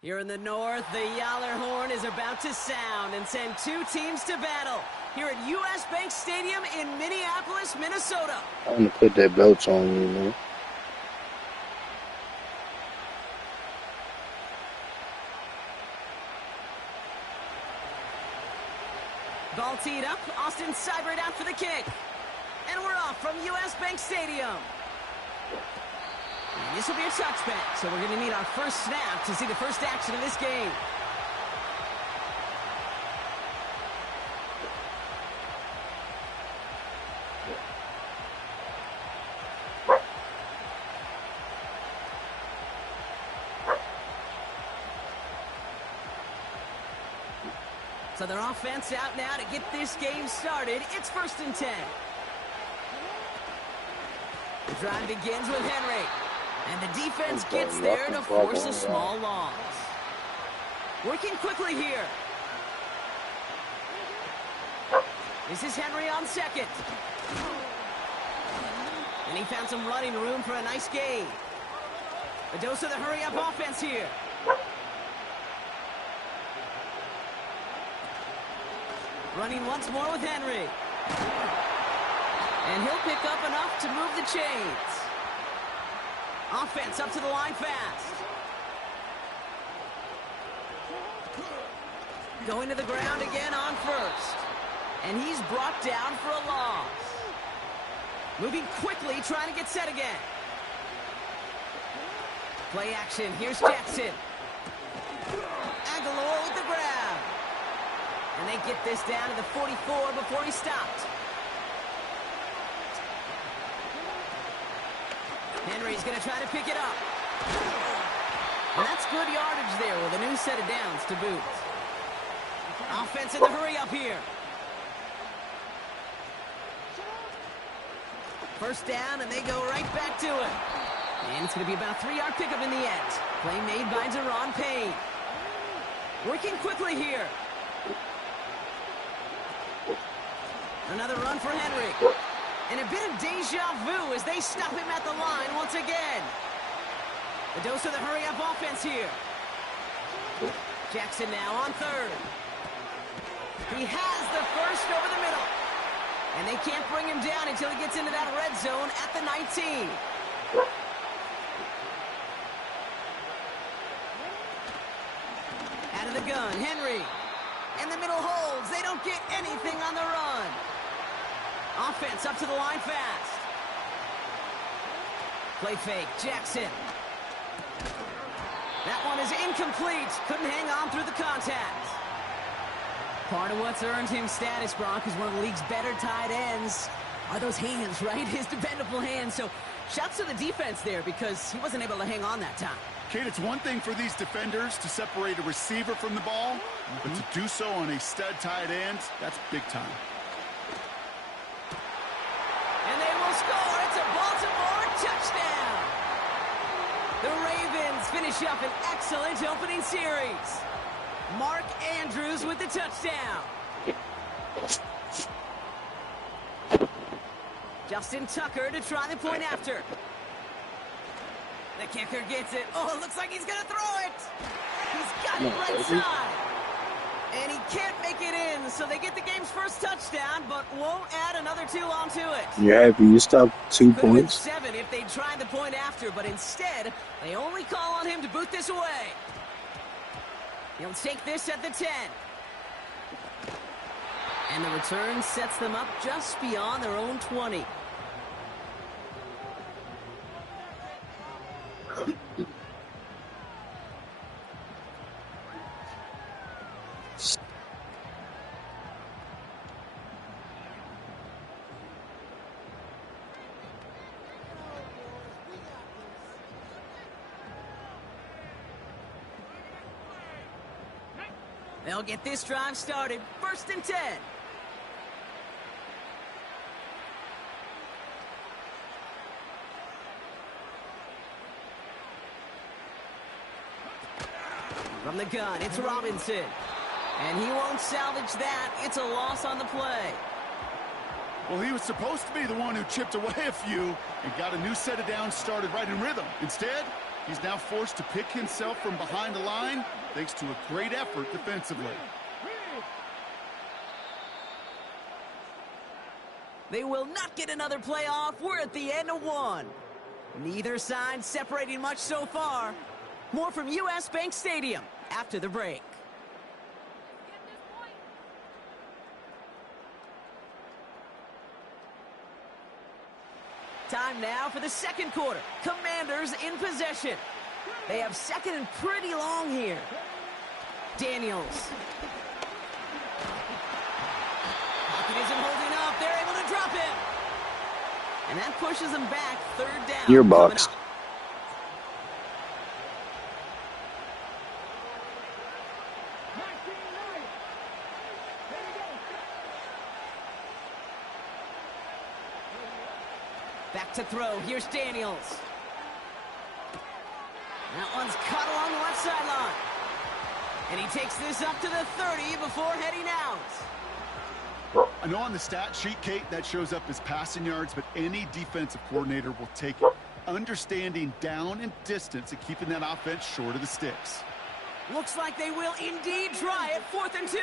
Here in the north, the Yaller horn is about to sound and send 2 teams to battle here at U.S. Bank Stadium in Minneapolis, Minnesota. I'm going to put that belt on you, man. Ball teed up. Austin Seibert out for the kick. And we're off from U.S. Bank Stadium. And this will be a touchback, so we're going to need our first snap to see the first action of this game. So their offense out now to get this game started. It's 1st and 10. The drive begins with Henry. And the defense gets there to force a small loss. Working quickly here. This is Henry on second. And he found some running room for a nice gain. A dose of the hurry-up offense here. Running once more with Henry. And he'll pick up enough to move the chains. Offense up to the line fast. Going to the ground again on first. And he's brought down for a loss. Moving quickly, trying to get set again. Play action. Here's Jackson. Aguilar with the grab. And they get this down to the 44 before he stopped. Henry's going to try to pick it up. And that's good yardage there with a new set of downs to boot. Offense in the hurry up here. First down, and they go right back to it. And it's going to be about a 3-yard pickup in the end. Play made by Deron Payne. Working quickly here. Another run for Henry. And a bit of deja vu as they stop him at the line once again. The dose of the hurry-up offense here. Jackson now on third. He has the first over the middle. And they can't bring him down until he gets into that red zone at the 19. Out of the gun, Henry. And the middle holds. They don't get anything on the run. Offense up to the line fast. Play fake, Jackson. That one is incomplete. Couldn't hang on through the contact. Part of what's earned him status, Brock, is one of the league's better tight ends. Are those hands, right? His dependable hands. So shouts to the defense there because he wasn't able to hang on that time. Kate, it's one thing for these defenders to separate a receiver from the ball, but to do so on a stud tight end, that's big time. And they will score. It's a Baltimore touchdown. The Ravens finish up an excellent opening series. Mark Andrews with the touchdown. Justin Tucker to try the point after. The kicker gets it. Oh, it looks like he's going to throw it. He's got it right side. And he can't make it in, so they get the game's first touchdown, but won't add another 2 onto it. You're happy you stopped 2 points? 7 if they tried the point after, but instead, they only call on him to boot this away. He'll take this at the 10. And the return sets them up just beyond their own 20. They'll get this drive started. 1st and 10. From the gun, it's Robinson. And he won't salvage that. It's a loss on the play. Well, he was supposed to be the one who chipped away a few and got a new set of downs started right in rhythm. Instead, he's now forced to pick himself from behind the line thanks to a great effort defensively. They will not get another play off. We're at the end of 1. Neither side separating much so far. More from U.S. Bank Stadium after the break. Time now for the second quarter. Commanders in possession. They have second and pretty long here. Daniels. Pocket isn't holding up. They're able to drop him. And that pushes them back. 3rd down. Your box. Back to throw. Here's Daniels. That one's caught along the left sideline. And he takes this up to the 30 before heading out. I know on the stat sheet, Kate, that shows up as passing yards, but any defensive coordinator will take it. Understanding down and distance and keeping that offense short of the sticks. Looks like they will indeed try it. 4th and 2.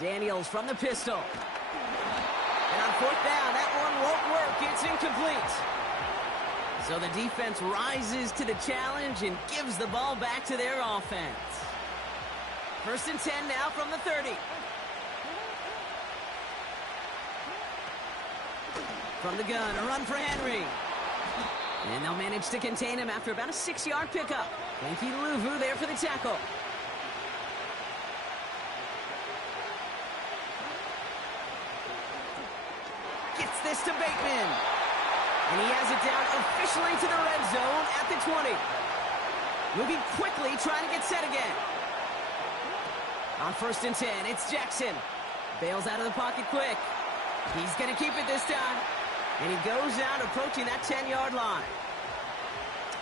Daniels from the pistol. And on 4th down, that one won't work. It's incomplete. So the defense rises to the challenge and gives the ball back to their offense. 1st and 10 now from the 30. From the gun, a run for Henry. And they'll manage to contain him after about a 6-yard pickup. Frankie Louvu there for the tackle. Gets this to Bateman. And he has it down officially to the red zone at the 20. Moving quickly, trying to get set again. On 1st and 10, it's Jackson. Bails out of the pocket quick. He's going to keep it this time. And he goes out approaching that 10-yard line.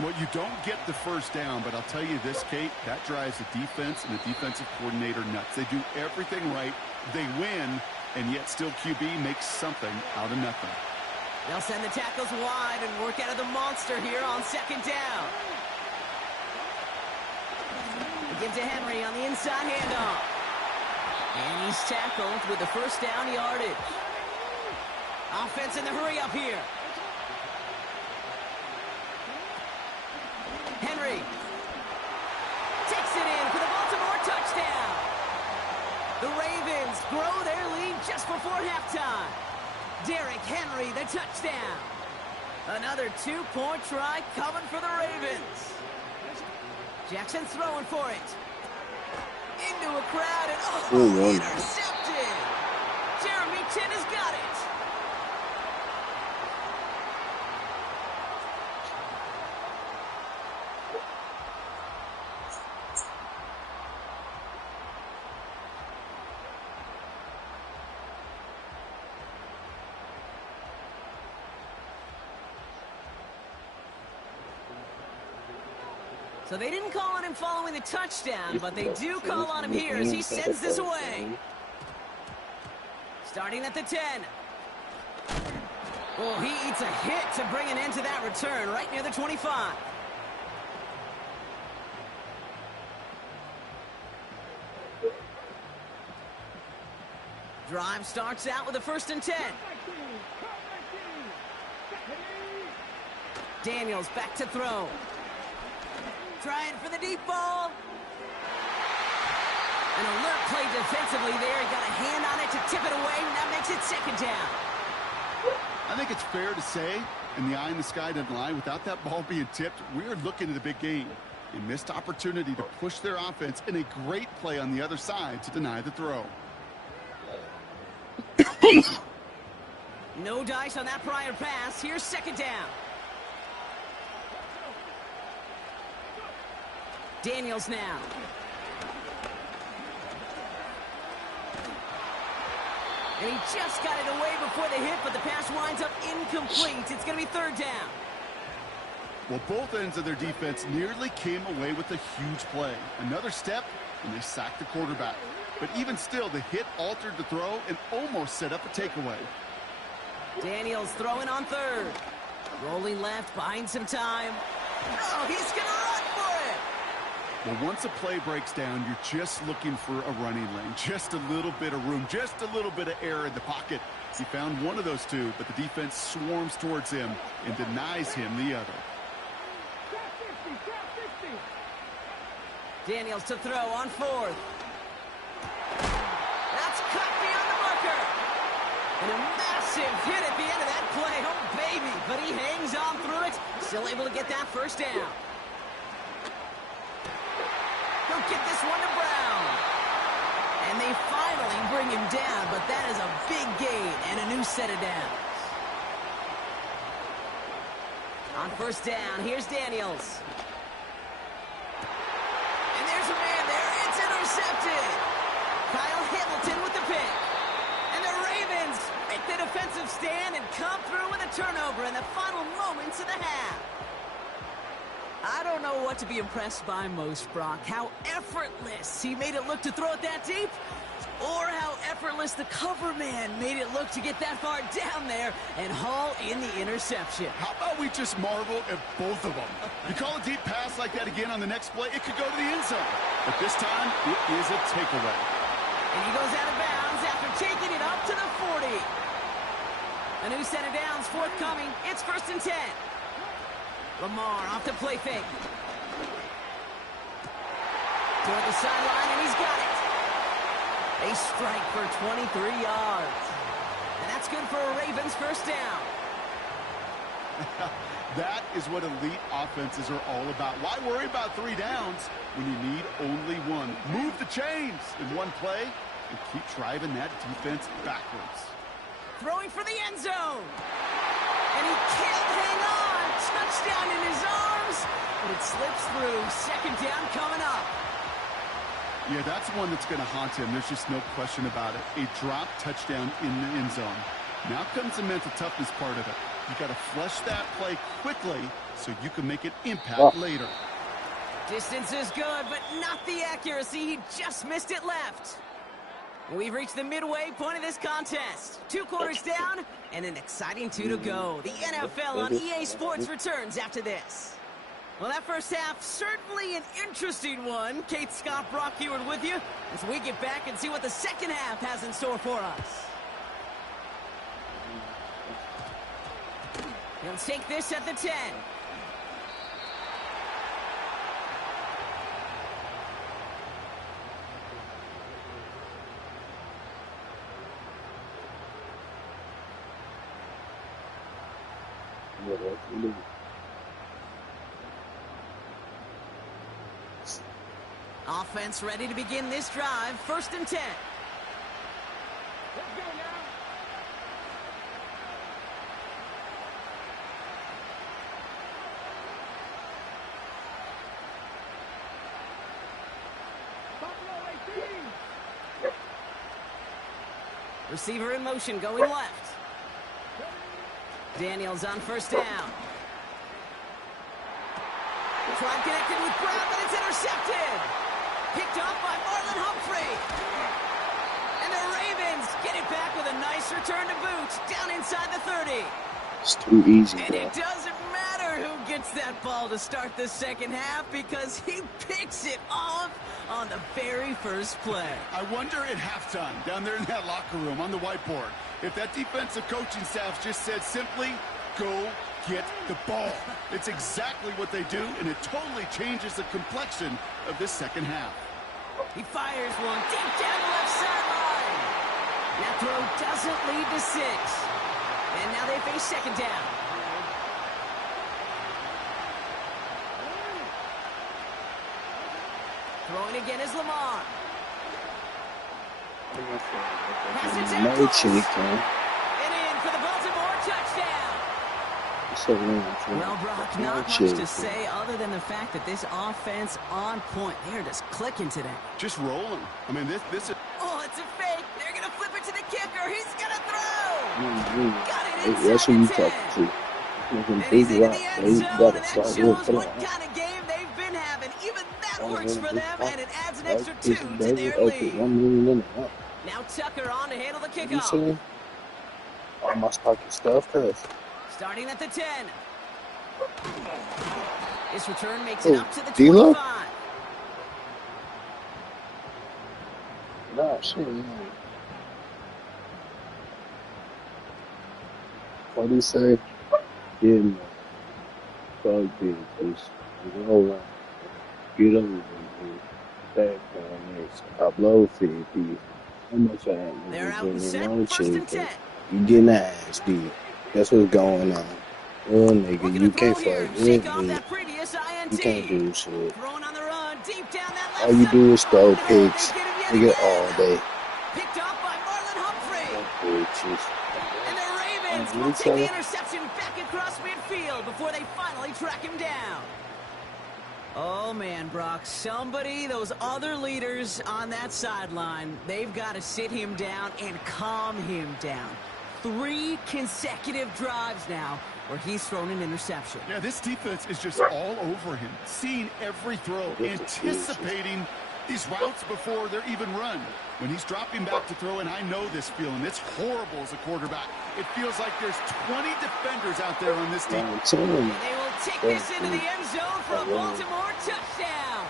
Well, you don't get the 1st down, but I'll tell you this, Kate, that drives the defense and the defensive coordinator nuts. They do everything right. They win, and yet still QB makes something out of nothing. They'll send the tackles wide and work out of the monster here on second down. They give to Henry on the inside handoff. And he's tackled with the first down yardage. Offense in the hurry up here. Henry takes it in for the Baltimore touchdown. The Ravens grow their lead just before halftime. Derrick Henry, the touchdown. Another 2-point try coming for the Ravens. Jackson throwing for it. Into a crowd and intercepted. Jeremy Chin has got it. So they didn't call on him following the touchdown, but they do call on him here as he sends this away. Starting at the 10. Oh, he eats a hit to bring an end to that return right near the 25. Drive starts out with a 1st and 10. Daniels back to throw. Trying for the deep ball. An alert play defensively there. He got a hand on it to tip it away, and that makes it 2nd down. I think it's fair to say, and the eye in the sky doesn't lie, without that ball being tipped, we're looking at a big game. A missed opportunity to push their offense and a great play on the other side to deny the throw. No dice on that prior pass. Here's 2nd down. Daniels now. And he just got it away before the hit, but the pass winds up incomplete. It's going to be 3rd down. Well, both ends of their defense nearly came away with a huge play. Another step, and they sacked the quarterback. But even still, the hit altered the throw and almost set up a takeaway. Daniels throwing on 3rd. Rolling left, buying some time. Oh, he's going to run for it. Well, once a play breaks down, you're just looking for a running lane. Just a little bit of room, just a little bit of air in the pocket. He found one of those two, but the defense swarms towards him and denies him the other. Daniels to throw on 4th. That's cut beyond the marker. And a massive hit at the end of that play. Oh, baby. But he hangs on through it. Still able to get that 1st down. He'll get this one to Brown. And they finally bring him down, but that is a big gain and a new set of downs. On 1st down, here's Daniels. And there's a man there. It's intercepted. Kyle Hamilton with the pick. And the Ravens make the defensive stand and come through with a turnover in the final moments of the half. I don't know what to be impressed by most, Brock. How effortless he made it look to throw it that deep, or how effortless the cover man made it look to get that far down there and haul in the interception. How about we just marvel at both of them? You call a deep pass like that again on the next play, it could go to the end zone. But this time, it is a takeaway. And he goes out of bounds after taking it up to the 40. A new set of downs forthcoming. It's 1st and 10. Lamar off the play fake. Toward the sideline, and he's got it. A strike for 23 yards. And that's good for a Ravens 1st down. That is what elite offenses are all about. Why worry about 3 downs when you need only 1? Move the chains in one play and keep driving that defense backwards. Throwing for the end zone. And he can't hang on. Touchdown in his arms, but it slips through. 2nd down coming up. Yeah, that's one that's going to haunt him. There's just no question about it. A drop touchdown in the end zone. Now comes the mental toughness part of it. You got to flush that play quickly so you can make an impact later. Distance is good, but not the accuracy. He just missed it left. We've reached the midway point of this contest. 2 quarters down and an exciting 2 to go. The NFL on EA Sports returns after this. Well, that first half, certainly an interesting one. Kate, Scott, Brock Heward with you as we get back and see what the second half has in store for us. He'll take this at the 10. Offense ready to begin this drive. 1st and 10. Let's go now. Buffalo 18. Receiver in motion going left. Daniels on 1st down. Try connected with Brown, but it's intercepted. Picked off by Marlon Humphrey. And the Ravens get it back with a nice return to boot down inside the 30. It's too easy, And bro. it doesn't matter who gets that ball to start the second half because he picks it off on the very first play. I wonder at halftime, down there in that locker room on the whiteboard, if that defensive coaching staff just said simply, go get the ball. It's exactly what they do, and it totally changes the complexion of this second half. He fires one deep down the left sideline. That throw doesn't lead to 6. And now they face 2nd down. Throwing again is Lamar. Pass attempt close. And in for the Baltimore touchdown. Well, Brock, not much to say other than the fact that this offense on point. They're just clicking today. Just rolling. I mean, this is... Oh, it's a fake. They're going to flip it to the kicker. He's going to throw. Got it That's who inside you the 10. talking to. And he's into the end zone, and that start shows what kind of game they've been having. Even that works for them, and it adds an extra 2 to their lead. Now Tucker on to handle the kickoff. All my stocking stuff, cuz. Starting at the 10. This return makes it up to the D-Lo? 25. Nah, shit, man. What do you say? Yeah, man. Fuck this, bitch. Roll on. Get over there, back on this. I blow for you, bitch. How much I am? They're out and set. 1st and 10. You getting ass, dude. That's what's going on. Oh, nigga, you can't fight with me. You can't do shit. Throwing on the run, deep down that left All you do is throw side. picks. Nigga, all day. Picked off by Marlon Humphrey. Bitches. And the Ravens will take the interception back across midfield before they finally track him down. Oh, man, Brock, those other leaders on that sideline, they've got to sit him down and calm him down. 3 consecutive drives now where he's thrown an interception. Yeah, this defense is just all over him, seeing every throw, anticipating these routes before they're even run. When he's dropping back to throw, and I know this feeling, it's horrible as a quarterback. It feels like there's 20 defenders out there on this team. They will take this into the end zone for a Baltimore touchdown.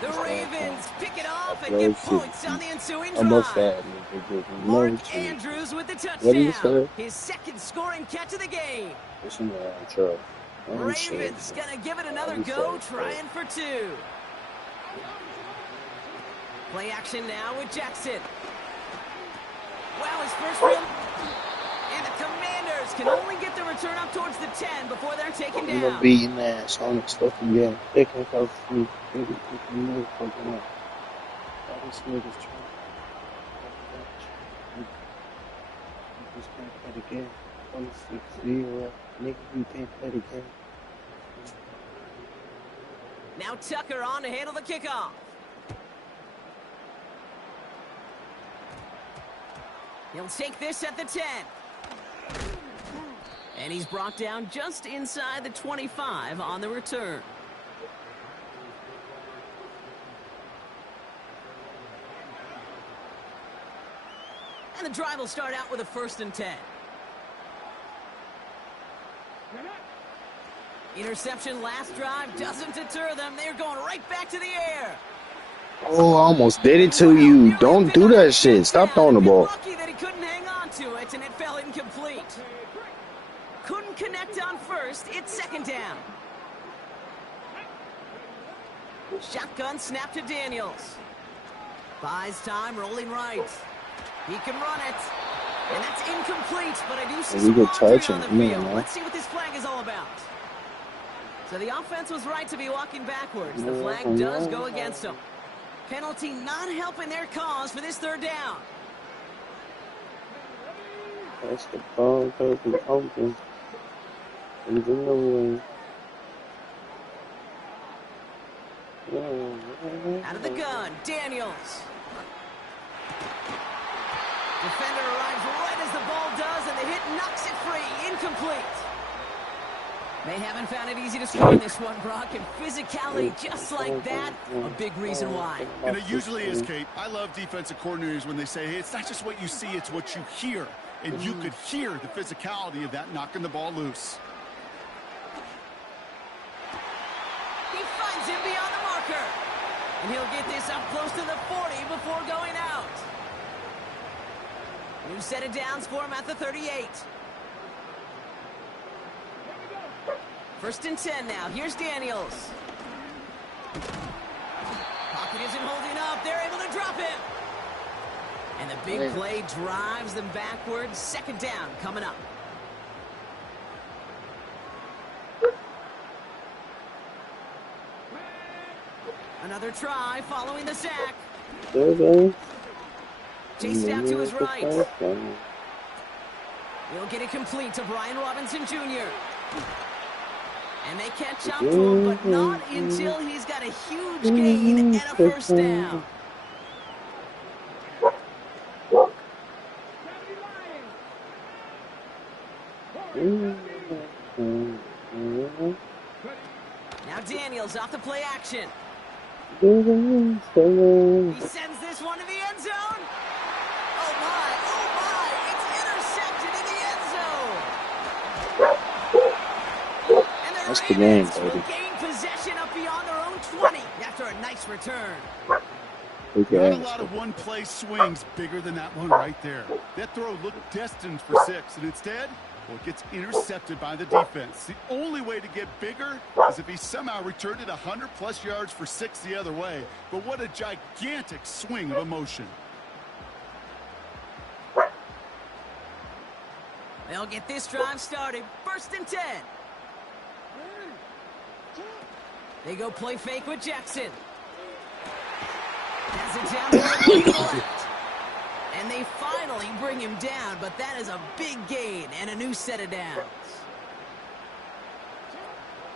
The Ravens pick it off and get points on the ensuing drive. Mark Andrews with the touchdown. His 2nd scoring catch of the game. Ravens gonna give it another go, trying for 2. Play action now with Jackson. Well, his first real... And the Commanders can only get the return up towards the 10 before they're taken down. I'm beating ass on the stuff again. Picking up free. This nigga's trying. You just can't play the game. 26-0. Nigga, you can't play the game. Now Tucker on to handle the kickoff. He'll take this at the 10. And he's brought down just inside the 25 on the return. And the drive will start out with a 1st and 10. Interception last drive doesn't deter them. They're going right back to the air. Oh, I almost did it to you. Don't do that shit. Stop throwing the ball. Lucky that he couldn't hang on to it, and it fell incomplete. Couldn't connect on 1st. It's 2nd down. Shotgun snap to Daniels. Buys time, rolling right. He can run it. And that's incomplete, but I do see some laundry on the field. Let's see what this flag is all about. So the offense was right to be walking backwards. The flag does go against them. Penalty not helping their cause for this 3rd down. That's the ball open. He's in the way. Out of the gun, Daniels. Defender arrives right as the ball does, and the hit knocks it free. Incomplete. They haven't found it easy to score in this one, Brock, and physicality just like that, a big reason why. And it usually is, Kate. I love defensive coordinators when they say, hey, it's not just what you see, it's what you hear. And you could hear the physicality of that knocking the ball loose. He finds him beyond the marker. And he'll get this up close to the 40 before going out. New set of downs for him at the 38. 1st and 10 now. Here's Daniels. Pocket isn't holding up. They're able to drop him. And the big play drives them backwards. 2nd down coming up. Another try following the sack. Chased out to his right. He'll get it complete to Brian Robinson Jr. And they catch up to him, but not until he's got a huge gain and a 1st down. Now Daniels off the play action. He sends this one to the end zone. Oh my, it's intercepted in the end zone. And the That's the game, Ravens will gain possession up beyond their own 20 after a nice return. Not a lot of one-play swings bigger than that one right there. That throw looked destined for 6, and instead, well, it gets intercepted by the defense. The only way to get bigger is if he somehow returned it 100-plus yards for 6 the other way. But what a gigantic swing of emotion. They'll get this drive started. 1st and 10. They go play fake with Jackson. Has it down to the left. And they finally bring him down, but that is a big gain and a new set of downs.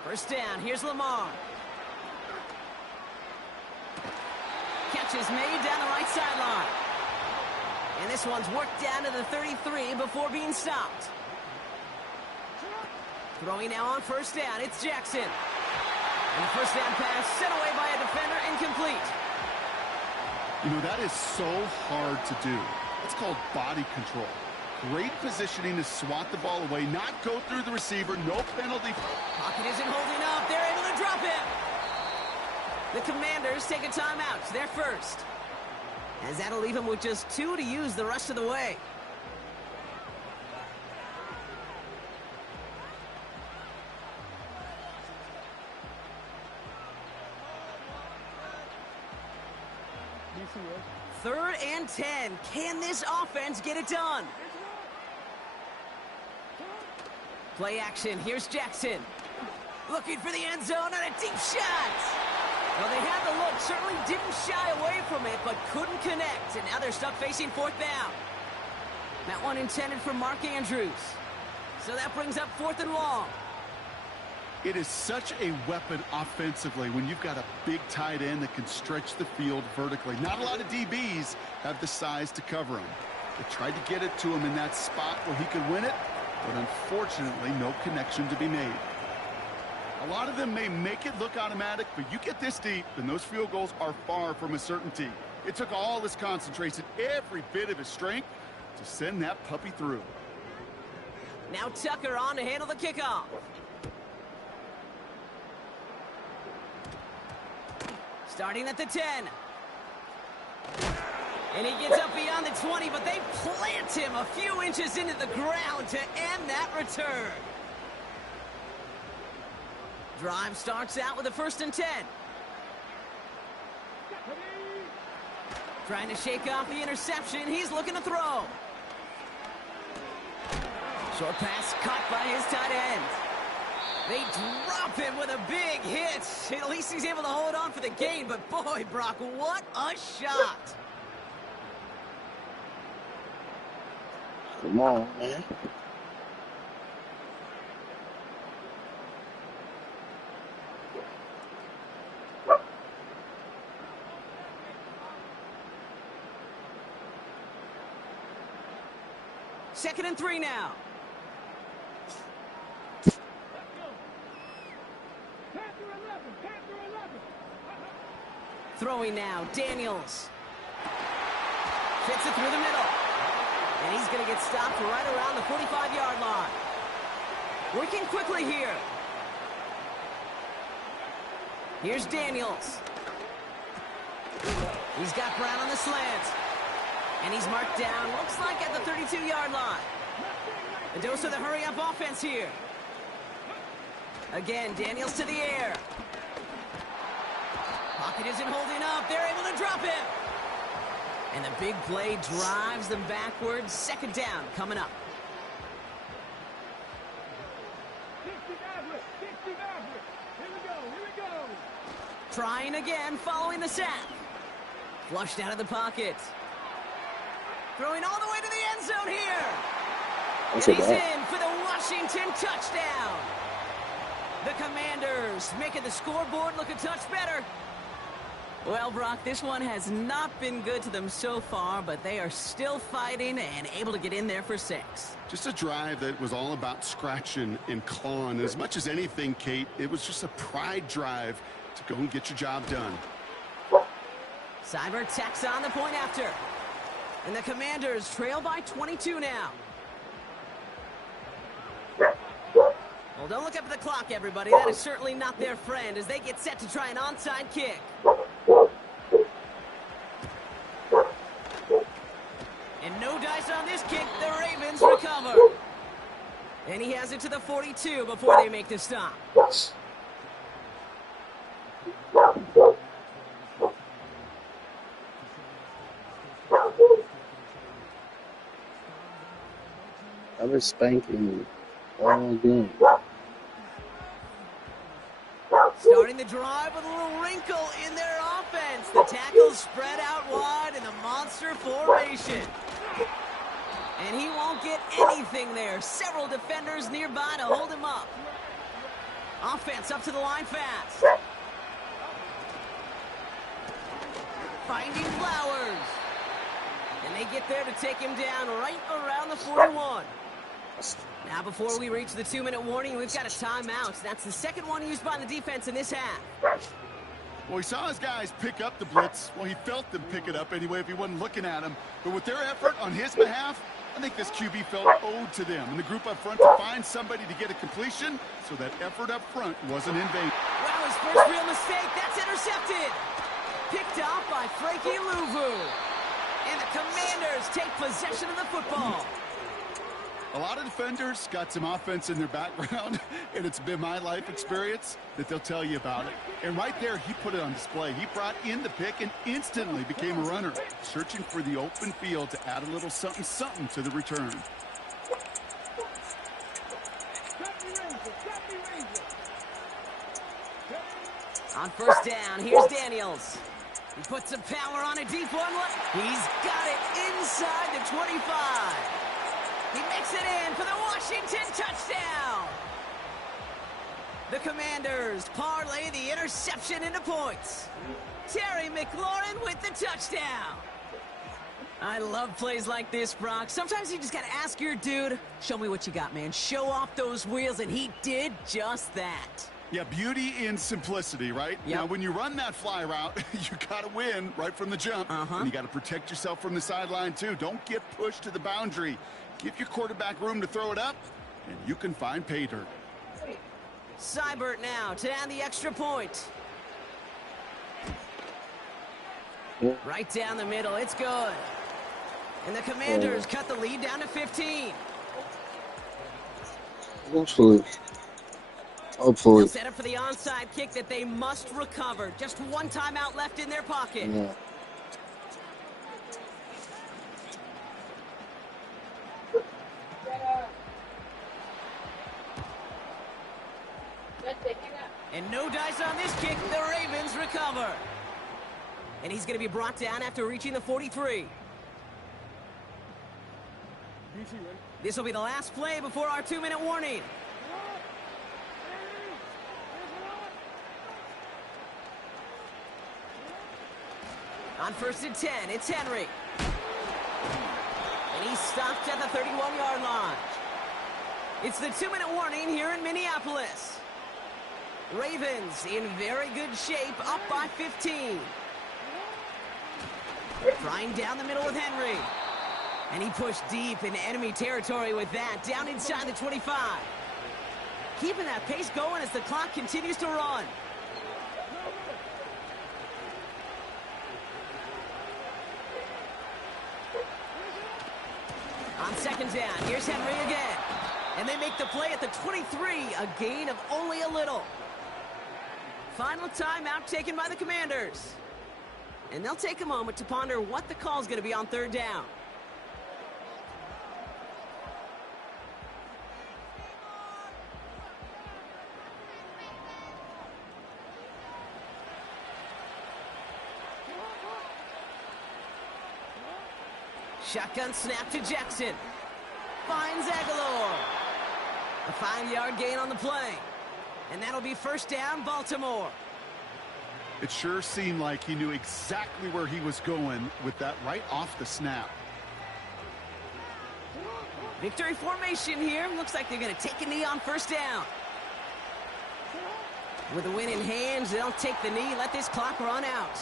1st down, here's Lamar. Catch is made down the right sideline. And this one's worked down to the 33 before being stopped. Throwing now on 1st down, it's Jackson. And the 1st down pass sent away by a defender, incomplete. You know, that is so hard to do. It's called body control. Great positioning to swat the ball away, not go through the receiver, no penalty. Pocket isn't holding up. They're able to drop him. The Commanders take a timeout. They're first. As that'll leave him with just 2 to use the rest of the way. Third and 10. Can this offense get it done? Play action. Here's Jackson. Looking for the end zone and a deep shot. Well, they had the look. Certainly didn't shy away from it, but couldn't connect. And now they're stuck facing 4th down. That one intended for Mark Andrews. So that brings up 4th and long. It is such a weapon offensively when you've got a big tight end that can stretch the field vertically. Not a lot of DBs have the size to cover him. They tried to get it to him in that spot where he could win it, but unfortunately, no connection to be made. A lot of them may make it look automatic, but you get this deep, and those field goals are far from a certainty. It took all his concentration, every bit of his strength, to send that puppy through. Now Tucker on to handle the kickoff. Starting at the 10. And he gets up beyond the 20, but they plant him a few inches into the ground to end that return. Drive starts out with a 1st and 10. Trying to shake off the interception. He's looking to throw. Short pass caught by his tight end. They drop him with a big hit. At least he's able to hold on for the gain. But boy, Brock, what a shot. Come on, man. Second and 3 now. Throwing now, Daniels. Fits it through the middle. And he's going to get stopped right around the 45-yard line. Working quickly here. Here's Daniels. He's got Brown on the slant. And he's marked down, looks like at the 32-yard line. A dose of the hurry-up offense here. Again, Daniels to the air. Pocket isn't holding up. They're able to drop him. And the big play drives them backwards. Second down coming up. Trying again following the sack. Flushed out of the pocket. Throwing all the way to the end zone here. And he's in for the Washington touchdown. The Commanders making the scoreboard look a touch better. Well, Brock, this one has not been good to them so far, but they are still fighting and able to get in there for 6. Just a drive that was all about scratching and clawing. As much as anything, Kate, it was just a pride drive to go and get your job done. Cyber tacks on the point after. And the Commanders trail by 22 now. Well, don't look up at the clock, everybody. That is certainly not their friend as they get set to try an onside kick. And no dice on this kick. The Ravens recover. And he has it to the 42 before they make the stop. I was spanking you all game. Starting the drive with a little wrinkle in their offense. The tackles spread out wide in the monster formation. And he won't get anything there. Several defenders nearby to hold him up. Offense up to the line fast. Finding Flowers. And they get there to take him down right around the 41. Now, before we reach the 2-minute warning, we've got a timeout. That's the second one used by the defense in this half. Well, he saw his guys pick up the blitz. Well, he felt them pick it up anyway if he wasn't looking at him. But with their effort on his behalf, I think this QB felt owed to them. And the group up front to find somebody to get a completion, so that effort up front wasn't in vain. Wow, his first real mistake. That's intercepted. Picked off by Frankie Louvu. And the Commanders take possession of the football. A lot of defenders got some offense in their background, and it's been my life experience that they'll tell you about it. And right there, he put it on display. He brought in the pick and instantly became a runner, searching for the open field to add a little something-something to the return. On first down, here's Daniels. He puts some power on a deep one. He's got it inside the 25. He makes it in for the Washington touchdown. The Commanders parlay the interception into points. Terry McLaurin with the touchdown. I love plays like this, Brock. Sometimes you just got to ask your dude, show me what you got, man. Show off those wheels, and he did just that. Yeah, beauty in simplicity, right? Yep. Now, when you run that fly route, you got to win right from the jump. And you got to protect yourself from the sideline, too. Don't get pushed to the boundary. Give your quarterback room to throw it up, and you can find pay dirt. Seibert now to add the extra point. Right down the middle. It's good. And the Commanders cut the lead down to 15. Hopefully. They'll set up for the onside kick that they must recover. Just one timeout left in their pocket. Yeah. And no dice on this kick. The Ravens recover. And he's going to be brought down after reaching the 43. This will be the last play before our 2-minute warning. On 1st and 10, it's Henry. And he's stopped at the 31-yard line. It's the 2-minute warning here in Minneapolis. Ravens in very good shape, up by 15. Flying down the middle with Henry. And he pushed deep into enemy territory with that, down inside the 25. Keeping that pace going as the clock continues to run. On 2nd down, here's Henry again. And they make the play at the 23, a gain of only a little. Final timeout taken by the Commanders. And they'll take a moment to ponder what the call's going to be on 3rd down. Shotgun snap to Jackson. Finds Aguilar. A 5-yard gain on the play. And that'll be 1st down, Baltimore. It sure seemed like he knew exactly where he was going with that right off the snap. Victory formation here. Looks like they're going to take a knee on 1st down. With a win in hands, they'll take the knee, let this clock run out.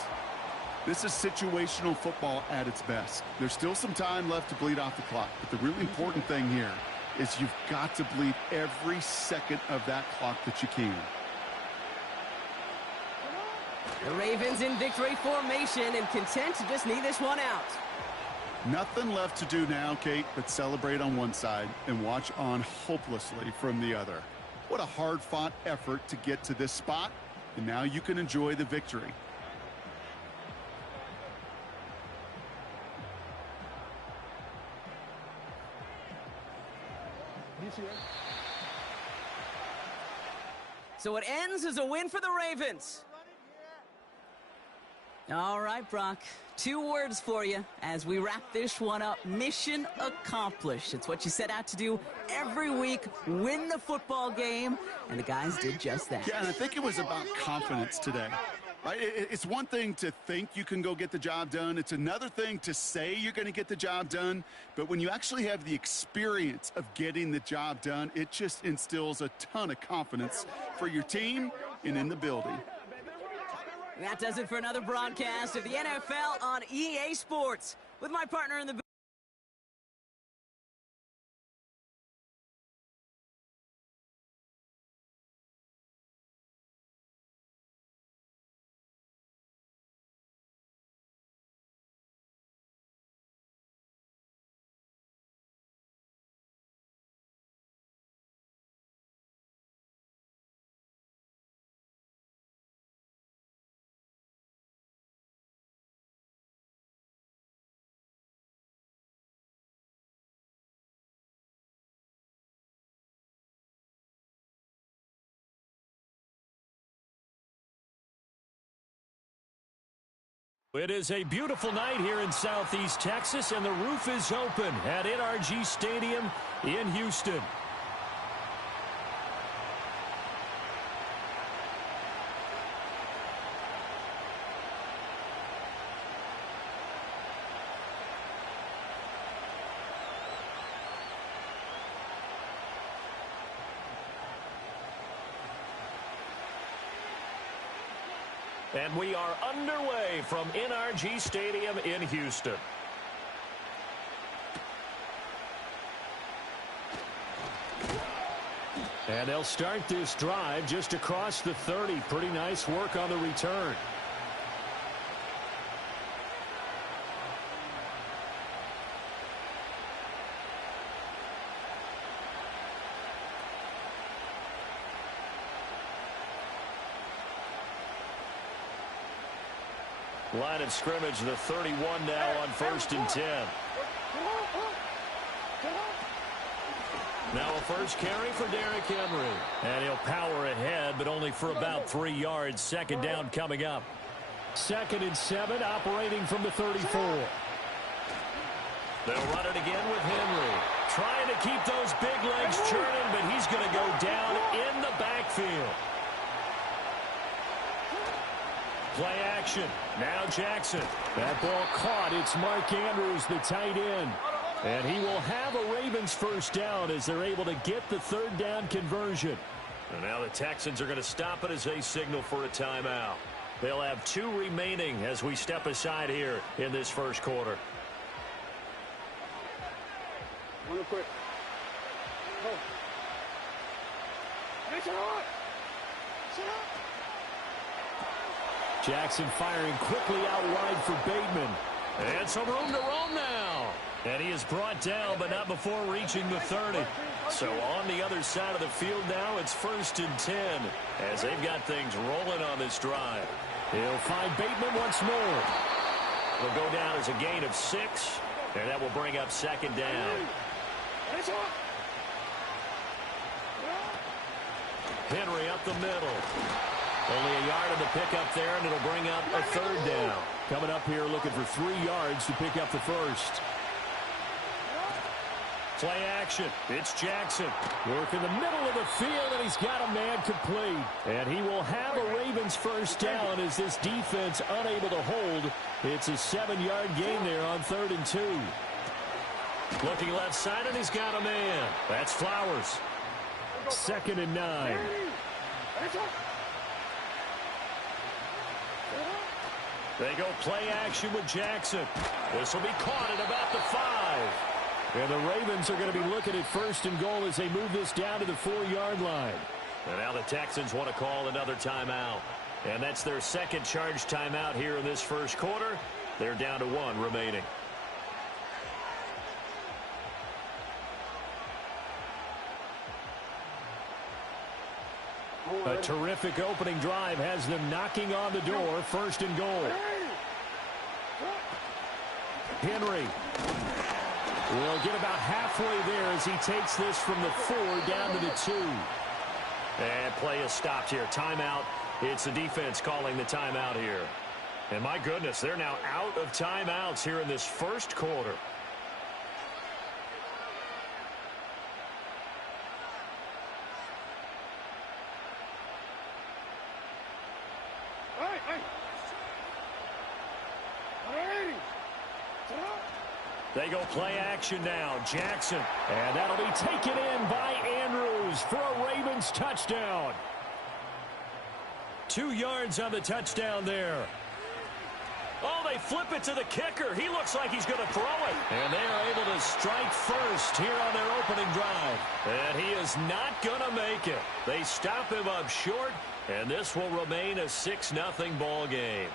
This is situational football at its best. There's still some time left to bleed off the clock, but the really important thing here is you've got to bleed every second of that clock that you can. The Ravens in victory formation and content to just knee this one out. Nothing left to do now, Kate, but celebrate on one side and watch on hopelessly from the other. What a hard-fought effort to get to this spot, and now you can enjoy the victory. So it ends as a win for the Ravens. All right, Brock. 2 words for you as we wrap this one up. Mission accomplished. It's what you set out to do every week. Win the football game. And the guys did just that. Yeah, and I think it was about confidence today. Right? It's one thing to think you can go get the job done. It's another thing to say you're going to get the job done. But when you actually have the experience of getting the job done, it just instills a ton of confidence for your team and in the building. That does it for another broadcast of the NFL on EA Sports. With my partner in the It is a beautiful night here in Southeast Texas, and the roof is open at NRG Stadium in Houston. And we are underway from NRG Stadium in Houston. And they'll start this drive just across the 30. Pretty nice work on the return. Line of scrimmage, the 31 now on 1st and 10. Now a first carry for Derrick Henry. And he'll power ahead, but only for about 3 yards. Second down coming up. 2nd and 7, operating from the 34. They'll run it again with Henry. Trying to keep those big legs churning, but he's going to go down in the backfield. Play action. Now Jackson. That ball caught. It's Mark Andrews, the tight end. And he will have a Ravens first down as they're able to get the 3rd down conversion. And now the Texans are going to stop it as they signal for a timeout. They'll have 2 remaining as we step aside here in this first quarter. Real quick. Go. Jackson firing quickly out wide for Bateman. And some room to roam now. And he is brought down, but not before reaching the 30. So on the other side of the field now, it's 1st and 10 as they've got things rolling on this drive. He'll find Bateman once more. Will go down as a gain of 6, and that will bring up 2nd down. Henry up the middle. Only a yard of the pickup there, and it'll bring up a 3rd down. Coming up here looking for 3 yards to pick up the first. Play action. It's Jackson. Work in the middle of the field, and he's got a man complete. And he will have a Ravens first down as this defense unable to hold. It's a 7-yard gain there on 3rd and 2. Looking left side, and he's got a man. That's Flowers. 2nd and 9. They go play action with Jackson. This will be caught at about the 5. And the Ravens are going to be looking at 1st and goal as they move this down to the 4-yard line. And now the Texans want to call another timeout. And that's their 2nd charge timeout here in this first quarter. They're down to 1 remaining. A terrific opening drive has them knocking on the door. 1st and goal. Henry will get about halfway there as he takes this from the 4 down to the 2. And play is stopped here. Timeout. It's the defense calling the timeout here. And my goodness, they're now out of timeouts here in this first quarter. They go play action now. Jackson. And that'll be taken in by Andrews for a Ravens touchdown. 2 yards on the touchdown there. Oh, they flip it to the kicker. He looks like he's going to throw it. And they are able to strike first here on their opening drive. And he is not going to make it. They stop him up short, and this will remain a 6-0 ball game.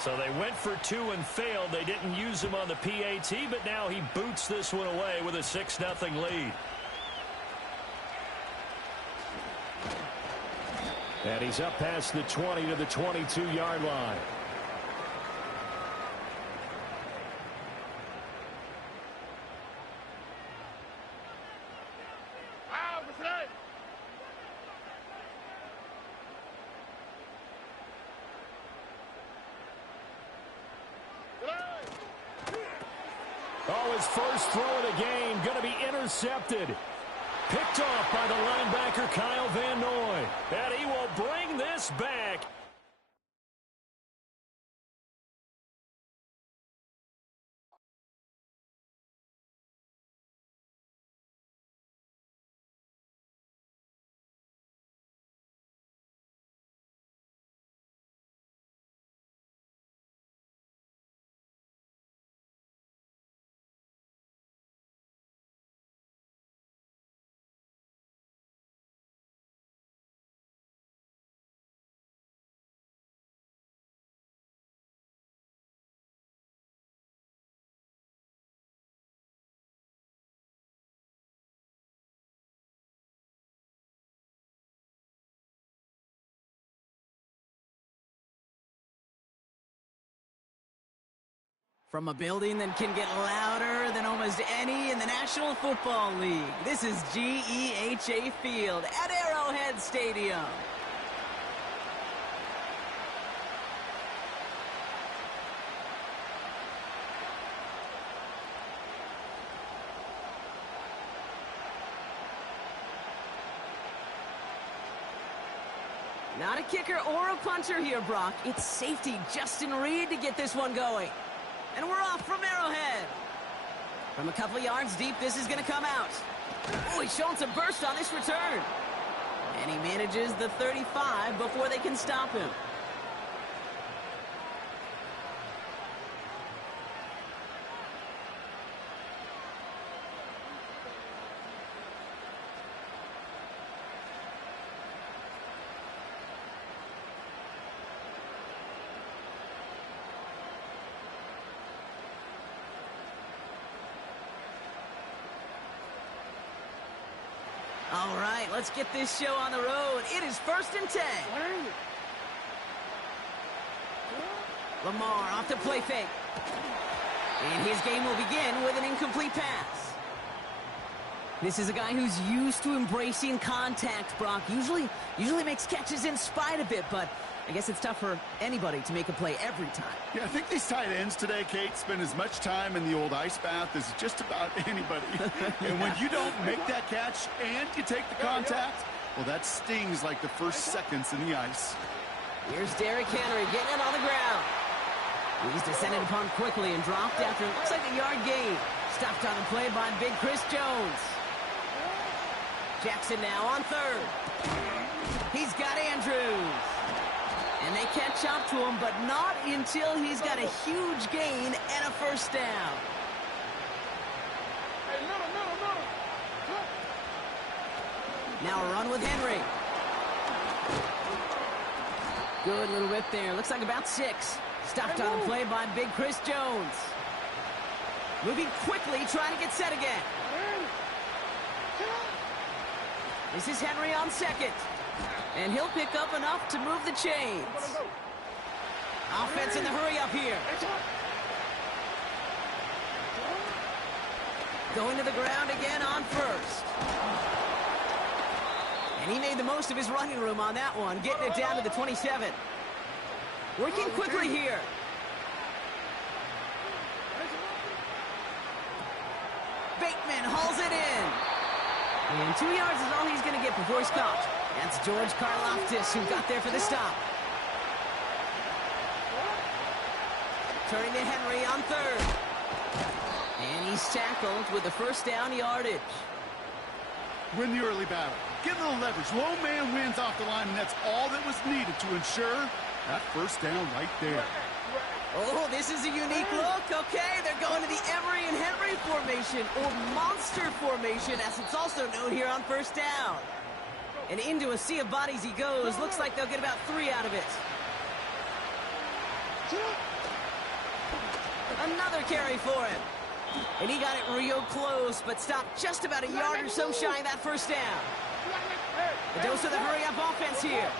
So they went for 2 and failed. They didn't use him on the PAT, but now he boots this one away with a 6-0 lead. And he's up past the 20 to the 22-yard line. Oh, his first throw of the game going to be intercepted. Picked off by the linebacker Kyle Van Noy. And he will bring this back. From a building that can get louder than almost any in the National Football League, this is GEHA Field at Arrowhead Stadium. Not a kicker or a punter here, Brock. It's safety Justin Reed to get this one going. And we're off from Arrowhead. From a couple yards deep, this is going to come out. Oh, he's showing some burst on this return. And he manages the 35 before they can stop him. All right, let's get this show on the road. It is 1st and 10. Lamar off to play fake. And his game will begin with an incomplete pass. This is a guy who's used to embracing contact, Brock. Usually makes catches in spite of it, but I guess it's tough for anybody to make a play every time. Yeah, I think these tight ends today, Kate, spend as much time in the old ice bath as just about anybody. And when you don't make that catch and you take the contact, well, that stings like the first seconds in the ice. Here's Derrick Henry getting it on the ground. He's descended upon quickly and dropped after it looks like a yard gain. Stopped on the play by big Chris Jones. Jackson now on 3rd. He's got Andrews. And they catch up to him, but not until he's got a huge gain and a first down. Now a run with Henry. Good little rip there. Looks like about 6. Stopped on the play by big Chris Jones. Moving quickly, trying to get set again. This is Henry on 2nd. And he'll pick up enough to move the chains. Offense in the hurry up here. Going to the ground again on 1st. And he made the most of his running room on that one, getting it down to the 27. Working quickly here. Bateman hauls it in. And 2 yards is all he's going to get before he's caught. That's George Karlaftis who got there for the stop. Turning to Henry on 3rd. And he's tackled with the first down yardage. Win the early battle. Get a little leverage. Low man wins off the line, and that's all that was needed to ensure that first down right there. Oh, this is a unique look. Okay, they're going to the Emery and Henry formation, or monster formation, as it's also known here on 1st down. And into a sea of bodies he goes. Looks like they'll get about 3 out of it. Another carry for him. And he got it real close, but stopped just about a yard or so shy of that first down. A dose of the hurry-up offense here.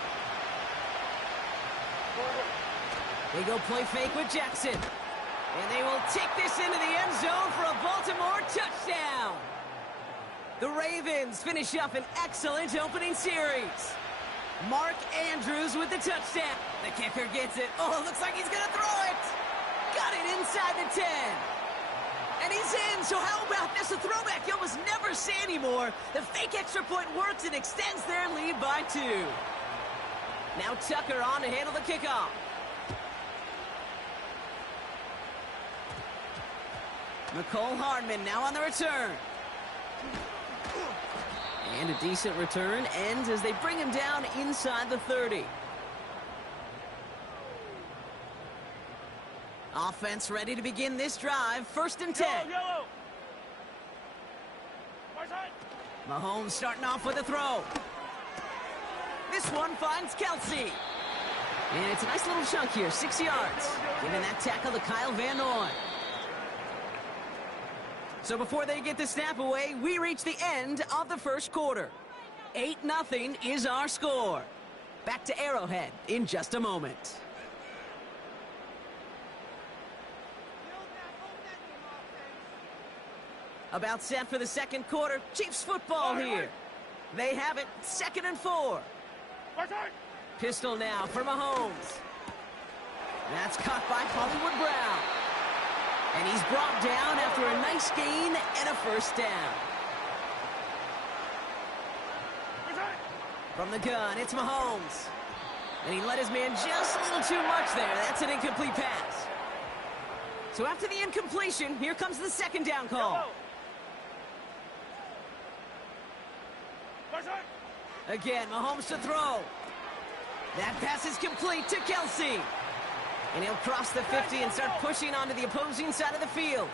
They go play fake with Jackson. And they will take this into the end zone for a Baltimore touchdown. The Ravens finish up an excellent opening series. Mark Andrews with the touchdown. The kicker gets it. Oh, it looks like he's going to throw it. Got it inside the 10. And he's in, so how about this? A throwback you almost never see anymore. The fake extra point works and extends their lead by 2. Now Tucker on to handle the kickoff. Nicole Hardman now on the return. And a decent return ends as they bring him down inside the 30. Offense ready to begin this drive. 1st and 10. Yellow. Mahomes starting off with a throw. This one finds Kelsey. And it's a nice little chunk here, 6 yards. Giving that tackle to Kyle Van Noy. So before they get the snap away, we reach the end of the first quarter. 8-0 is our score. Back to Arrowhead in just a moment. About set for the second quarter. Chiefs football here. They have it, 2nd and 4. Pistol now for Mahomes. That's caught by Hollywood Brown. And he's brought down after a nice gain and a first down. From the gun, it's Mahomes. And he let his man just a little too much there. That's an incomplete pass. So after the incompletion, here comes the second down call. Again, Mahomes to throw. That pass is complete to Kelsey. And he'll cross the 50 and start pushing onto the opposing side of the field.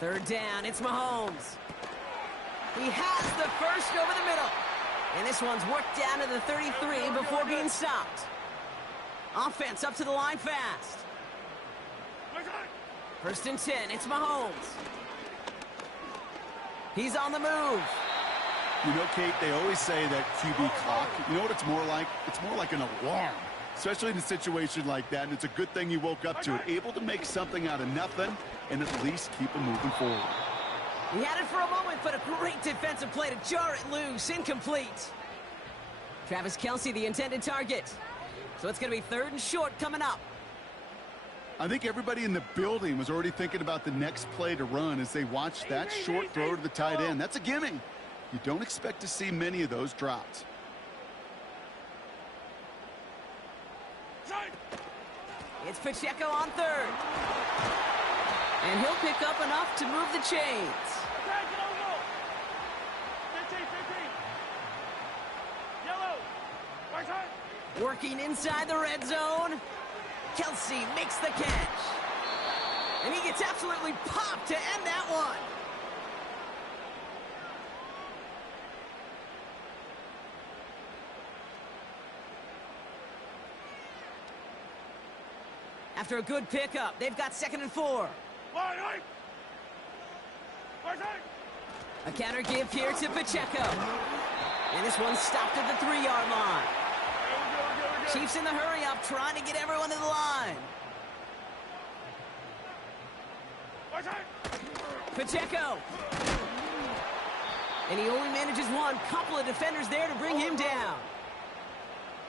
Third down, it's Mahomes. He has the first over the middle. And this one's worked down to the 33 before being stopped. Offense up to the line fast. 1st and 10, it's Mahomes. He's on the move. You know, Kate, they always say that QB clock, you know what it's more like? It's more like an alarm, especially in a situation like that. And it's a good thing you woke up to it, able to make something out of nothing and at least keep them moving forward. He had it for a moment, but a great defensive play to jar it loose. Incomplete. Travis Kelce, the intended target. So it's going to be 3rd and short coming up. I think everybody in the building was already thinking about the next play to run as they watched that short throw to the tight end. That's a gimme. You don't expect to see many of those dropped. It's Pacheco on 3rd. And he'll pick up enough to move the chains. Working inside the red zone. Kelsey makes the catch. And he gets absolutely popped to end that one. After a good pickup, they've got 2nd and 4. A counter give here to Pacheco. And this one's stopped at the 3-yard line. Chiefs in the hurry-up, trying to get everyone to the line. Pacheco. And he only manages one. Couple of defenders there to bring him down.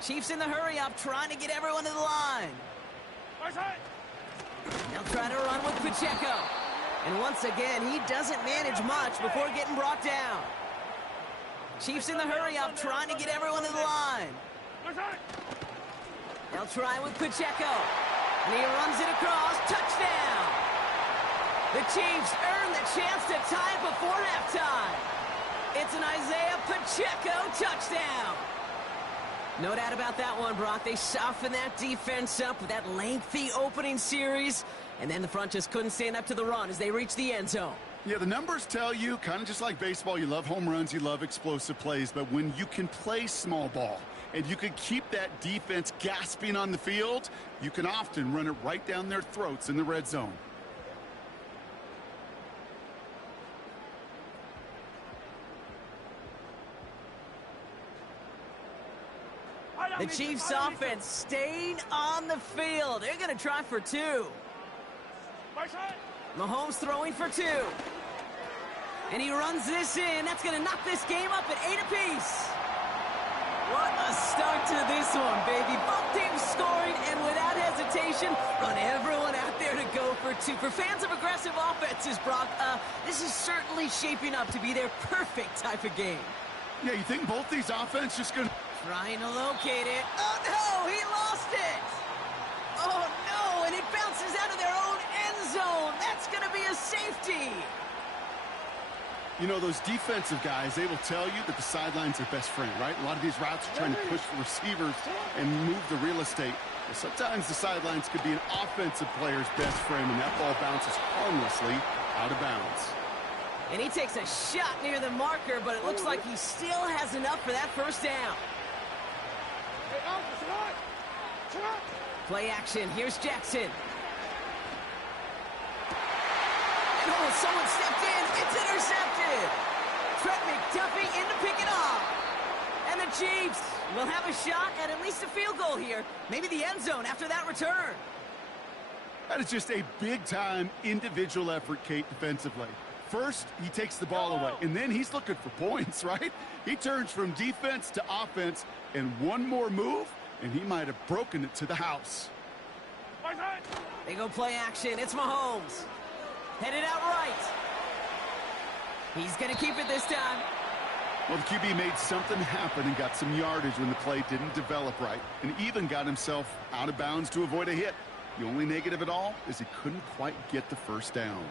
Chiefs in the hurry-up, trying to get everyone to the line. They'll try to run with Pacheco. And once again, he doesn't manage much before getting brought down. Chiefs in the hurry-up, trying to get everyone to the line. They'll try with Pacheco. And he runs it across. Touchdown! The Chiefs earn the chance to tie it before halftime. It's an Isaiah Pacheco touchdown. No doubt about that one, Brock. They softened that defense up with that lengthy opening series. And then the front just couldn't stand up to the run as they reached the end zone. Yeah, the numbers tell you, kind of just like baseball, you love home runs, you love explosive plays. But when you can play small ball and you can keep that defense gasping on the field, you can often run it right down their throats in the red zone. The Chiefs offense staying on the field. They're going to try for 2. Mahomes throwing for 2. And he runs this in. That's going to knock this game up at 8 apiece. What a start to this one, baby. Both teams scoring, and without hesitation, run everyone out there to go for 2. For fans of aggressive offenses, Brock, this is certainly shaping up to be their perfect type of game. Yeah, you think both these offenses just going to... Trying to locate it. Oh, no! He lost it! Oh, no! And it bounces out of their own end zone. That's going to be a safety. You know, those defensive guys, they will tell you that the sideline's their best friend, right? A lot of these routes are trying to push the receivers and move the real estate. Well, sometimes the sidelines could be an offensive player's best friend, and that ball bounces harmlessly out of bounds. And he takes a shot near the marker, but it looks like he still has enough for that first down. Play action. Here's Jackson. And oh, someone stepped in. It's intercepted. Trent McDuffie in to pick it off. And the Chiefs will have a shot at least a field goal here. Maybe the end zone after that return. That is just a big-time individual effort, Kate, defensively. First, he takes the ball away, and then he's looking for points, right? He turns from defense to offense, and one more move, and he might have broken it to the house. They go play action. It's Mahomes. Headed out right. He's going to keep it this time. Well, the QB made something happen and got some yardage when the play didn't develop right, and even got himself out of bounds to avoid a hit. The only negative at all is he couldn't quite get the first down.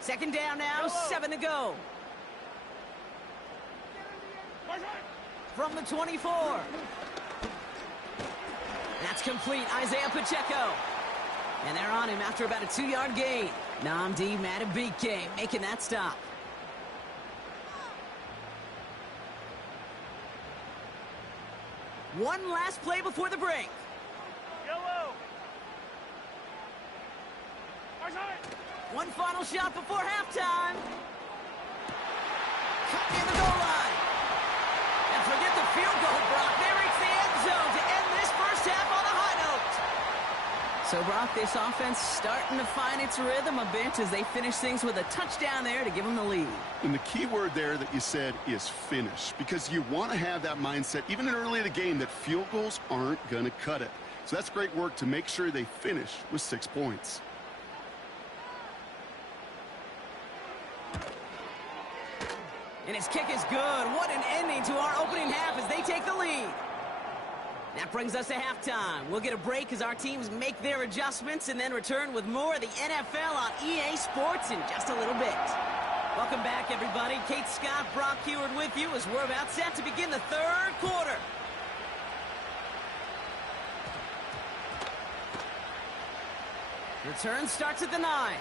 Second down now, 7 to go. From the 24. That's complete, Isaiah Pacheco. And they're on him after about a 2-yard gain. Nnamdi Madubuike making that stop. One last play before the break. Yellow. One final shot before halftime. Cut in the goal line. And forget the field goal, Brock. They reach the end zone to end this first half on a high note. So, Brock, this offense starting to find its rhythm a bit as they finish things with a touchdown there to give them the lead. And the key word there that you said is finish, because you want to have that mindset, even in early in the game, that field goals aren't going to cut it. So that's great work to make sure they finish with 6 points. And his kick is good. What an ending to our opening half as they take the lead. That brings us to halftime. We'll get a break as our teams make their adjustments and then return with more of the NFL on EA Sports in just a little bit. Welcome back, everybody. Kate Scott, Brock Heward with you as we're about set to begin the third quarter. Return starts at the 9.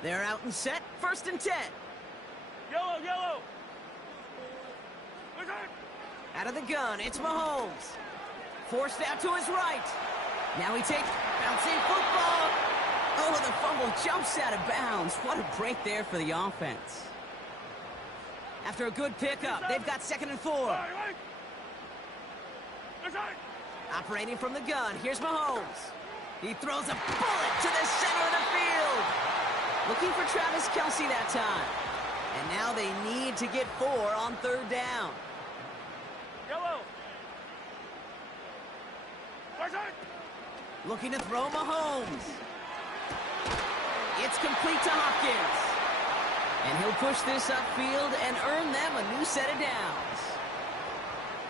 They're out and set. First and 10. Yellow, yellow. Out of the gun, it's Mahomes. Forced out to his right. Now he takes bouncing football. Oh, the fumble jumps out of bounds. What a break there for the offense. After a good pickup, they've got 2nd and 4. Operating from the gun, here's Mahomes. He throws a bullet to the center of the field. Looking for Travis Kelce that time. And now they need to get 4 on 3rd down. Yellow. Looking to throw Mahomes. It's complete to Hopkins. And he'll push this upfield and earn them a new set of downs.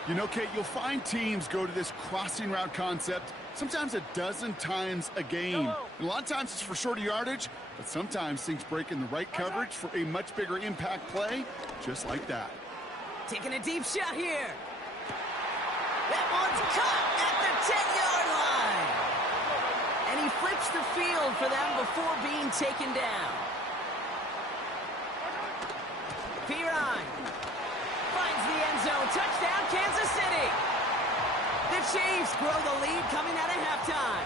You know, Kate, you'll find teams go to this crossing route concept sometimes a dozen times a game. And a lot of times it's for shorter yardage, but sometimes things break in the right coverage for a much bigger impact play, just like that. Taking a deep shot here. That one's caught at the 10-yard line. And he flips the field for them before being taken down. Pirine finds the end zone. Touchdown, Kansas City. The Chiefs grow the lead coming out of halftime.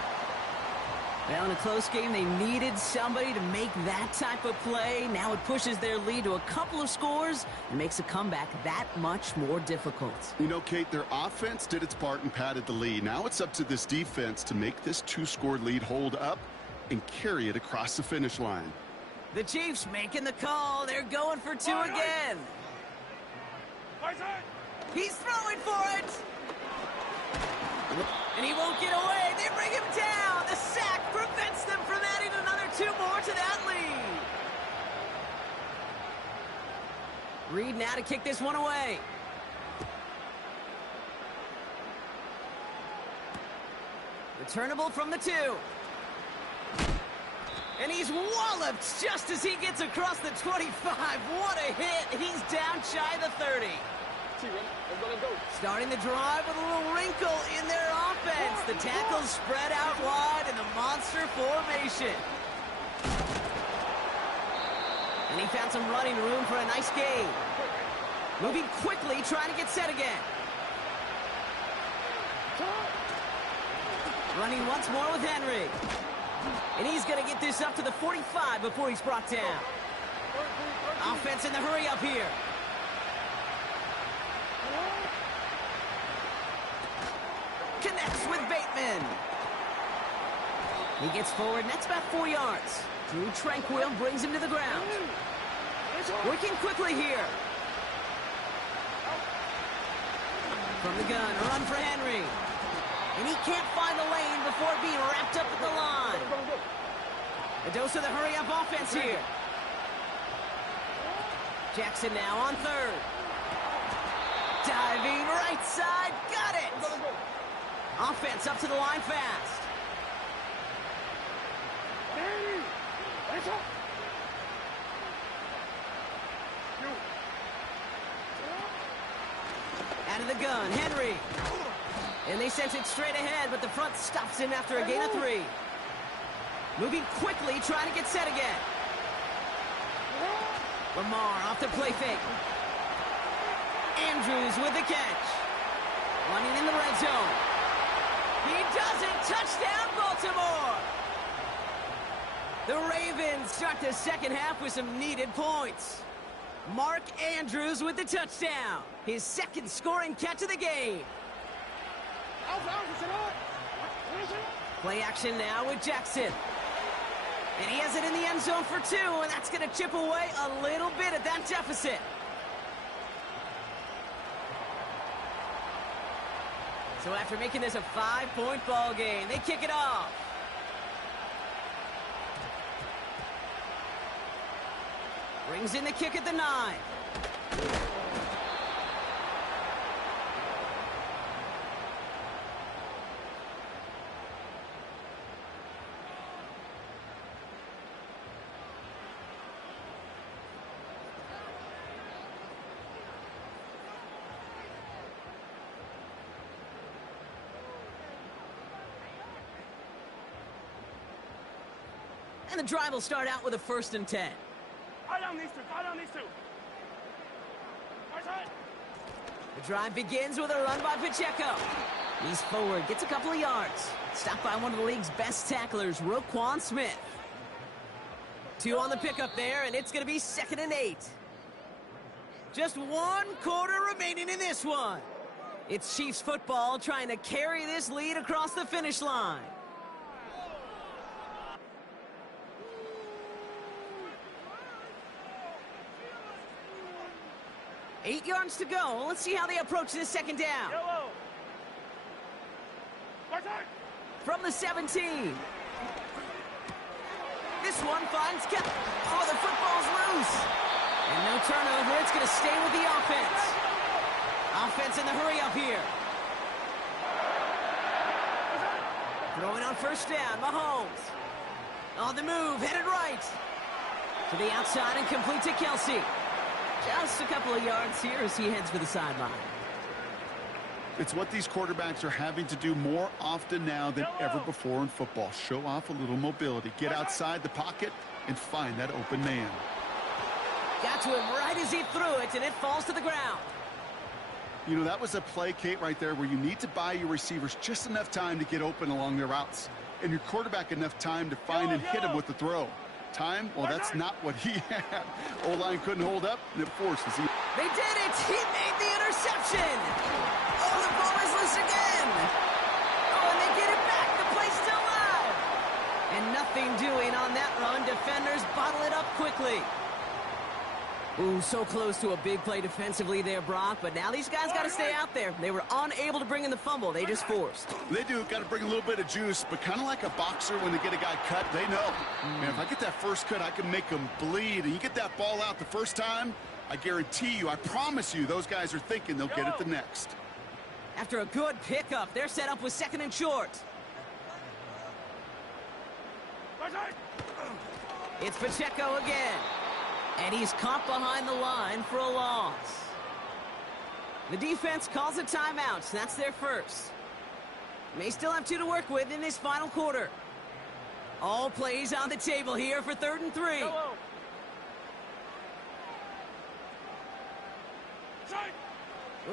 Well, in a close game, they needed somebody to make that type of play. Now it pushes their lead to a couple of scores and makes a comeback that much more difficult. You know, Kate, their offense did its part and padded the lead. Now it's up to this defense to make this 2-score lead hold up and carry it across the finish line. The Chiefs making the call. They're going for 2 again. He's throwing for it. And he won't get away. They bring him down. The sack prevents them from adding another 2 more to that lead. Reed now to kick this one away. Returnable from the 2. And he's walloped just as he gets across the 25. What a hit. He's down shy of the 30. Starting the drive with a little wrinkle in their offense. The tackles spread out wide in the monster formation. And he found some running room for a nice gain. Moving quickly, trying to get set again. Running once more with Henry. And he's going to get this up to the 45 before he's brought down. Offense in the hurry up here. Connects with Bateman. He gets forward, and that's about 4 yards. Drew Tranquil brings him to the ground. Working quickly here. From the gun, a run for Henry. And he can't find the lane before being wrapped up at the line. A dose of the hurry-up offense here. Jackson now on third. Diving right side, got it! Offense up to the line fast. Out of the gun, Henry. And they sent it straight ahead, but the front stops him after a gain of 3. Moving quickly, trying to get set again. Lamar off the play fake. Andrews with the catch. Running in the red zone. He does it! Touchdown, Baltimore! The Ravens start the second half with some needed points. Mark Andrews with the touchdown. His second scoring catch of the game. Play action now with Jackson. And he has it in the end zone for 2, and that's going to chip away a little bit at that deficit. So after making this a 5-point ball game, they kick it off. Brings in the kick at the 9. And the drive will start out with a 1st and 10. Tie down these two. Tie down these two. Right side. The drive begins with a run by Pacheco. He's forward, gets a couple of yards. Stopped by one of the league's best tacklers, Roquan Smith. 2 on the pickup there, and it's going to be 2nd and 8. Just 1 quarter remaining in this one. It's Chiefs football trying to carry this lead across the finish line. 8 yards to go. Let's see how they approach this 2nd down. Yellow. Right side. From the 17. This one finds Kep. Oh, the football's loose. And no turnover. It's going to stay with the offense. Offense in the hurry up here. Throwing on 1st down. Mahomes. On the move. Headed right. To the outside and complete to Kelsey. Just a couple of yards here as he heads for the sideline. It's what these quarterbacks are having to do more often now than ever before in football. Show off a little mobility. Get outside the pocket and find that open man. Got to him right as he threw it, and it falls to the ground. You know, that was a play, Kate, right there where you need to buy your receivers just enough time to get open along their routes. And your quarterback enough time to find and hit him with the throw. Time? Well, that's not what he had. O-line couldn't hold up, and it forces him. They did it! He made the interception! Oh, the ball is loose again! Oh, and they get it back! The play's still live! And nothing doing on that run. Defenders bottle it up quickly. Ooh, so close to a big play defensively there, Brock, but now these guys got to stay out there. They were unable to bring in the fumble. They just forced. They do. Got to bring a little bit of juice, but kind of like a boxer when they get a guy cut, they know. Man, if I get that first cut, I can make them bleed. And you get that ball out the first time, I guarantee you, I promise you, those guys are thinking they'll get it the next. After a good pickup, they're set up with 2nd and short. It's Pacheco again. And he's caught behind the line for a loss. The defense calls a timeout. That's their first. May still have 2 to work with in this final quarter. All plays on the table here for 3rd and 3.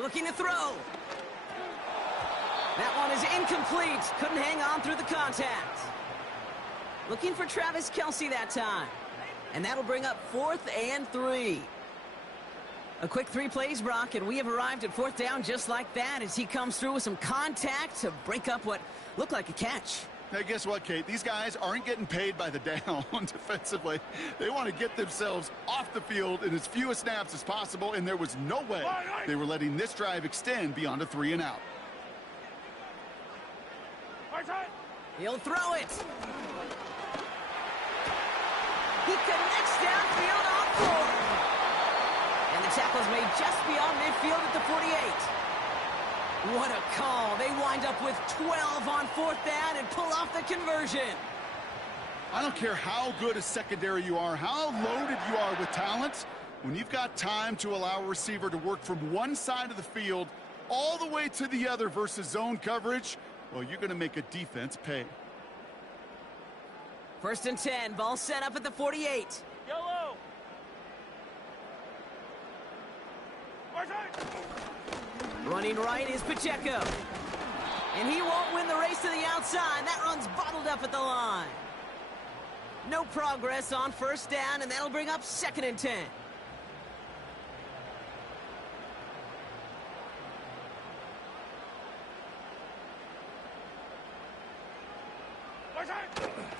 Looking to throw. That one is incomplete. Couldn't hang on through the contact. Looking for Travis Kelce that time. And that'll bring up 4th and 3. A quick 3 plays, Brock, and we have arrived at 4th down just like that as he comes through with some contact to break up what looked like a catch. Hey, guess what, Kate? These guys aren't getting paid by the down defensively. They want to get themselves off the field in as few snaps as possible, and there was no way they were letting this drive extend beyond a 3 and out. He'll throw it. He connects downfield on 4. And the tackle's made just beyond midfield at the 48. What a call. They wind up with 12 on 4th down and pull off the conversion. I don't care how good a secondary you are, how loaded you are with talent. When you've got time to allow a receiver to work from one side of the field all the way to the other versus zone coverage, well, you're going to make a defense pay. 1st and 10. Ball set up at the 48. Yellow. Running right is Pacheco. And he won't win the race to the outside. That run's bottled up at the line. No progress on 1st down, and that'll bring up 2nd and 10.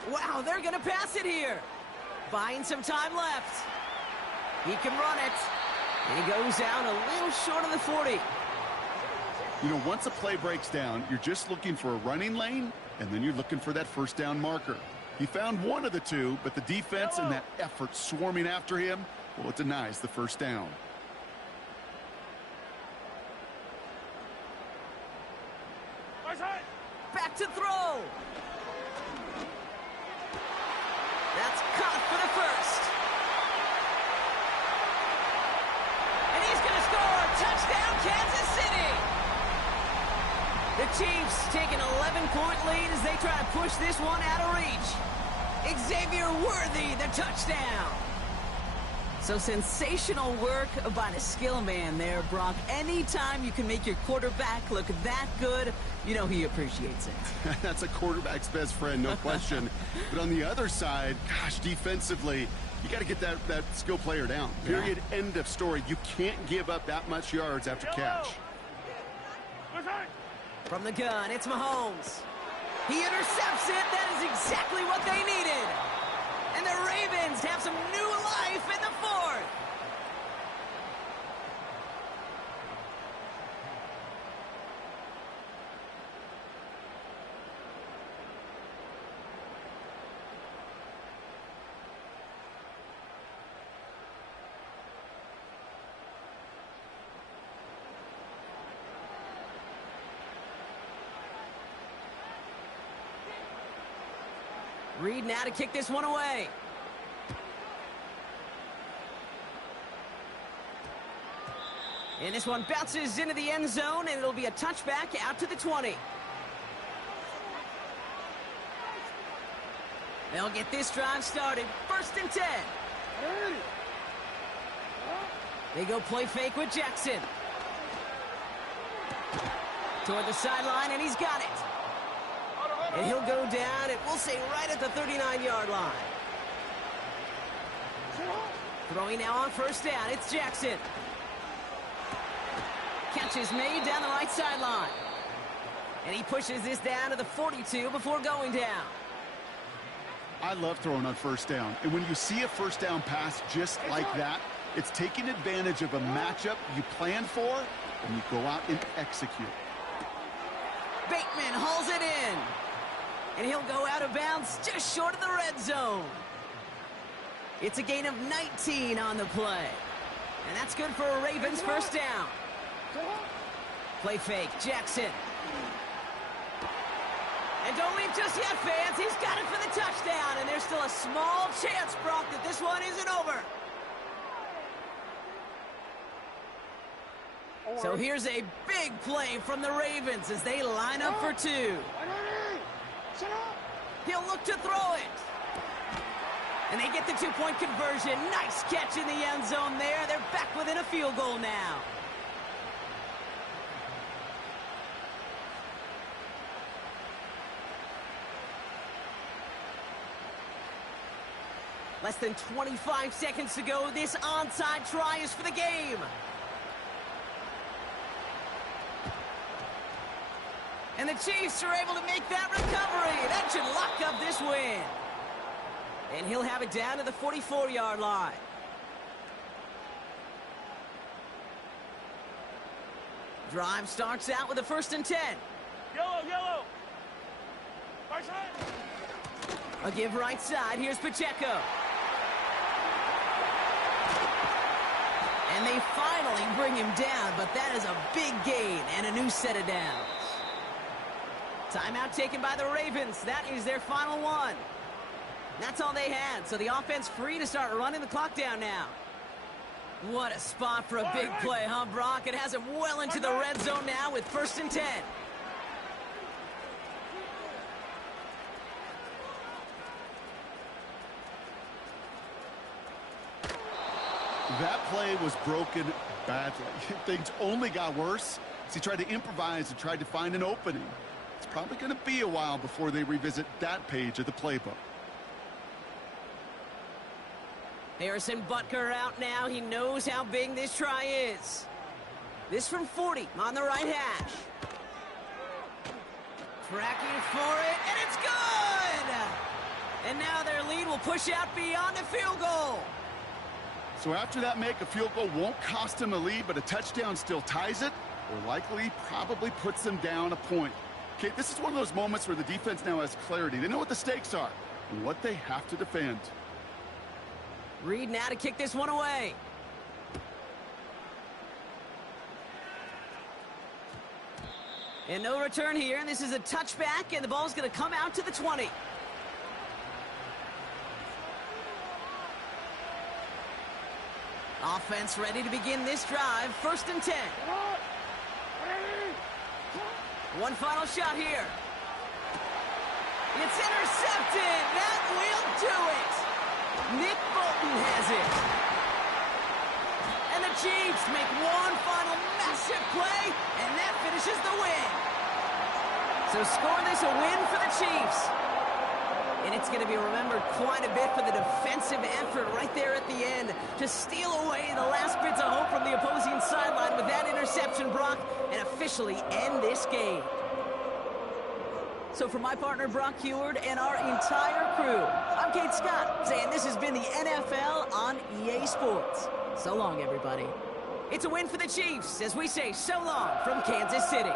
Wow, they're going to pass it here. Buying some time left. He can run it. And he goes out a little short of the 40. You know, once a play breaks down, you're just looking for a running lane, and then you're looking for that 1st down marker. He found one of the two, but the defense and that effort swarming after him, well, it denies the 1st down. Back to throw. That's caught for the 1st. And he's going to score. Touchdown, Kansas City. The Chiefs take an 11-point lead as they try to push this one out of reach. Xavier Worthy, the touchdown. So sensational work by the skill man there, Brock. Anytime you can make your quarterback look that good, you know he appreciates it. That's a quarterback's best friend, no question. But on the other side, gosh, defensively, you got to get that skill player down. Period, end of story. You can't give up that much yards after catch. From the gun, it's Mahomes. He intercepts it. That is exactly what they needed. And the Ravens have some new life in the 4th. Reed now to kick this one away. And this one bounces into the end zone, and it'll be a touchback out to the 20. They'll get this drive started. 1st and 10. They go play fake with Jackson. Toward the sideline, and he's got it. And he'll go down, and we'll say right at the 39-yard line. Throwing now on 1st down, it's Jackson. Catch is made down the right sideline. And he pushes this down to the 42 before going down. I love throwing on 1st down. And when you see a 1st down pass just like that, it's taking advantage of a matchup you planned for, and you go out and execute. Bateman hauls it in. And he'll go out of bounds just short of the red zone. It's a gain of 19 on the play. And that's good for a Ravens 1st down. Play fake, Jackson. And don't leave just yet, fans. He's got it for the touchdown. And there's still a small chance, Brock, that this one isn't over. So here's a big play from the Ravens as they line up for 2. He'll look to throw it. And they get the 2-point conversion. Nice catch in the end zone there. They're back within a field goal now. Less than 25 seconds to go. This onside try is for the game. And the Chiefs are able to make that recovery. That should lock up this win. And he'll have it down to the 44-yard line. Drive starts out with a 1st and 10. Yellow. Right side. A give right side. Here's Pacheco. And they finally bring him down, but that is a big gain and a new set of downs. Timeout taken by the Ravens. That is their final one. That's all they had, so the offense free to start running the clock down now. What a spot for a big play, huh, Brock? It has him well into the red zone now with 1st and 10. That play was broken badly. Things only got worse as he tried to improvise and tried to find an opening. It's probably going to be a while before they revisit that page of the playbook. Harrison Butker out now. He knows how big this try is. This from 40 on the right hash. Tracking for it, and it's good! And now their lead will push out beyond the field goal. So after that make, a field goal won't cost him a lead, but a touchdown still ties it, or likely probably puts them down a point. Okay, this is one of those moments where the defense now has clarity. They know what the stakes are and what they have to defend. Reed now to kick this one away. And no return here. This is a touchback, and the ball's going to come out to the 20. Offense ready to begin this drive. 1st and 10. One final shot here. It's intercepted. That will do it. Nick Bolton has it. And the Chiefs make one final massive play, and that finishes the win. So score this a win for the Chiefs. And it's going to be remembered quite a bit for the defensive effort right there at the end to steal away the last bits of hope from the opposing sideline with that interception, Brock, and officially end this game. So for my partner, Brock Heward, and our entire crew, I'm Kate Scott, saying this has been the NFL on EA Sports. So long, everybody. It's a win for the Chiefs as we say so long from Kansas City.